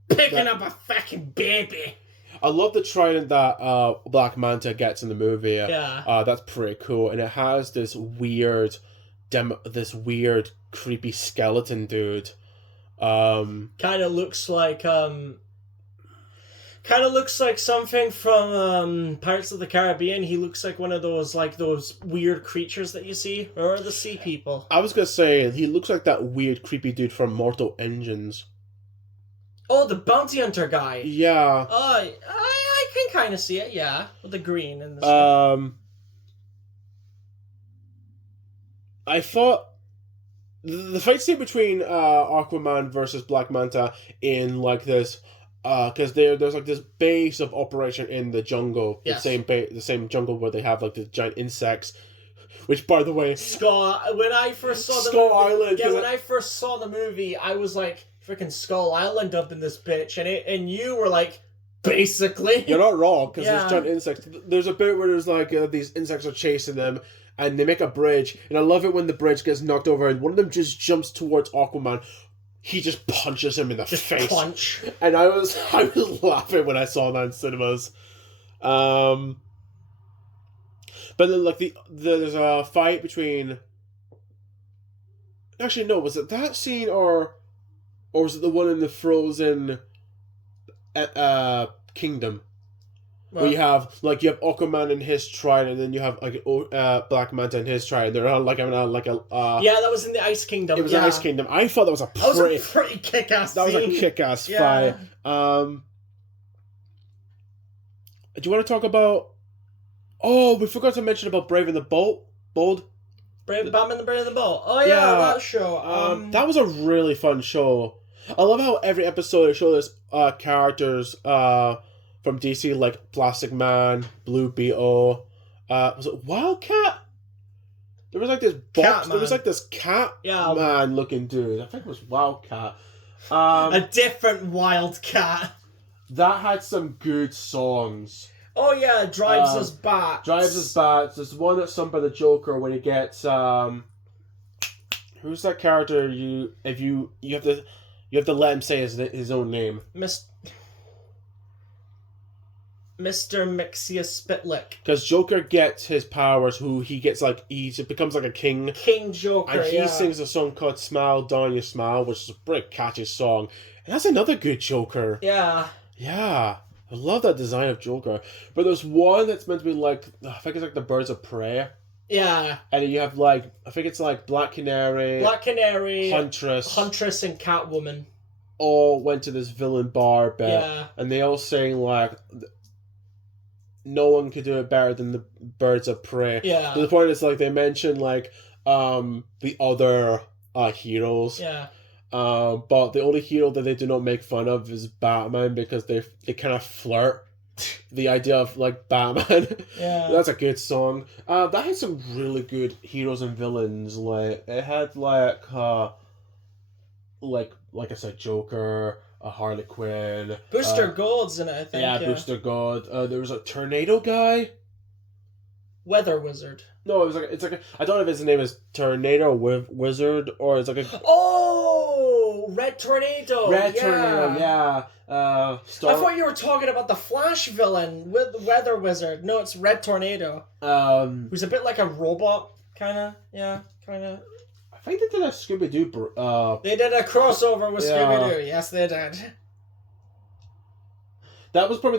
picking up a fucking baby. I love the trident that Black Manta gets in the movie. Yeah. That's pretty cool, and it has this weird, creepy skeleton dude. Kind of looks like something from Pirates of the Caribbean. He looks like one of those weird creatures that you see, or the sea people. I was gonna say he looks like that weird, creepy dude from Mortal Engines. Oh, the bounty hunter guy. Yeah. I can kind of see it. Yeah, with the green and the. I thought the fight scene between Aquaman versus Black Manta in like this, because there's like this base of operation in the jungle, yes. the same jungle where they have like the giant insects, which by the way, when I first saw Skull Island. Yeah, when I first saw the movie, I was like, freaking Skull Island up in this bitch, and you were like, basically. You're not wrong, because there's giant insects. There's a bit where there's like these insects are chasing them, and they make a bridge, and I love it when the bridge gets knocked over, and one of them just jumps towards Aquaman. He just punches him in the face. Punch. And I was laughing when I saw that in cinemas. But then like there's a fight between. Actually, no. Was it that scene or was it the one in the Frozen kingdom? Where you have Aquaman and his trident, and then you have like Black Manta and his trident. They're on like that was in the Ice Kingdom. It was the Ice Kingdom. I thought that was a pretty kick-ass. That was a kick-ass fight. Do you want to talk about? Oh, we forgot to mention about Brave and the Bold. Batman the Brave and the Bold. Oh yeah, that show. That was a really fun show. I love how every episode they show this characters from DC, like Plastic Man, Blue Beetle. Was it Wildcat? There was like this box. There was like this cat man looking dude. I think it was Wildcat. A different Wildcat. That had some good songs. Oh yeah, Drives Us Bats. Drives Us Bats. There's one that's sung by the Joker when he gets who's that character? You have to let him say his own name. Mr. Mixius Spitlick. Because Joker gets his powers, he becomes like a king. King Joker, and he sings a song called Smile, Dawn You Smile, which is a pretty catchy song. And that's another good Joker. Yeah. Yeah. I love that design of Joker. But there's one that's meant to be like, I think it's like the Birds of Prey. Yeah. And then you have like, I think it's like Black Canary, Huntress, and Catwoman. All went to this villain bar bit. Yeah. And they all sing like, no one could do it better than the Birds of Prey. Yeah. To the point it's like they mention like the other heroes. Yeah. But the only hero that they do not make fun of is Batman, because they kind of flirt the idea of like Batman. Yeah. That's a good song. That had some really good heroes and villains. Like it had like I said, Joker, Harley Quinn. Booster Gold's in it, I think. Yeah, Booster Gold. There was a tornado guy. Weather Wizard. No, it's like I don't know if his name is Tornado Wizard or it's like a. Oh, Red Tornado. Tornado, yeah. I thought you were talking about the Flash villain with the Weather Wizard. No, it's Red Tornado. Who's a bit like a robot, kind of. Yeah, kind of. I think they did a Scooby-Doo. They did a crossover with Scooby-Doo. Yes, they did. That was probably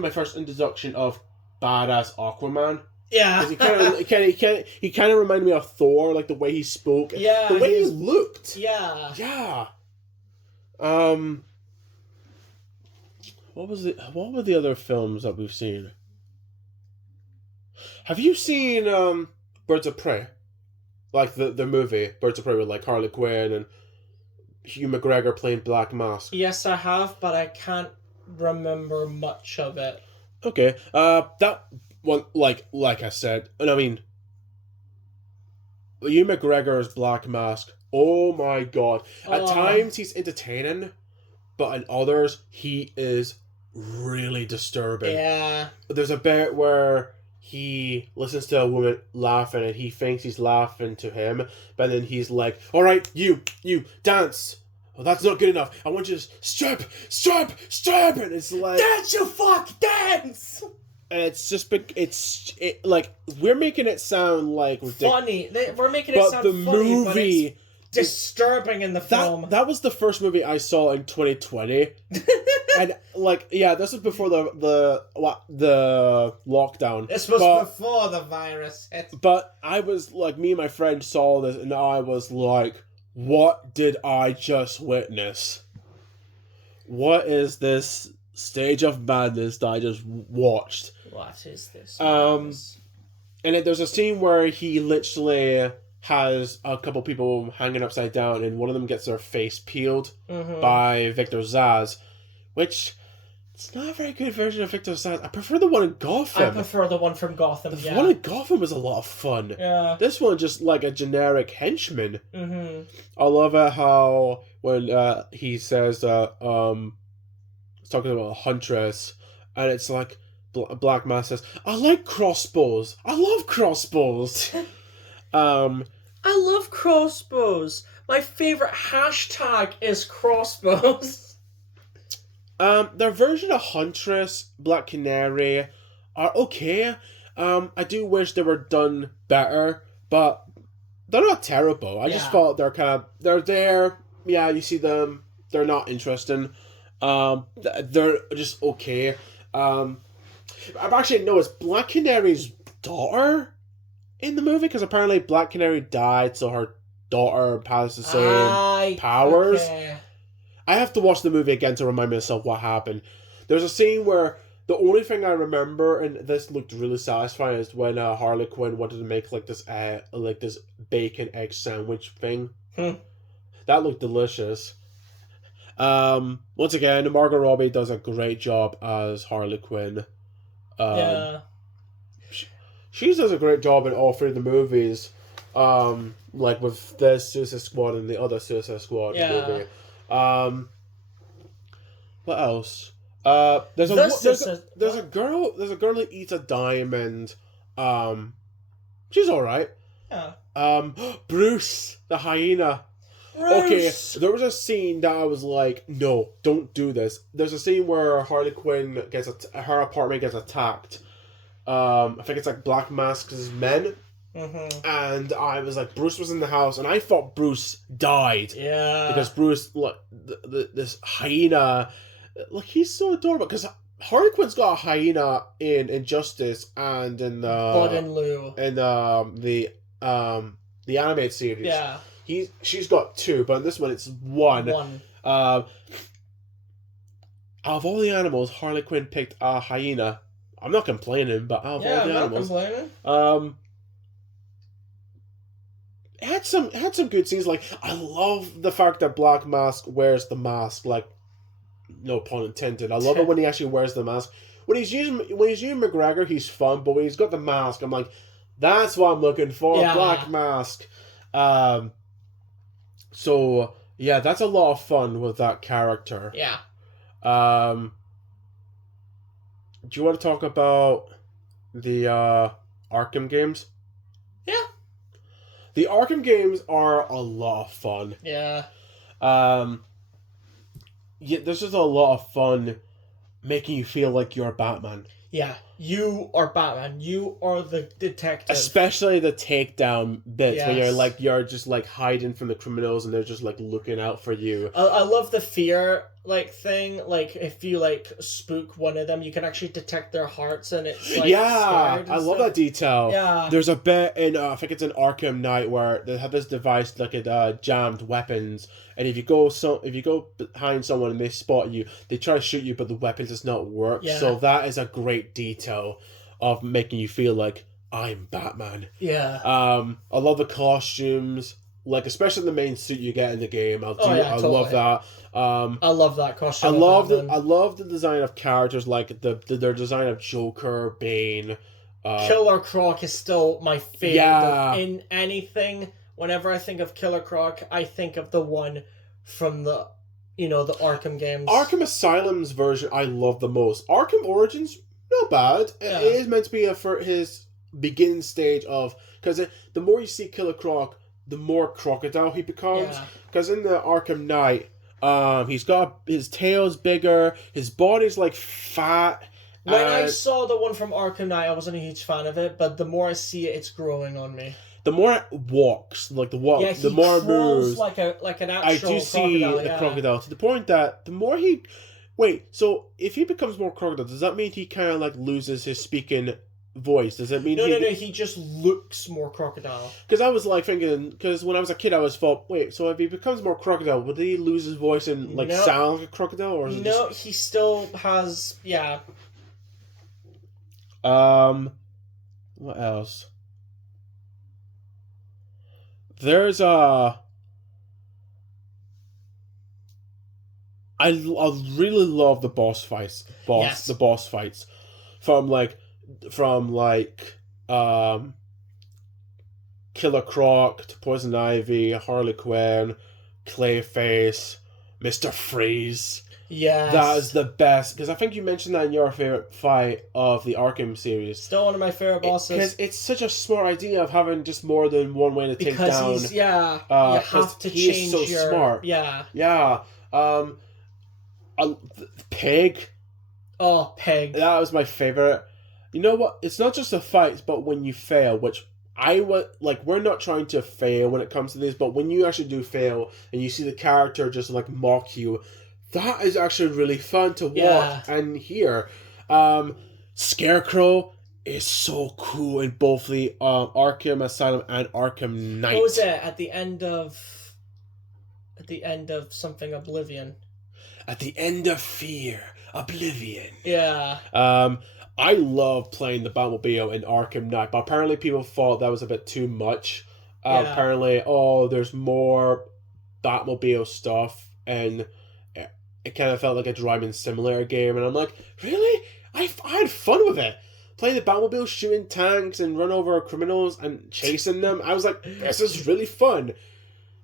my first introduction of badass Aquaman. Yeah. He kind of reminded me of Thor, like the way he spoke. Yeah. The way he looked. Yeah. Yeah. What were the other films that we've seen? Have you seen Birds of Prey? Like the movie Birds of Prey with like Harley Quinn and Hugh McGregor playing Black Mask. Yes, I have, but I can't remember much of it. Okay. That one, like I said, and I mean, Hugh McGregor's Black Mask. Oh my god! At times he's entertaining, but in others he is really disturbing. Yeah. There's a bit where he listens to a woman laughing and he thinks he's laughing to him, but then he's like, "All right, you dance." oh, that's not good enough. I want you to strap, and it's like dance, you fuck, dance. And it's just like we're making it sound like funny. We're making it sound funny, movie, but it's disturbing in the film. That was the first movie I saw in 2020, and like this was before the lockdown. This was before the virus hit. But I was like, me and my friend saw this, and I was like, "What did I just witness? What is this stage of madness that I just watched?" What is this? And there's a scene where he literally has a couple people hanging upside down, and one of them gets their face peeled by Victor Zsasz, which it's not a very good version of Victor Zsasz. I prefer the one in Gotham. I prefer the one from Gotham. The one in Gotham was a lot of fun. Yeah. This one just like a generic henchman. I love it how when he says he's talking about a huntress, and it's like Black Mask says, "I like crossbows. I love crossbows." I love crossbows. My favorite hashtag is crossbows. Their version of Huntress, Black Canary, are okay. I do wish they were done better, but they're not terrible. I just thought they're there. Yeah, you see them. They're not interesting. They're just okay. It's Black Canary's daughter in the movie, because apparently Black Canary died, so her daughter has the same powers. Okay. I have to watch the movie again to remind myself what happened. There's a scene where the only thing I remember, and this looked really satisfying, is when Harley Quinn wanted to make this bacon egg sandwich thing. That looked delicious. Once again, Margot Robbie does a great job as Harley Quinn. She does a great job in all three of the movies. Like with this Suicide Squad and the other Suicide Squad movie. What else? There's a girl that eats a diamond. She's all right. Yeah. Bruce the hyena. Okay, there was a scene that I was like, no, don't do this. There's a scene where Harley Quinn her apartment gets attacked. I think it's like Black Mask's men. And I was like, Bruce was in the house, and I thought Bruce died. Yeah. Because Bruce, this hyena, he's so adorable. Because Harley Quinn's got a hyena in Injustice and in Bud and Lou. In the animated series. Yeah. She's got two, but in this one it's one. Out of all the animals, Harley Quinn picked a hyena. I'm not complaining, but out of all the animals, I'm not complaining. It had some good scenes. Like, I love the fact that Black Mask wears the mask. Like, no pun intended. I love it when he actually wears the mask. When he's using McGregor, he's fun, but when he's got the mask, I'm like, that's what I'm looking for. Yeah. Black Mask. So yeah, that's a lot of fun with that character. Yeah. Do you want to talk about the Arkham games? Yeah. The Arkham games are a lot of fun. Yeah. There's just a lot of fun making you feel like you're Batman. Yeah, you are Batman. You are the detective. Especially the takedown bits where you're just like hiding from the criminals and they're just like looking out for you. I love the fear thing. Like if you spook one of them, you can actually detect their hearts and it's scared I love that detail. Yeah. There's a bit in I think it's in Arkham Knight where they have this device it jammed weapons, and if you go behind someone and they spot you, they try to shoot you, but the weapon does not work. Yeah. So that is a great detail of making you feel like I'm Batman. Yeah. I love the costumes, especially the main suit you get in the game. I totally. love that. I love that costume. I love the design of characters, like their design of Joker, Bane. Killer Croc is still my favorite. Yeah. In anything, whenever I think of Killer Croc, I think of the one from the Arkham games. Arkham Asylum's version I love the most. Arkham Origins, not bad. Yeah. It is meant to be for his beginning stage of, because the more you see Killer Croc, the more crocodile he becomes. Because in the Arkham Knight, His tail's bigger. His body's like fat. When I saw the one from Arkham Knight, I wasn't a huge fan of it, but the more I see it, it's growing on me. The more it walks, the more it moves, like an actual I do see the crocodile to the point that the more he. Wait, so if he becomes more crocodile, does that mean he kind of like loses his speaking voice? Does that mean no, he just looks more crocodile? Because I was like thinking, because when I was a kid, I was thought, wait, so if he becomes more crocodile, would he lose his voice and like sound like a crocodile, or is he still has What else? There's I really love the boss fights. The boss fights from Killer Croc to Poison Ivy, Harley Quinn, Clayface, Mr. Freeze. Yes. That is the best, because I think you mentioned that in your favorite fight of the Arkham series. Still one of my favorite bosses. Because it's such a smart idea of having just more than one way to take down. Because you have to change so smart. Yeah. Yeah. Pig. Oh, Pig. That was my favorite. You know what? It's not just the fights, but when you fail, which we're not trying to fail when it comes to this, but when you actually do fail and you see the character just like mock you, that is actually really fun to watch and hear. Scarecrow is so cool in both the Arkham Asylum and Arkham Knight. What was it at the end of something Oblivion? At the end of Fear, Oblivion. Yeah. I love playing the Batmobile in Arkham Knight, but apparently people thought that was a bit too much. Apparently, there's more Batmobile stuff, and it kind of felt like a driving simulator game, and I'm like, really? I had fun with it. Playing the Batmobile, shooting tanks, and run over criminals, and chasing them. I was like, this is really fun.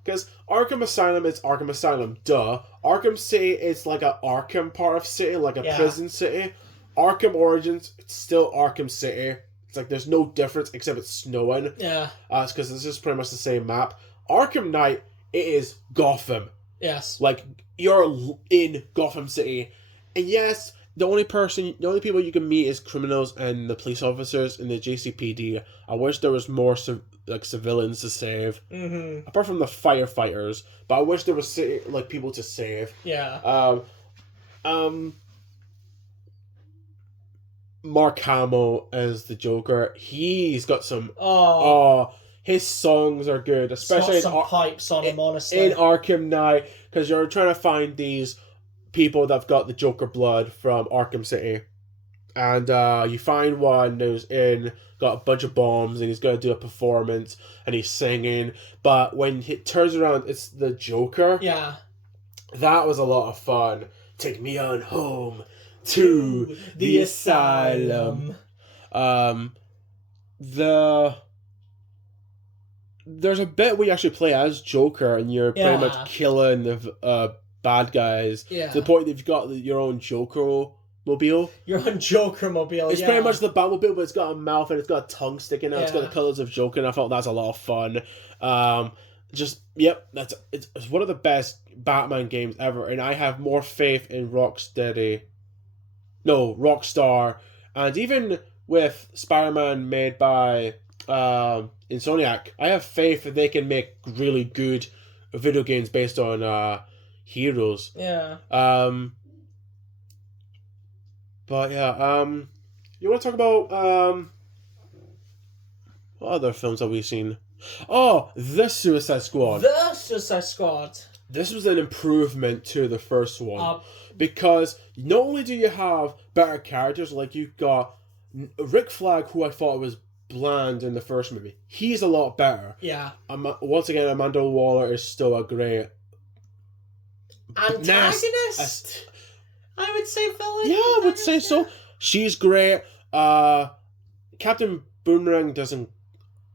Because Arkham Asylum is Arkham Asylum, duh. Arkham City is like an Arkham part of City, like a prison city. Arkham Origins, it's still Arkham City. It's like there's no difference except it's snowing. Yeah. It's because it's just pretty much the same map. Arkham Knight, it is Gotham. Yes. Like, you're in Gotham City. And yes, the only people you can meet is criminals and the police officers in the JCPD. I wish there was more civilians to save. Mm-hmm. Apart from the firefighters. But I wish there was people to save. Yeah. Mark Hamill as the Joker. He's got some... his songs are good, especially some pipes on him, honestly. In Arkham Knight, because you're trying to find these people that've got the Joker blood from Arkham City, and you find one who's got a bunch of bombs, and he's going to do a performance, and he's singing, but when he turns around, it's the Joker. Yeah. That was a lot of fun. Take me on home to the asylum. There's a bit where you actually play as Joker, and you're pretty much killing the bad guys. Yeah. To the point that you've got your own Joker mobile. Your own Joker mobile. It's pretty much the Batmobile, but it's got a mouth and it's got a tongue sticking out. Yeah. It's got the colours of Joker, and I thought that's a lot of fun. It's one of the best Batman games ever, and I have more faith in Rockstar, and even with Spider-Man made by Insomniac, I have faith that they can make really good video games based on heroes. Yeah. But yeah, you want to talk about what other films have we seen? Oh, The Suicide Squad. The Suicide Squad. This was an improvement to the first one. Because not only do you have better characters, like you've got Rick Flag, who I thought was bland in the first movie. He's a lot better. Yeah. Once again, Amanda Waller is still a great antagonist. I would say villain. Yeah, I would say so. She's great. Captain Boomerang doesn't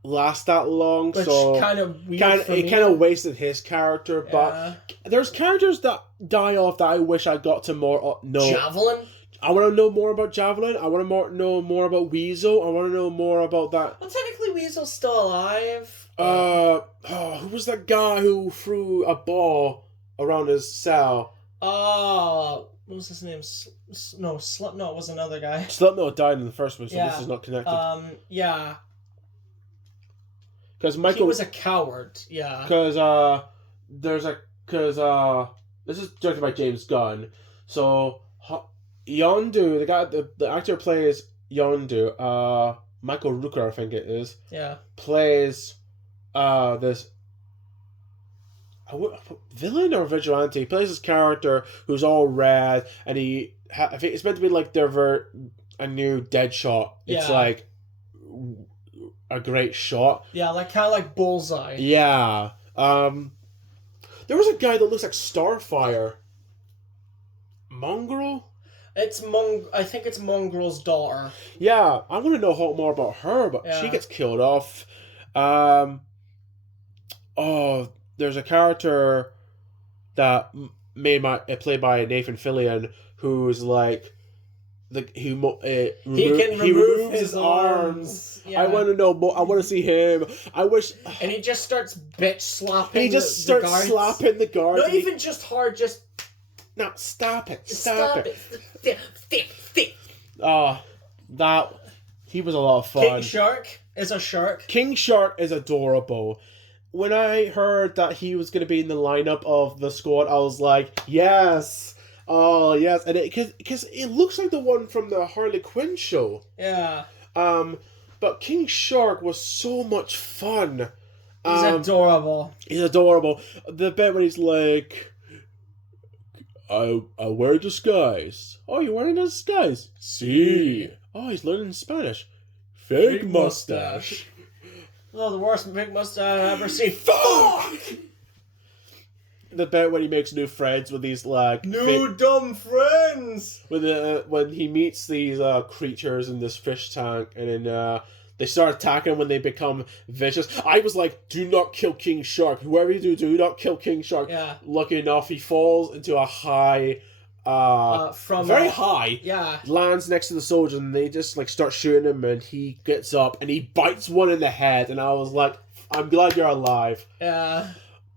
last that long, which so kind of wasted his character. But there's characters that die off that I wish I got to know. Javelin. I want to know more about Javelin. I want to know more about Weasel. I want to know more about that. Well, technically, Weasel's still alive. Who was that guy who threw a ball around his cell. What was his name? No, it was another guy. Slipknot died in the first one, so this is not connected. Yeah. Because Michael... He was a coward, yeah. Because, this is directed by James Gunn. So, Yondu, the actor who plays Yondu, Michael Rooker, I think it is. Yeah. Plays, this... villain or vigilante? He plays this character who's all red, and I think it's meant to be like a new Deadshot. It's like a great shot. Yeah, like kind of like Bullseye. Yeah. There was a guy that looks like Starfire. Mongrel? I think it's Mongrel's daughter. Yeah, I want to know more about her, but she gets killed off. There's a character that played by Nathan Fillion who's like he can remove his arms. Yeah. I want to know more. I want to see him. I wish. And he just starts bitch slapping. He just starts slapping the guards. Not even just hard, just. No, stop it! Stop it! He was a lot of fun. King Shark is a shark. King Shark is adorable. When I heard that he was going to be in the lineup of the squad, I was like, yes. Oh, yes. And because it looks like the one from the Harley Quinn show. Yeah. But King Shark was so much fun. He's adorable. He's adorable. The bit when he's like, I wear a disguise. Oh, you're wearing a disguise? See. Oh, he's learning Spanish. Fake mustache. Oh, the worst big mustache I've ever seen. Fuck! The bit when he makes new friends with these dumb friends. When he meets these creatures in this fish tank, and then they start attacking when they become vicious. I was like, do not kill King Shark. Whoever you do not kill King Shark. Yeah. Lucky enough, he falls into a high. Very high. Yeah. Lands next to the soldiers, and they just start shooting him, and he gets up and he bites one in the head, and I was like, I'm glad you're alive. Yeah.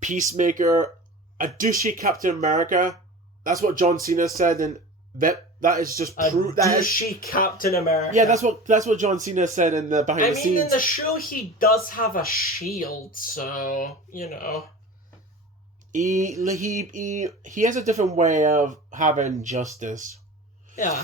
Peacemaker, a douchey Captain America. That's what John Cena said, and that is just proof. Douchey Captain America. Yeah, that's what John Cena said in the behind the scenes. I mean, in the show he does have a shield, so you know. He has a different way of having justice. Yeah.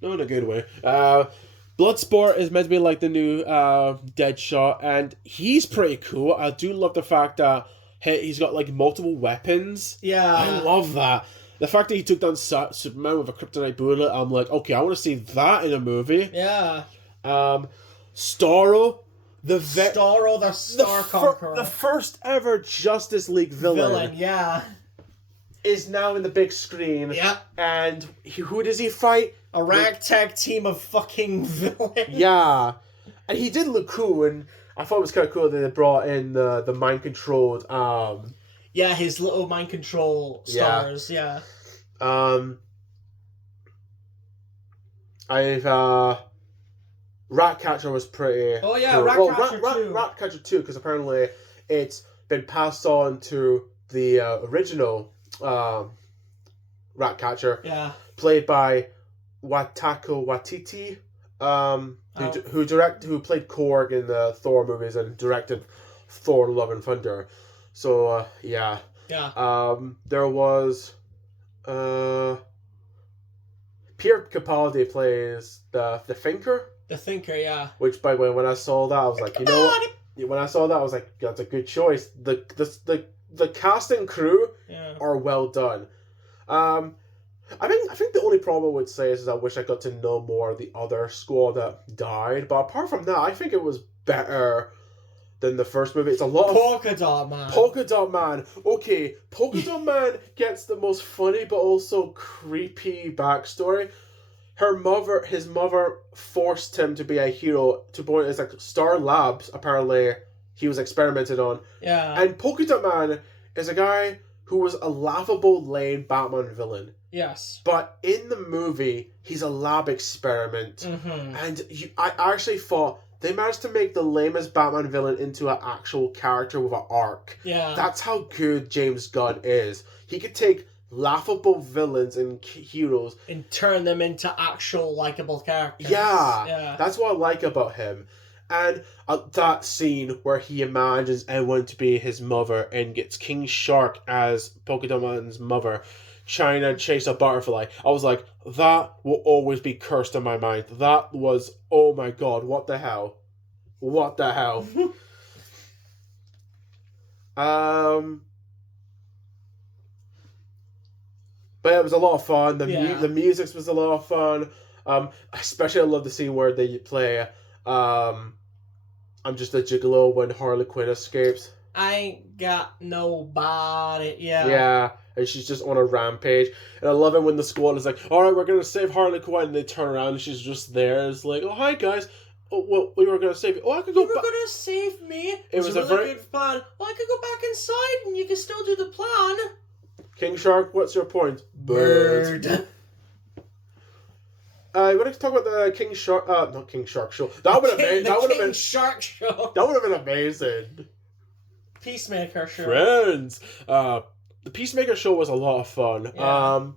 Not in a good way. Bloodsport is meant to be like the new Deadshot, and he's pretty cool. I do love the fact that he's got multiple weapons. Yeah. I love that. The fact that he took down Superman with a kryptonite bullet, I'm like, okay, I want to see that in a movie. Yeah. Starro. Starro, the Star Conqueror. The first ever Justice League villain. Yeah. Is now in the big screen. Yeah. And who does he fight? A ragtag team of fucking villains. Yeah. And he did look cool, and I thought it was kind of cool that they brought in the mind-controlled... Yeah, his little mind control stars, yeah. Ratcatcher was pretty... Oh yeah, cool. Ratcatcher 2. Ratcatcher 2, because apparently it's been passed on to the original Ratcatcher. Yeah. Played by Watako Watiti, who played Korg in the Thor movies and directed Thor: Love and Thunder. So yeah. Yeah. There was Pierre Capaldi plays the Thinker. The Thinker, yeah. Which, by the way, when I saw that, I was like, you know what? When I saw that, I was like, that's a good choice. The cast and crew are well done. I think the only problem I would say is I wish I got to know more of the other squad that died. But apart from that, I think it was better than the first movie. It's a lot of... Polka Dot Man. Polka Dot Man. Okay, Polka Dot Man gets the most funny but also creepy backstory. His mother forced him to be a hero to the point it's Star Labs, apparently, he was experimented on. Yeah. And Polka Dot Man is a guy who was a laughable, lame Batman villain. Yes. But in the movie, he's a lab experiment. Mm-hmm. And I actually thought they managed to make the lamest Batman villain into an actual character with an arc. Yeah. That's how good James Gunn is. He could take laughable villains and heroes and turn them into actual likable characters. Yeah. That's what I like about him. And that scene where he imagines everyone to be his mother and gets King Shark as Polka-Dot-Man's mother trying to chase a butterfly. I was like, that will always be cursed in my mind. That was, oh my god, what the hell? What the hell? But it was a lot of fun. The music was a lot of fun. Especially I love the scene where they play I'm Just a Gigolo when Harley Quinn escapes. I ain't got nobody. Yeah. Yeah, and she's just on a rampage. And I love it when the squad is like, alright, we're going to save Harley Quinn. And they turn around and she's just there. It's like, oh, hi, guys. Oh, well, we were going to save you. Oh, I could go back. You were going to save me? It was a really good plan. Well, I could go back inside and you can still do the plan. King Shark, what's your point? Bird. I want to talk about the King Shark. Not King Shark show. That would have been. That would have been Shark show. That would have been amazing. Peacemaker show. Friends. The Peacemaker show was a lot of fun. Yeah.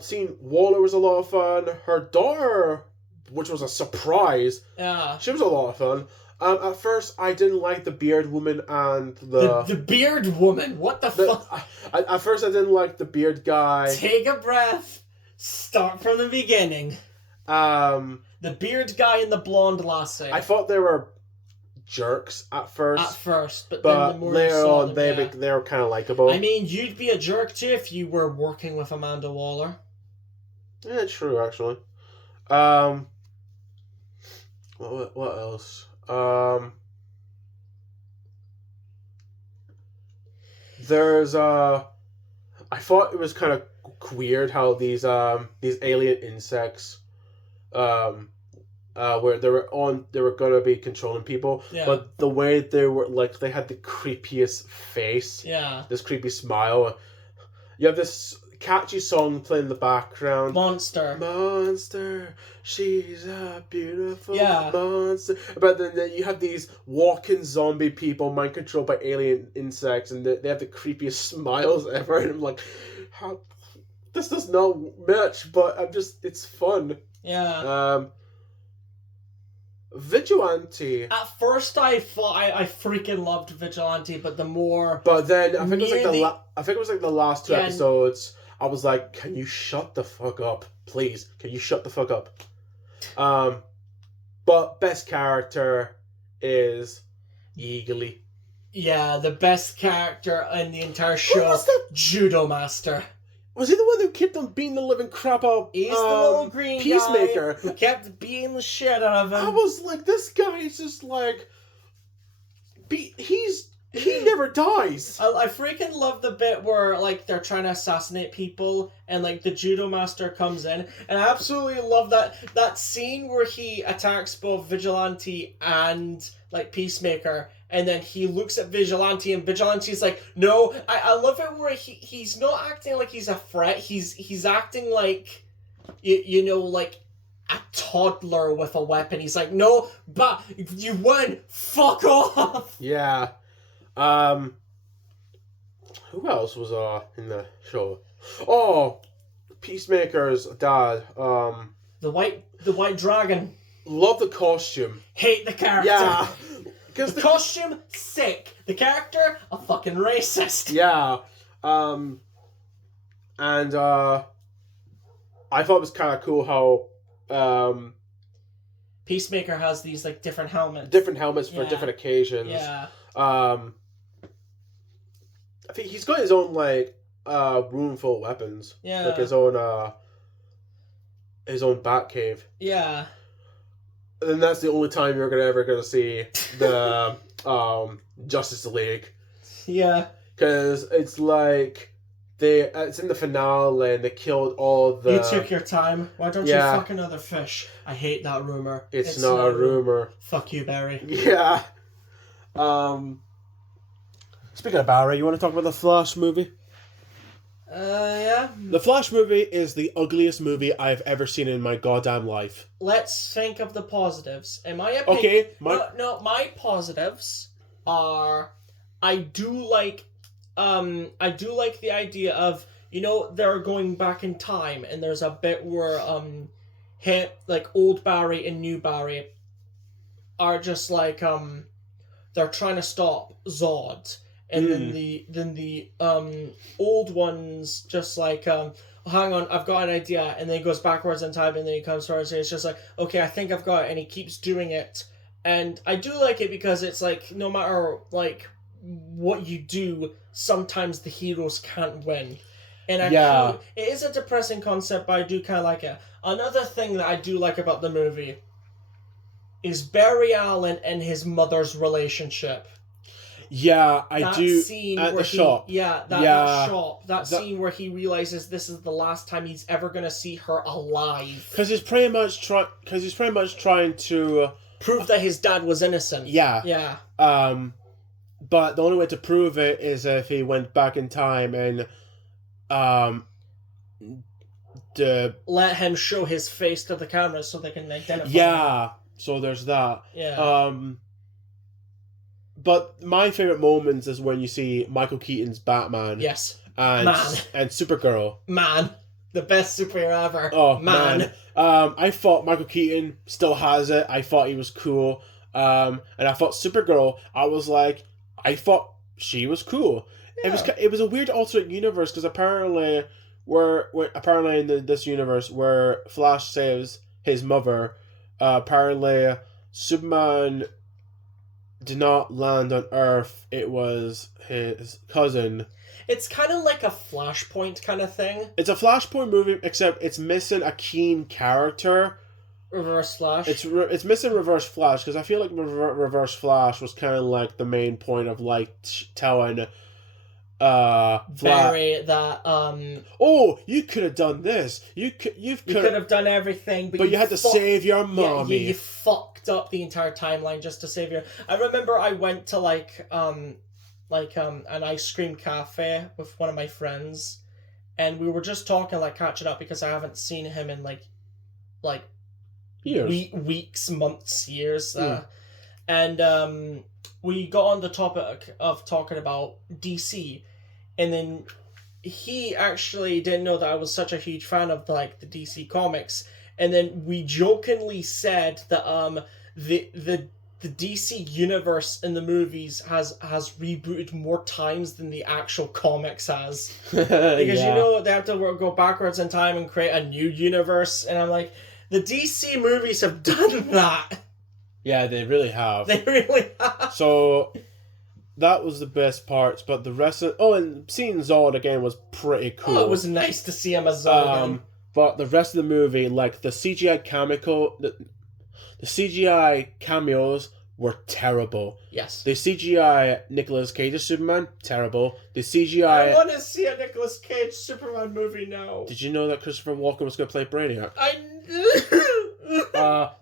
Seeing Waller was a lot of fun. Her daughter, which was a surprise. Yeah. She was a lot of fun. At first, I didn't like the beard woman and the beard woman. What the fuck? At first, I didn't like the beard guy. Take a breath. Start from the beginning. The beard guy and the blonde lassie. I thought they were jerks at first. But then the more later on, they were kind of likable. I mean, you'd be a jerk too if you were working with Amanda Waller. Yeah, true, actually. What else? There's I thought it was kind of weird how these alien insects where they were gonna be controlling people, but the way they were, like, they had the creepiest face, this creepy smile. You have this catchy song playing in the background, monster, she's a beautiful monster, but then you have these walking zombie people mind controlled by alien insects, and they have the creepiest smiles ever, and I'm like, how this does not match, but it's fun. Vigilante. At first, I thought I freaking loved Vigilante, but the more. But then I think it was like the last two episodes. I was like, can you shut the fuck up, please? Can you shut the fuck up? But best character is Eagly. Yeah, the best character in the entire show. Judo Master. Was he the one who kept on beating the living crap out? He's the little green Peacemaker guy who kept beating the shit out of him. I was like, this guy is just like, he never dies. I freaking love the bit where, like, they're trying to assassinate people and, like, the Judo Master comes in, and I absolutely love that scene where he attacks both Vigilante and, like, Peacemaker. And then he looks at Vigilante, and Vigilante's like, no. I love it where he's not acting like he's a threat. He's acting like, you know, like a toddler with a weapon. He's like, no, but you win. Fuck off. Yeah. Who else was in the show? Oh, Peacemaker's dad. The white dragon. Love the costume. Hate the character. Yeah. The costume, sick. The character, a fucking racist. Yeah. And I thought it was kind of cool how Peacemaker has these, like, different helmets. Different helmets for different occasions. Yeah. I think he's got his own, like, room full of weapons. Yeah. Like his own Batcave. Yeah. And that's the only time you're ever gonna see the Justice League. Yeah. Because it's like it's in the finale and they killed all the. You took your time. Why don't you fuck another fish? I hate that rumor. It's not a rumor. Fuck you, Barry. Yeah. Speaking of Barry, you want to talk about the Flash movie? Yeah. The Flash movie is the ugliest movie I've ever seen in my goddamn life. Let's think of the positives. In my opinion, okay, my positives are, I do like the idea of, they're going back in time, and there's a bit where like old Barry and new Barry are just like they're trying to stop Zod, and then the old one's just like hang on, I've got an idea, and then he goes backwards in time, and then he comes forward, and it's just like, okay, I think I've got it, and he keeps doing it, and I do like it because it's like, no matter like what you do, sometimes the heroes can't win. And it is a depressing concept, but I do kind of like it. Another thing that I do like about the movie is Barry Allen and his mother's relationship. Yeah, I do. Scene at where the shop. That shop. That scene where he realizes this is the last time he's ever going to see her alive. Because he's pretty much trying to prove that his dad was innocent. Yeah. Yeah. But the only way to prove it is if he went back in time and let him show his face to the camera so they can identify him. Him. So there's that. Yeah. But my favorite moments is when you see Michael Keaton's Batman. Yes. And Supergirl. Man. The best superhero ever. Oh, man. I thought Michael Keaton still has it. I thought he was cool. And I thought Supergirl, I thought she was cool. Yeah. It was a weird alternate universe because apparently in this universe where Flash saves his mother, apparently Superman did not land on Earth. It was his cousin. It's kind of like a Flashpoint kind of thing. It's a Flashpoint movie, except it's missing a keen character. Reverse Flash. It's missing Reverse Flash because I feel like Reverse Flash was kind of like the main point of like telling Barry that oh, you could have done this. You could have done everything, but you had to save your mommy. Yeah, you fucked up the entire timeline just to save your. I remember I went to an ice cream cafe with one of my friends, and we were just talking, like catching up, because I haven't seen him in like years. Weeks, months, years. And we got on the topic of talking about DC, and then he actually didn't know that I was such a huge fan of like the DC comics, and then we jokingly said that the DC universe in the movies has rebooted more times than the actual comics has, because they have to go backwards in time and create a new universe, and I'm like, the DC movies have done that. Yeah, they really have. They really have. So that was the best parts, but the rest of and seeing Zod again was pretty cool. Oh, it was nice to see him as Zod again. But the rest of the movie, like the CGI the CGI cameos were terrible. Yes. The CGI Nicolas Cage as Superman, terrible. The CGI. I want to see a Nicolas Cage Superman movie now. Did you know that Christopher Walken was going to play Brainiac? I.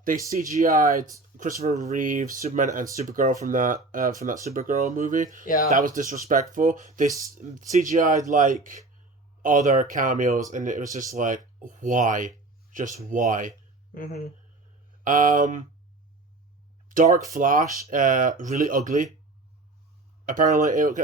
They CGI'd Christopher Reeve, Superman, and Supergirl from that Supergirl movie. Yeah. That was disrespectful. They CGI'd like other cameos, and it was just like, why? Just why? Mm-hmm. Dark Flash, really ugly. Apparently,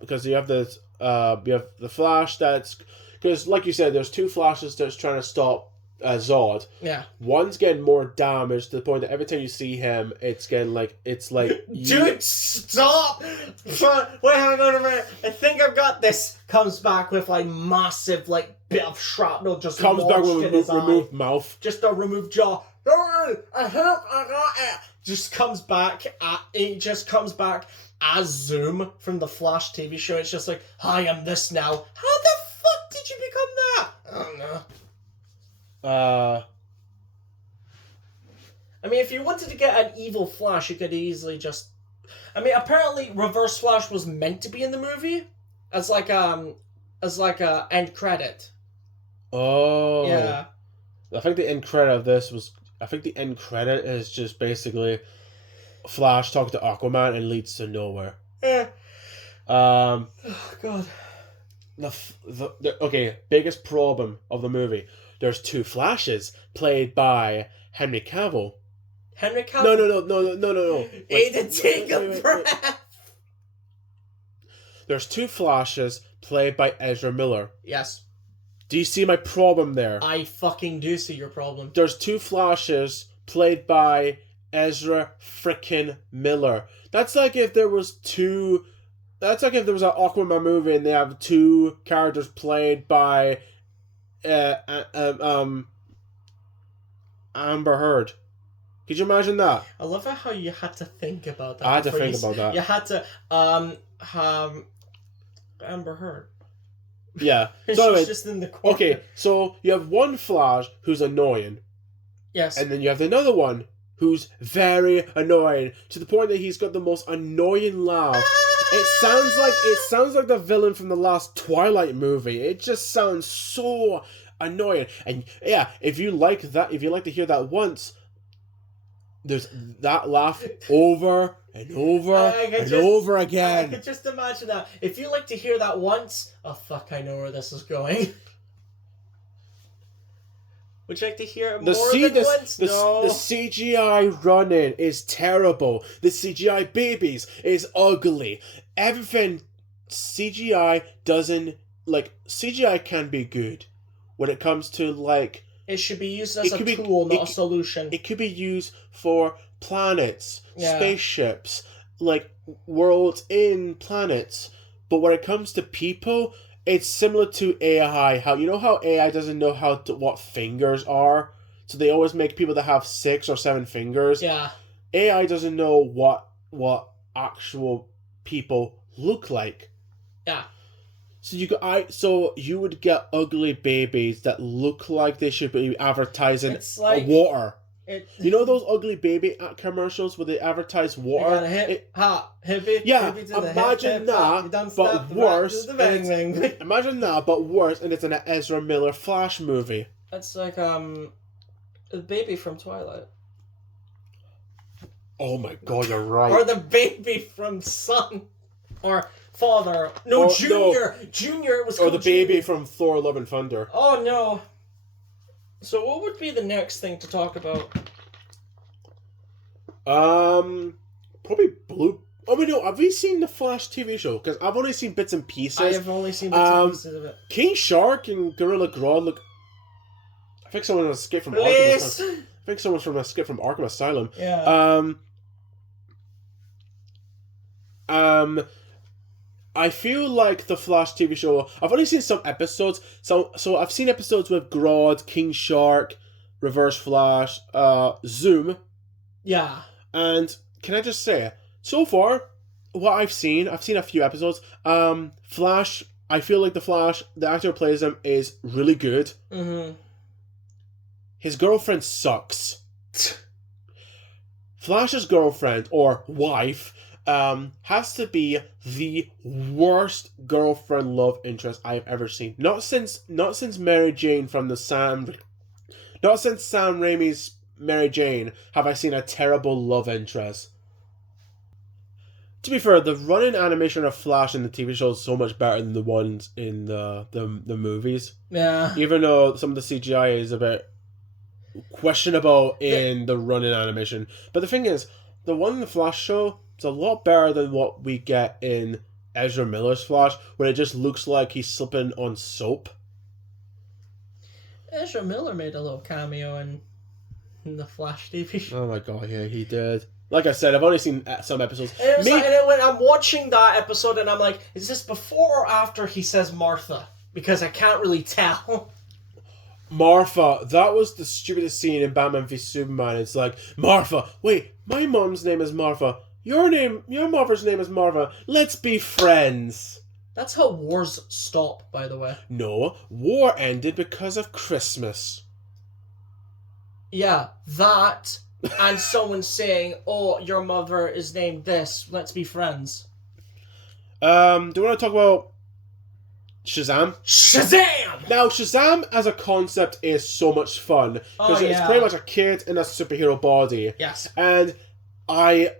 because you have this, you have the Flash that's, because like you said, there's two Flashes that's trying to stop Zod. Yeah. One's getting more damaged to the point that every time you see him, it's getting like Dude, stop! Wait, hang on a minute. I think I've got this. Comes back with like massive like bit of shrapnel just comes back with a removed mouth, just a removed jaw. I hope I got it. Just comes back as Zoom from the Flash TV show. It's just like, hi, I'm this now. How the fuck did you become that? I don't know. I mean, if you wanted to get an evil Flash, you could easily just. I mean, apparently, Reverse Flash was meant to be in the movie as like a end credit. Oh. Yeah. I think the end credit of this was. I think the end credit is just basically Flash talking to Aquaman and leads to nowhere. Yeah. Oh God. biggest problem of the movie. There's two Flashes played by Henry Cavill. Henry Cavill? No. Aiden, take a breath. There's two Flashes played by Ezra Miller. Yes. Do you see my problem there? I fucking do see your problem. There's two Flashes played by Ezra frickin' Miller. That's like if there was two... That's like if there was an Aquaman movie and they have two characters played by Amber Heard. Could you imagine that? I love how you had to think about that. I had to think about that. You had to Amber Heard. Yeah. So she's just in the corner. Okay, so you have one Flash who's annoying. Yes. And then you have another one who's very annoying to the point that he's got the most annoying laugh. It sounds like the villain from the last Twilight movie. It just sounds so annoying. And yeah, if you like to hear that once, there's that laugh over and over over again. I could just imagine that. If you like to hear that once, oh fuck, I know where this is going. Would you like to hear it more than once? No. The CGI running is terrible. The CGI babies is ugly. Everything CGI doesn't... CGI can be good when it comes to, It should be used as a tool, not a solution. It could be used for planets, spaceships, worlds in planets. But when it comes to people... It's similar to AI. How AI doesn't know what fingers are, so they always make people that have 6 or 7 fingers. Yeah. AI doesn't know what actual people look like. Yeah. So you would get ugly babies that look like they should be advertising water. You know those ugly baby commercials where they advertise water? Imagine that, but worse. Imagine that, but worse, and it's an Ezra Miller Flash movie. It's like the baby from Twilight. Oh my god, you're right. Or the baby from Son, or Father. No, Junior. No. Junior was. Or the baby from Thor: Love and Thunder. Oh no. So what would be the next thing to talk about? Probably Blue... Oh, wait, no, have we seen the Flash TV show? Because I've only seen bits and pieces. I have only seen bits and pieces of it. King Shark and Gorilla Grodd look... I think someone escaped from Arkham Asylum. I think someone's from escaped from Arkham Asylum. Yeah. I feel like the Flash TV show... I've only seen some episodes. So I've seen episodes with Grodd, King Shark, Reverse Flash, Zoom. Yeah. And can I just say, so far, what I've seen a few episodes. Flash, I feel like the actor who plays him is really good. Mm-hmm. His girlfriend sucks. Flash's girlfriend, or wife... has to be the worst girlfriend love interest I've ever seen. Not since Mary Jane from not since Sam Raimi's Mary Jane have I seen a terrible love interest. To be fair, the running animation of Flash in the TV show is so much better than the ones in the movies. Yeah. Even though some of the CGI is a bit questionable in the running animation. But the thing is, the one in the Flash show... It's a lot better than what we get in Ezra Miller's Flash, where it just looks like he's slipping on soap. Ezra Miller made a little cameo in the Flash TV show. Oh my god, yeah, he did. Like I said, I've only seen some episodes. And when I'm watching that episode, and I'm like, is this before or after he says Martha? Because I can't really tell. Martha, that was the stupidest scene in Batman v Superman. It's like, Martha, wait, my mom's name is Martha. Your mother's name is Martha. Let's be friends. That's how wars stop, by the way. No, war ended because of Christmas. Yeah, that, and someone saying, oh, your mother is named this, let's be friends. Do you want to talk about Shazam? Shazam! Now, Shazam as a concept is so much fun, because it's pretty much a kid in a superhero body. Yes. And I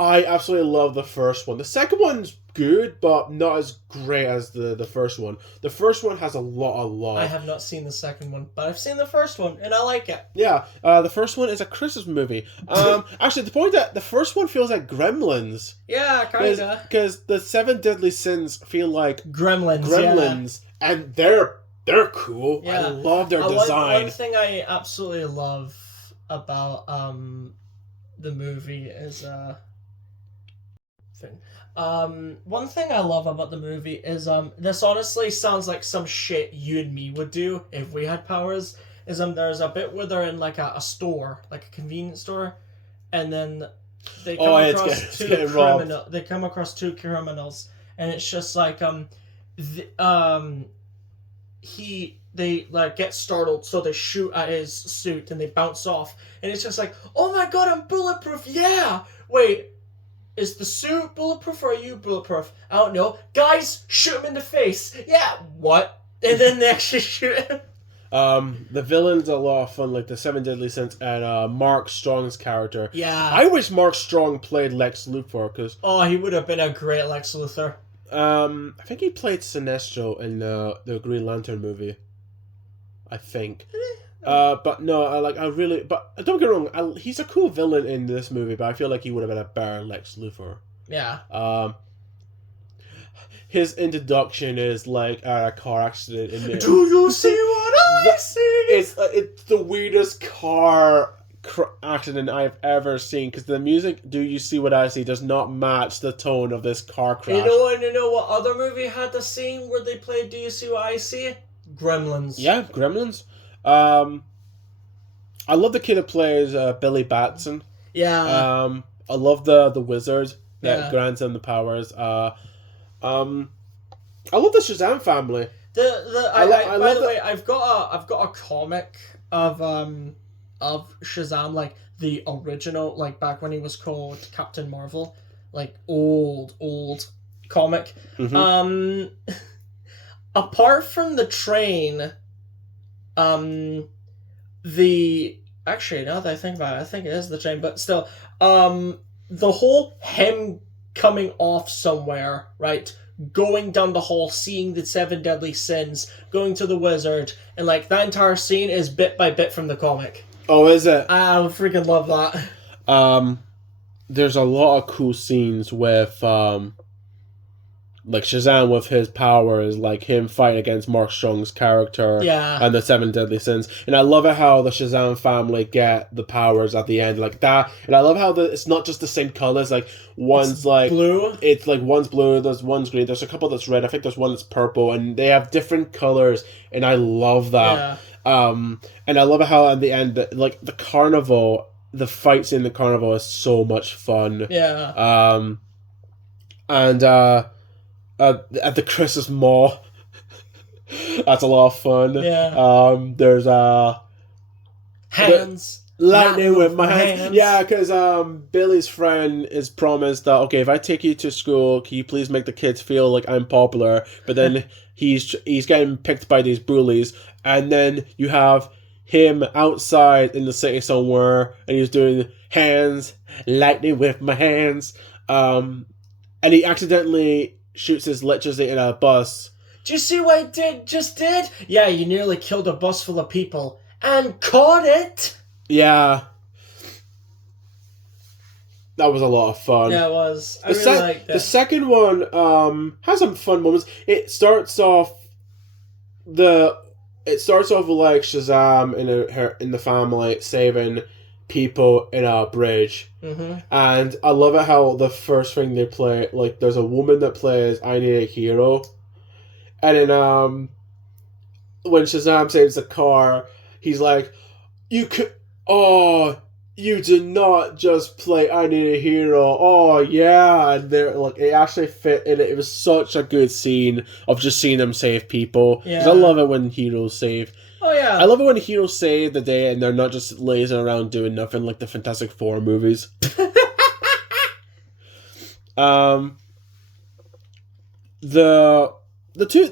absolutely love the first one. The second one's good, but not as great as the first one. The first one has a lot. I have not seen the second one, but I've seen the first one, and I like it. Yeah, the first one is a Christmas movie. Actually, the point that the first one feels like Gremlins. Yeah, kinda. Because the 7 Deadly Sins feel like Gremlins, and they're cool. Yeah. I love their design. One thing I absolutely love about the movie is one thing I love about the movie is this honestly sounds like some shit you and me would do if we had powers. Is there's a bit where they're in like a store, like a convenience store, and then they come across two criminals, and it's just like they like get startled, so they shoot at his suit and they bounce off, and it's just like, oh my god, I'm bulletproof. Yeah, wait, is the suit bulletproof or are you bulletproof? I don't know. Guys, shoot him in the face. Yeah, what? And then they actually shoot him. The villain's a lot of fun, like the 7 Deadly Sins and Mark Strong's character. Yeah, I wish Mark Strong played Lex Luthor, because he would have been a great Lex Luthor. I think he played Sinestro in the Green Lantern movie. I think. But no, but don't get me wrong, he's a cool villain in this movie, but I feel like he would have been a better Lex Luthor. Yeah. His introduction is like a car accident. Do you see what I see? It's the weirdest car accident I've ever seen, because the music "Do You See What I See" does not match the tone of this car crash. You know what other movie had the scene where they played "Do You See What I See"? Gremlins. Yeah, Gremlins. I love the kid that plays Billy Batson. Yeah. I love the wizard that grants him the powers. I love the Shazam family. By the way, I've got a comic of Shazam, like the original, like back when he was called Captain Marvel, like old comic. Mm-hmm. Apart from the train, actually, now that I think about it, I think it is the train, but still, the whole him coming off somewhere, right? Going down the hall, seeing the 7 Deadly Sins, going to the wizard, and like that entire scene is bit by bit from the comic. Oh, is it? I freaking love that. There's a lot of cool scenes with like Shazam with his powers, like him fighting against Mark Strong's character, and the 7 Deadly Sins. And I love it how the Shazam family get the powers at the end, like that. And I love how it's not just the same colors. Like one's like blue. It's like one's blue. There's one's green. There's a couple that's red. I think there's one that's purple, and they have different colors. And I love that. Yeah. And I love how at the end, like the carnival, the fights in the carnival is so much fun. Yeah. And at the Christmas mall, that's a lot of fun. Yeah. There's hands. Lightning with my hands. Yeah, because Billy's friend is promised that, okay, if I take you to school, can you please make the kids feel like I'm popular? But then he's getting picked by these bullies, and then you have him outside in the city somewhere, and he's doing hands, lightning with my hands, and he accidentally shoots his electricity in a bus. Do you see what I just did? Yeah, you nearly killed a bus full of people and caught it. Yeah. That was a lot of fun. Yeah, it was. I really liked it. The second one has some fun moments. It starts off with like Shazam in the family saving people in a bridge. Mm-hmm. And I love it how the first thing they play, like there's a woman that plays I Need a Hero, and then when Shazam saves the car, he's like, you did not just play I Need a Hero. Oh yeah. And they're like, it actually fit in it. It was such a good scene of just seeing them save people. Yeah. 'Cause I love it when heroes save. Oh yeah. I love it when heroes save the day and they're not just lazing around doing nothing like the Fantastic Four movies. The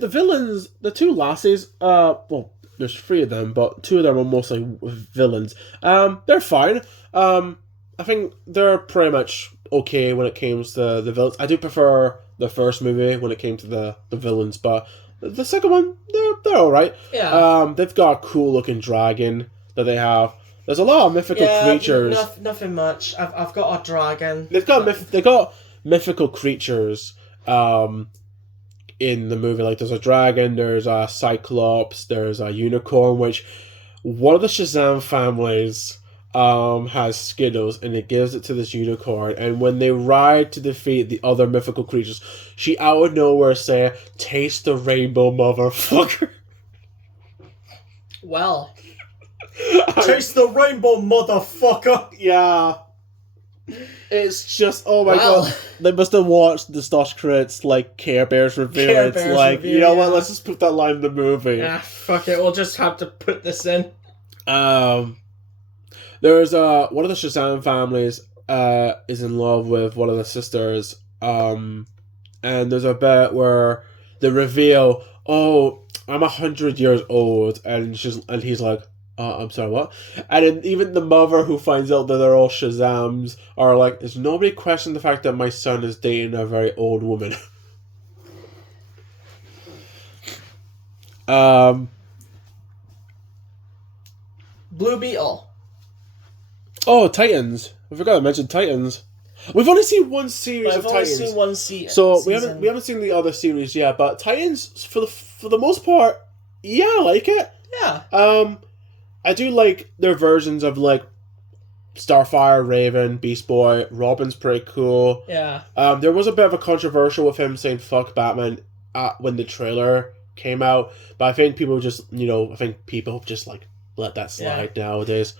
villains, the two lassies, well, there's 3 of them, but 2 of them are mostly villains. They're fine. I think they're pretty much okay when it comes to the villains. I do prefer the first movie when it came to the villains, but the second one, they're all right. Yeah. They've got a cool looking dragon that they have. There's a lot of mythical creatures. Nothing much. I've got a dragon. They've got mythical creatures. In the movie, like there's a dragon, there's a cyclops, there's a unicorn, which one of the Shazam families has Skittles, and it gives it to this unicorn, and when they ride to defeat the other mythical creatures, she out of nowhere say, "Taste the rainbow, motherfucker." Well, taste the rainbow, motherfucker. Yeah. It's just, oh my god. They must have watched the Stosh Crits, like, Care Bears review. It's like, you know what, let's just put that line in the movie. Yeah, fuck it, we'll just have to put this in. There's, one of the Shazam families, is in love with one of the sisters, and there's a bit where they reveal, oh, I'm 100 years old, and he's like, I'm sorry, what? And then even the mother who finds out that they're all Shazams are like, "Is nobody questioning the fact that my son is dating a very old woman?" Blue Beetle. Oh, Titans. I forgot to mention Titans. We've only seen one series of Titans. I've only seen one season. So we haven't seen the other series yet, but Titans, for the most part, yeah, I like it. Yeah. I do like their versions of, like, Starfire, Raven, Beast Boy. Robin's pretty cool. Yeah. There was a bit of a controversial with him saying "fuck Batman" when the trailer came out, but I think people just, like, let that slide nowadays.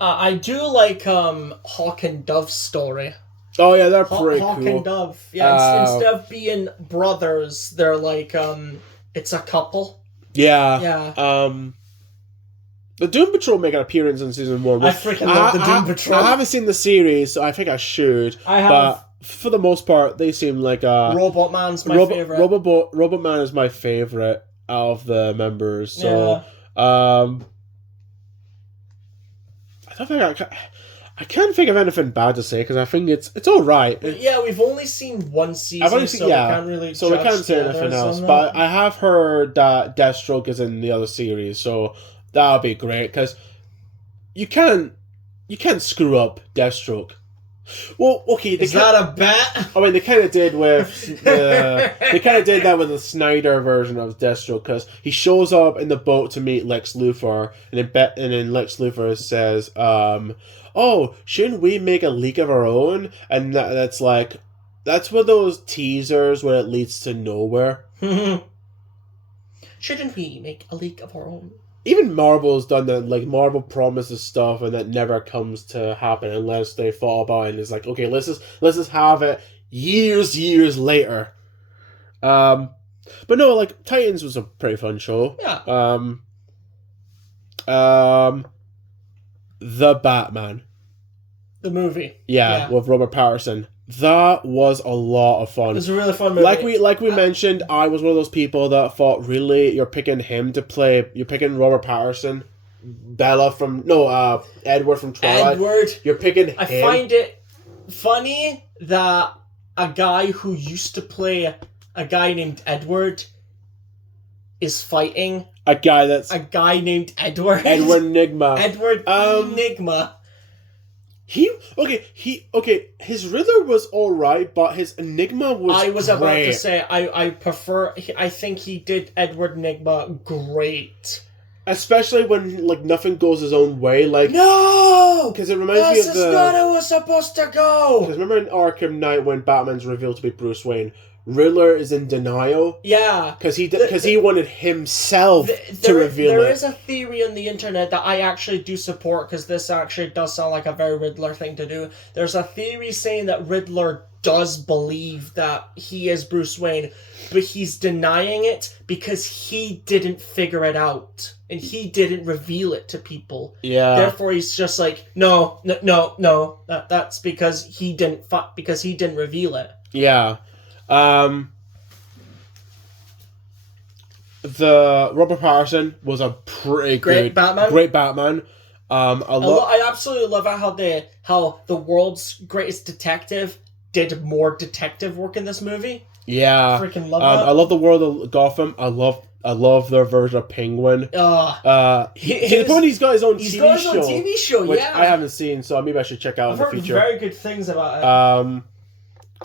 I do like Hawk and Dove's story. Oh yeah, they're pretty Hawk cool. and Dove. Yeah, instead of being brothers, they're like it's a couple. Yeah. Yeah. The Doom Patrol make an appearance in season 1. I freaking love the Doom Patrol. I haven't seen the series, so I think I should. I have. But for the most part, they seem like Robot Man's my favorite. Robot Man is my favorite out of the members. So, I don't think I can't think of anything bad to say because I think it's all right. Yeah, we've only seen one season, we can't really. So we can't say anything else. But I have heard that Deathstroke is in the other series, so that'll be great because you can't screw up Deathstroke. Well, okay, is that a bet? I mean, they kind of did with that with the Snyder version of Deathstroke because he shows up in the boat to meet Lex Luthor, and then Lex Luthor says, "Oh, shouldn't we make a league of our own?" And that's one of those teasers where it leads to nowhere. Shouldn't we make a league of our own? Even Marvel's done that. Like, Marvel promises stuff and that never comes to happen unless they fall about it and it's like, okay, let's just have it years later. But no, like, Titans was a pretty fun show. Yeah. The Batman. The movie. Yeah, with Robert Pattinson. That was a lot of fun. It was a really fun movie. Like we mentioned, I was one of those people that thought, really, you're picking him to play. You're picking Robert Pattinson, Edward from Twilight. Edward. You're picking him. I find it funny that a guy who used to play a guy named Edward is fighting a guy named Edward. Edward Nygma. Edward Nygma. His Riddler was alright, but his Enigma was I was great. about to say, I think he did Edward Nygma great. Especially when, like, nothing goes his own way, like... No! Because it reminds me of This is not how it's supposed to go! Because remember in Arkham Knight when Batman's revealed to be Bruce Wayne, Riddler is in denial. Yeah. Because he wanted himself to reveal it. There is a theory on the internet that I actually do support, because this actually does sound like a very Riddler thing to do. There's a theory saying that Riddler does believe that he is Bruce Wayne, but he's denying it because he didn't figure it out. And he didn't reveal it to people. Yeah. Therefore, he's just like, no. That's because he didn't reveal it. Yeah. The Robert Pattinson was a pretty great Batman. Great Batman. I absolutely love how the world's greatest detective did more detective work in this movie. Yeah. Freaking love that. I love the world of Gotham. I love their version of Penguin. To the point he's got his own TV show. Which I haven't seen, so maybe I should check out in the future. I've heard very good things about it.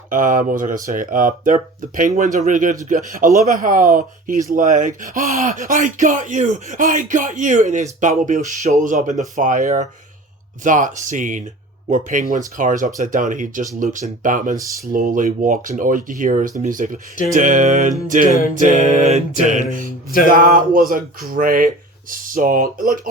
What was I gonna say? The Penguins are really good. I love it how he's like, I got you, and his Batmobile shows up in the fire. That scene where Penguin's car is upside down and he just looks and Batman slowly walks and all you can hear is the music. Dun, dun, dun, dun. That was a great song. Like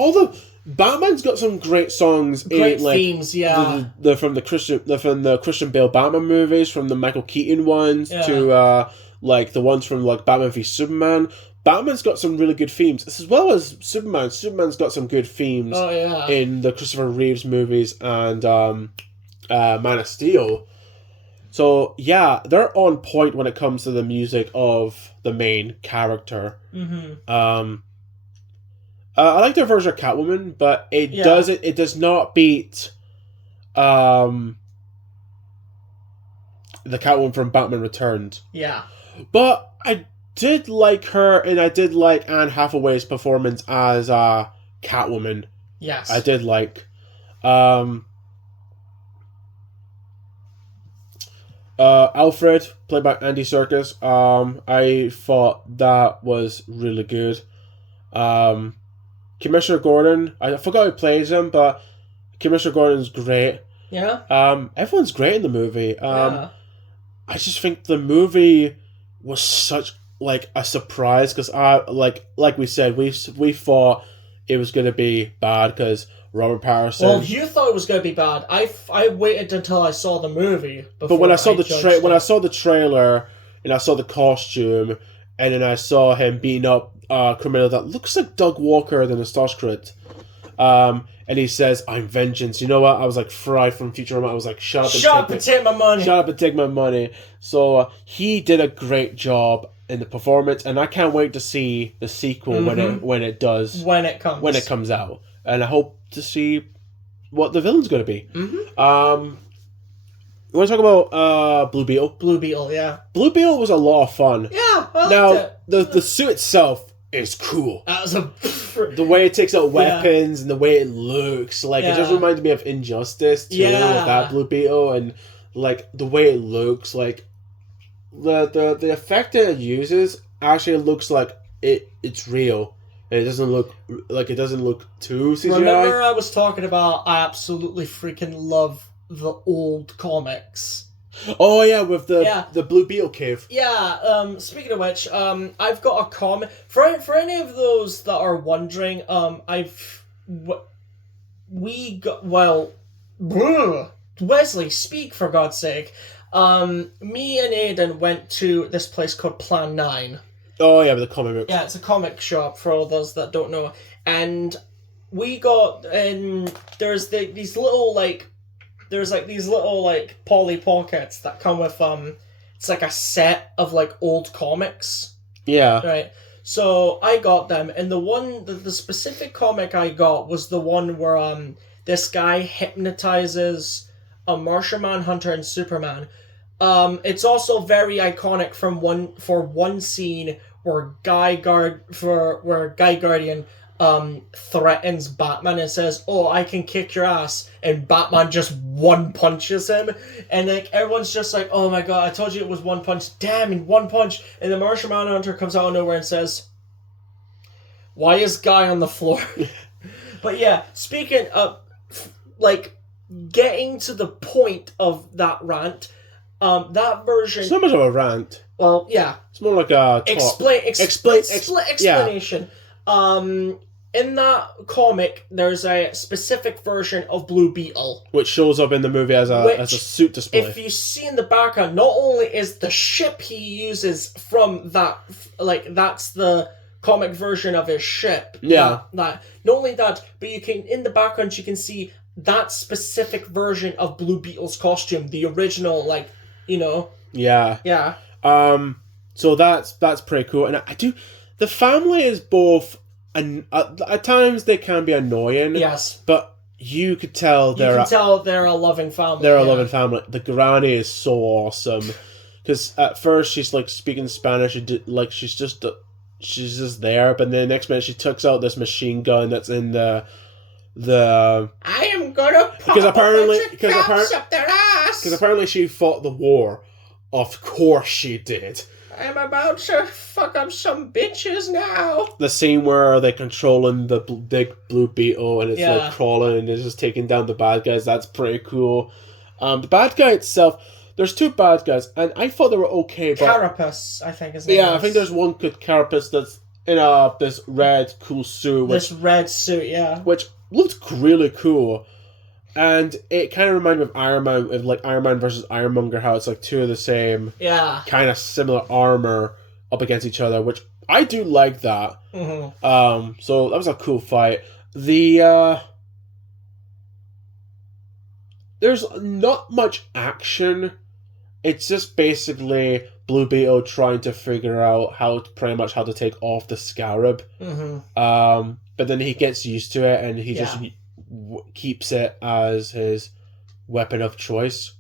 Batman's got some great songs. Great themes, yeah. From the Christian Bale Batman movies, from the Michael Keaton ones to like the ones from like Batman v Superman. Batman's got some really good themes, as well as Superman. Superman's got some good themes in the Christopher Reeves movies and Man of Steel. So, yeah, they're on point when it comes to the music of the main character. Mm-hmm. I like their version of Catwoman, but it does not beat the Catwoman from Batman Returns. Yeah. But I did like her, and I did like Anne Hathaway's performance as Catwoman. Yes. I did like. Alfred, played by Andy Serkis. I thought that was really good. Commissioner Gordon, I forgot who plays him, but Commissioner Gordon's great. Yeah. Everyone's great in the movie. I just think the movie was such like a surprise because like we said, we thought it was going to be bad because Robert Pattinson. Well, you thought it was going to be bad. I waited until I saw the movie. But when I saw the trailer and I saw the costume and then I saw him beating up a criminal that looks like Doug Walker than a Starscrit, and he says, "I'm vengeance." You know what? I was like Fry from Futurama. I was like, "Shut up and take my money." Shut up and take my money. So he did a great job in the performance, and I can't wait to see the sequel when it comes out, and I hope to see what the villain's going to be. Mm-hmm. You want to talk about Blue Beetle? Blue Beetle, yeah. Blue Beetle was a lot of fun. Yeah, I liked it. The suit itself is cool. That was the way it takes out weapons and the way it looks, like it just reminded me of Injustice too, with that Blue Beetle, and like the way it looks, like the effect that it uses actually looks like it's real. And it doesn't look too CGI. Remember I was talking about I absolutely freaking love the old comics. Oh yeah, with the Blue Beetle cave. Yeah. Speaking of which, I've got a comic for any of those that are wondering. Wesley, speak for God's sake. Me and Aiden went to this place called Plan 9. Oh yeah, with the comic books. Yeah, it's a comic shop for all those that don't know. And we got there's these little Polly Pockets that come with it's like a set of like old comics. Yeah. Right. So I got them, and the specific comic I got was the one where this guy hypnotizes a Martian Manhunter and Superman. It's also very iconic for one scene where Guy Guardian threatens Batman and says, "Oh, I can kick your ass," and Batman just one punches him, and like everyone's just like, "Oh my god, I told you it was one punch. Damn, in one punch!" And the Martian Manhunter comes out of nowhere and says, "Why is Guy on the floor?" But yeah, speaking of like getting to the point of that rant. That version. It's not much of a rant. Well, yeah. It's more like a explanation. In that comic, there's a specific version of Blue Beetle, which shows up in the movie as a suit display. If you see in the background, not only is the ship he uses from that, like that's the comic version of his ship. Yeah. Not only that, but you can in the background you can see that specific version of Blue Beetle's costume, the original, like. You know. Yeah. Yeah. So that's pretty cool, and I do. The family is both, and at times they can be annoying. Yes. But you could tell they're a loving family. They're a loving family. The granny is so awesome because at first she's like speaking Spanish. She's just there, but then the next minute she takes out this machine gun that's in the. I am gonna pop up their ass. Because apparently she fought the war. Of course she did. I'm about to fuck up some bitches now. The scene where they're controlling the big blue beetle and it's like crawling and it's just taking down the bad guys. That's pretty cool. The bad guy itself, there's two bad guys, and I thought they were okay. But Carapace, I think is the name. I think there's one good Carapace that's in this red cool suit. Which looked really cool. And it kind of reminded me of Iron Man, Iron Man versus Ironmonger, how it's like two of the same, kind of similar armor up against each other, which I do like that. Mm-hmm. So that was a cool fight. There's not much action. It's just basically Blue Beetle trying to figure out how to take off the Scarab. Mm-hmm. But then he gets used to it, and he just keeps it as his weapon of choice.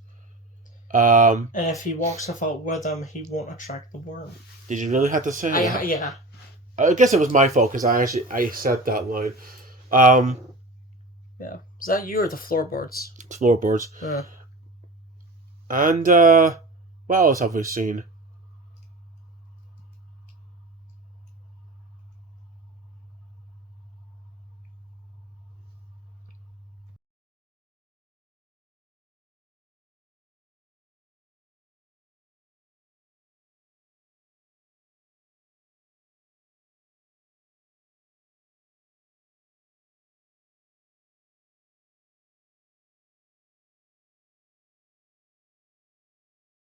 And if he walks without with him, he won't attract the worm. Did you really have to say that? Yeah. I guess it was my fault because I said that line. Yeah. Is that you or the floorboards? Floorboards. Yeah. And what else have we seen?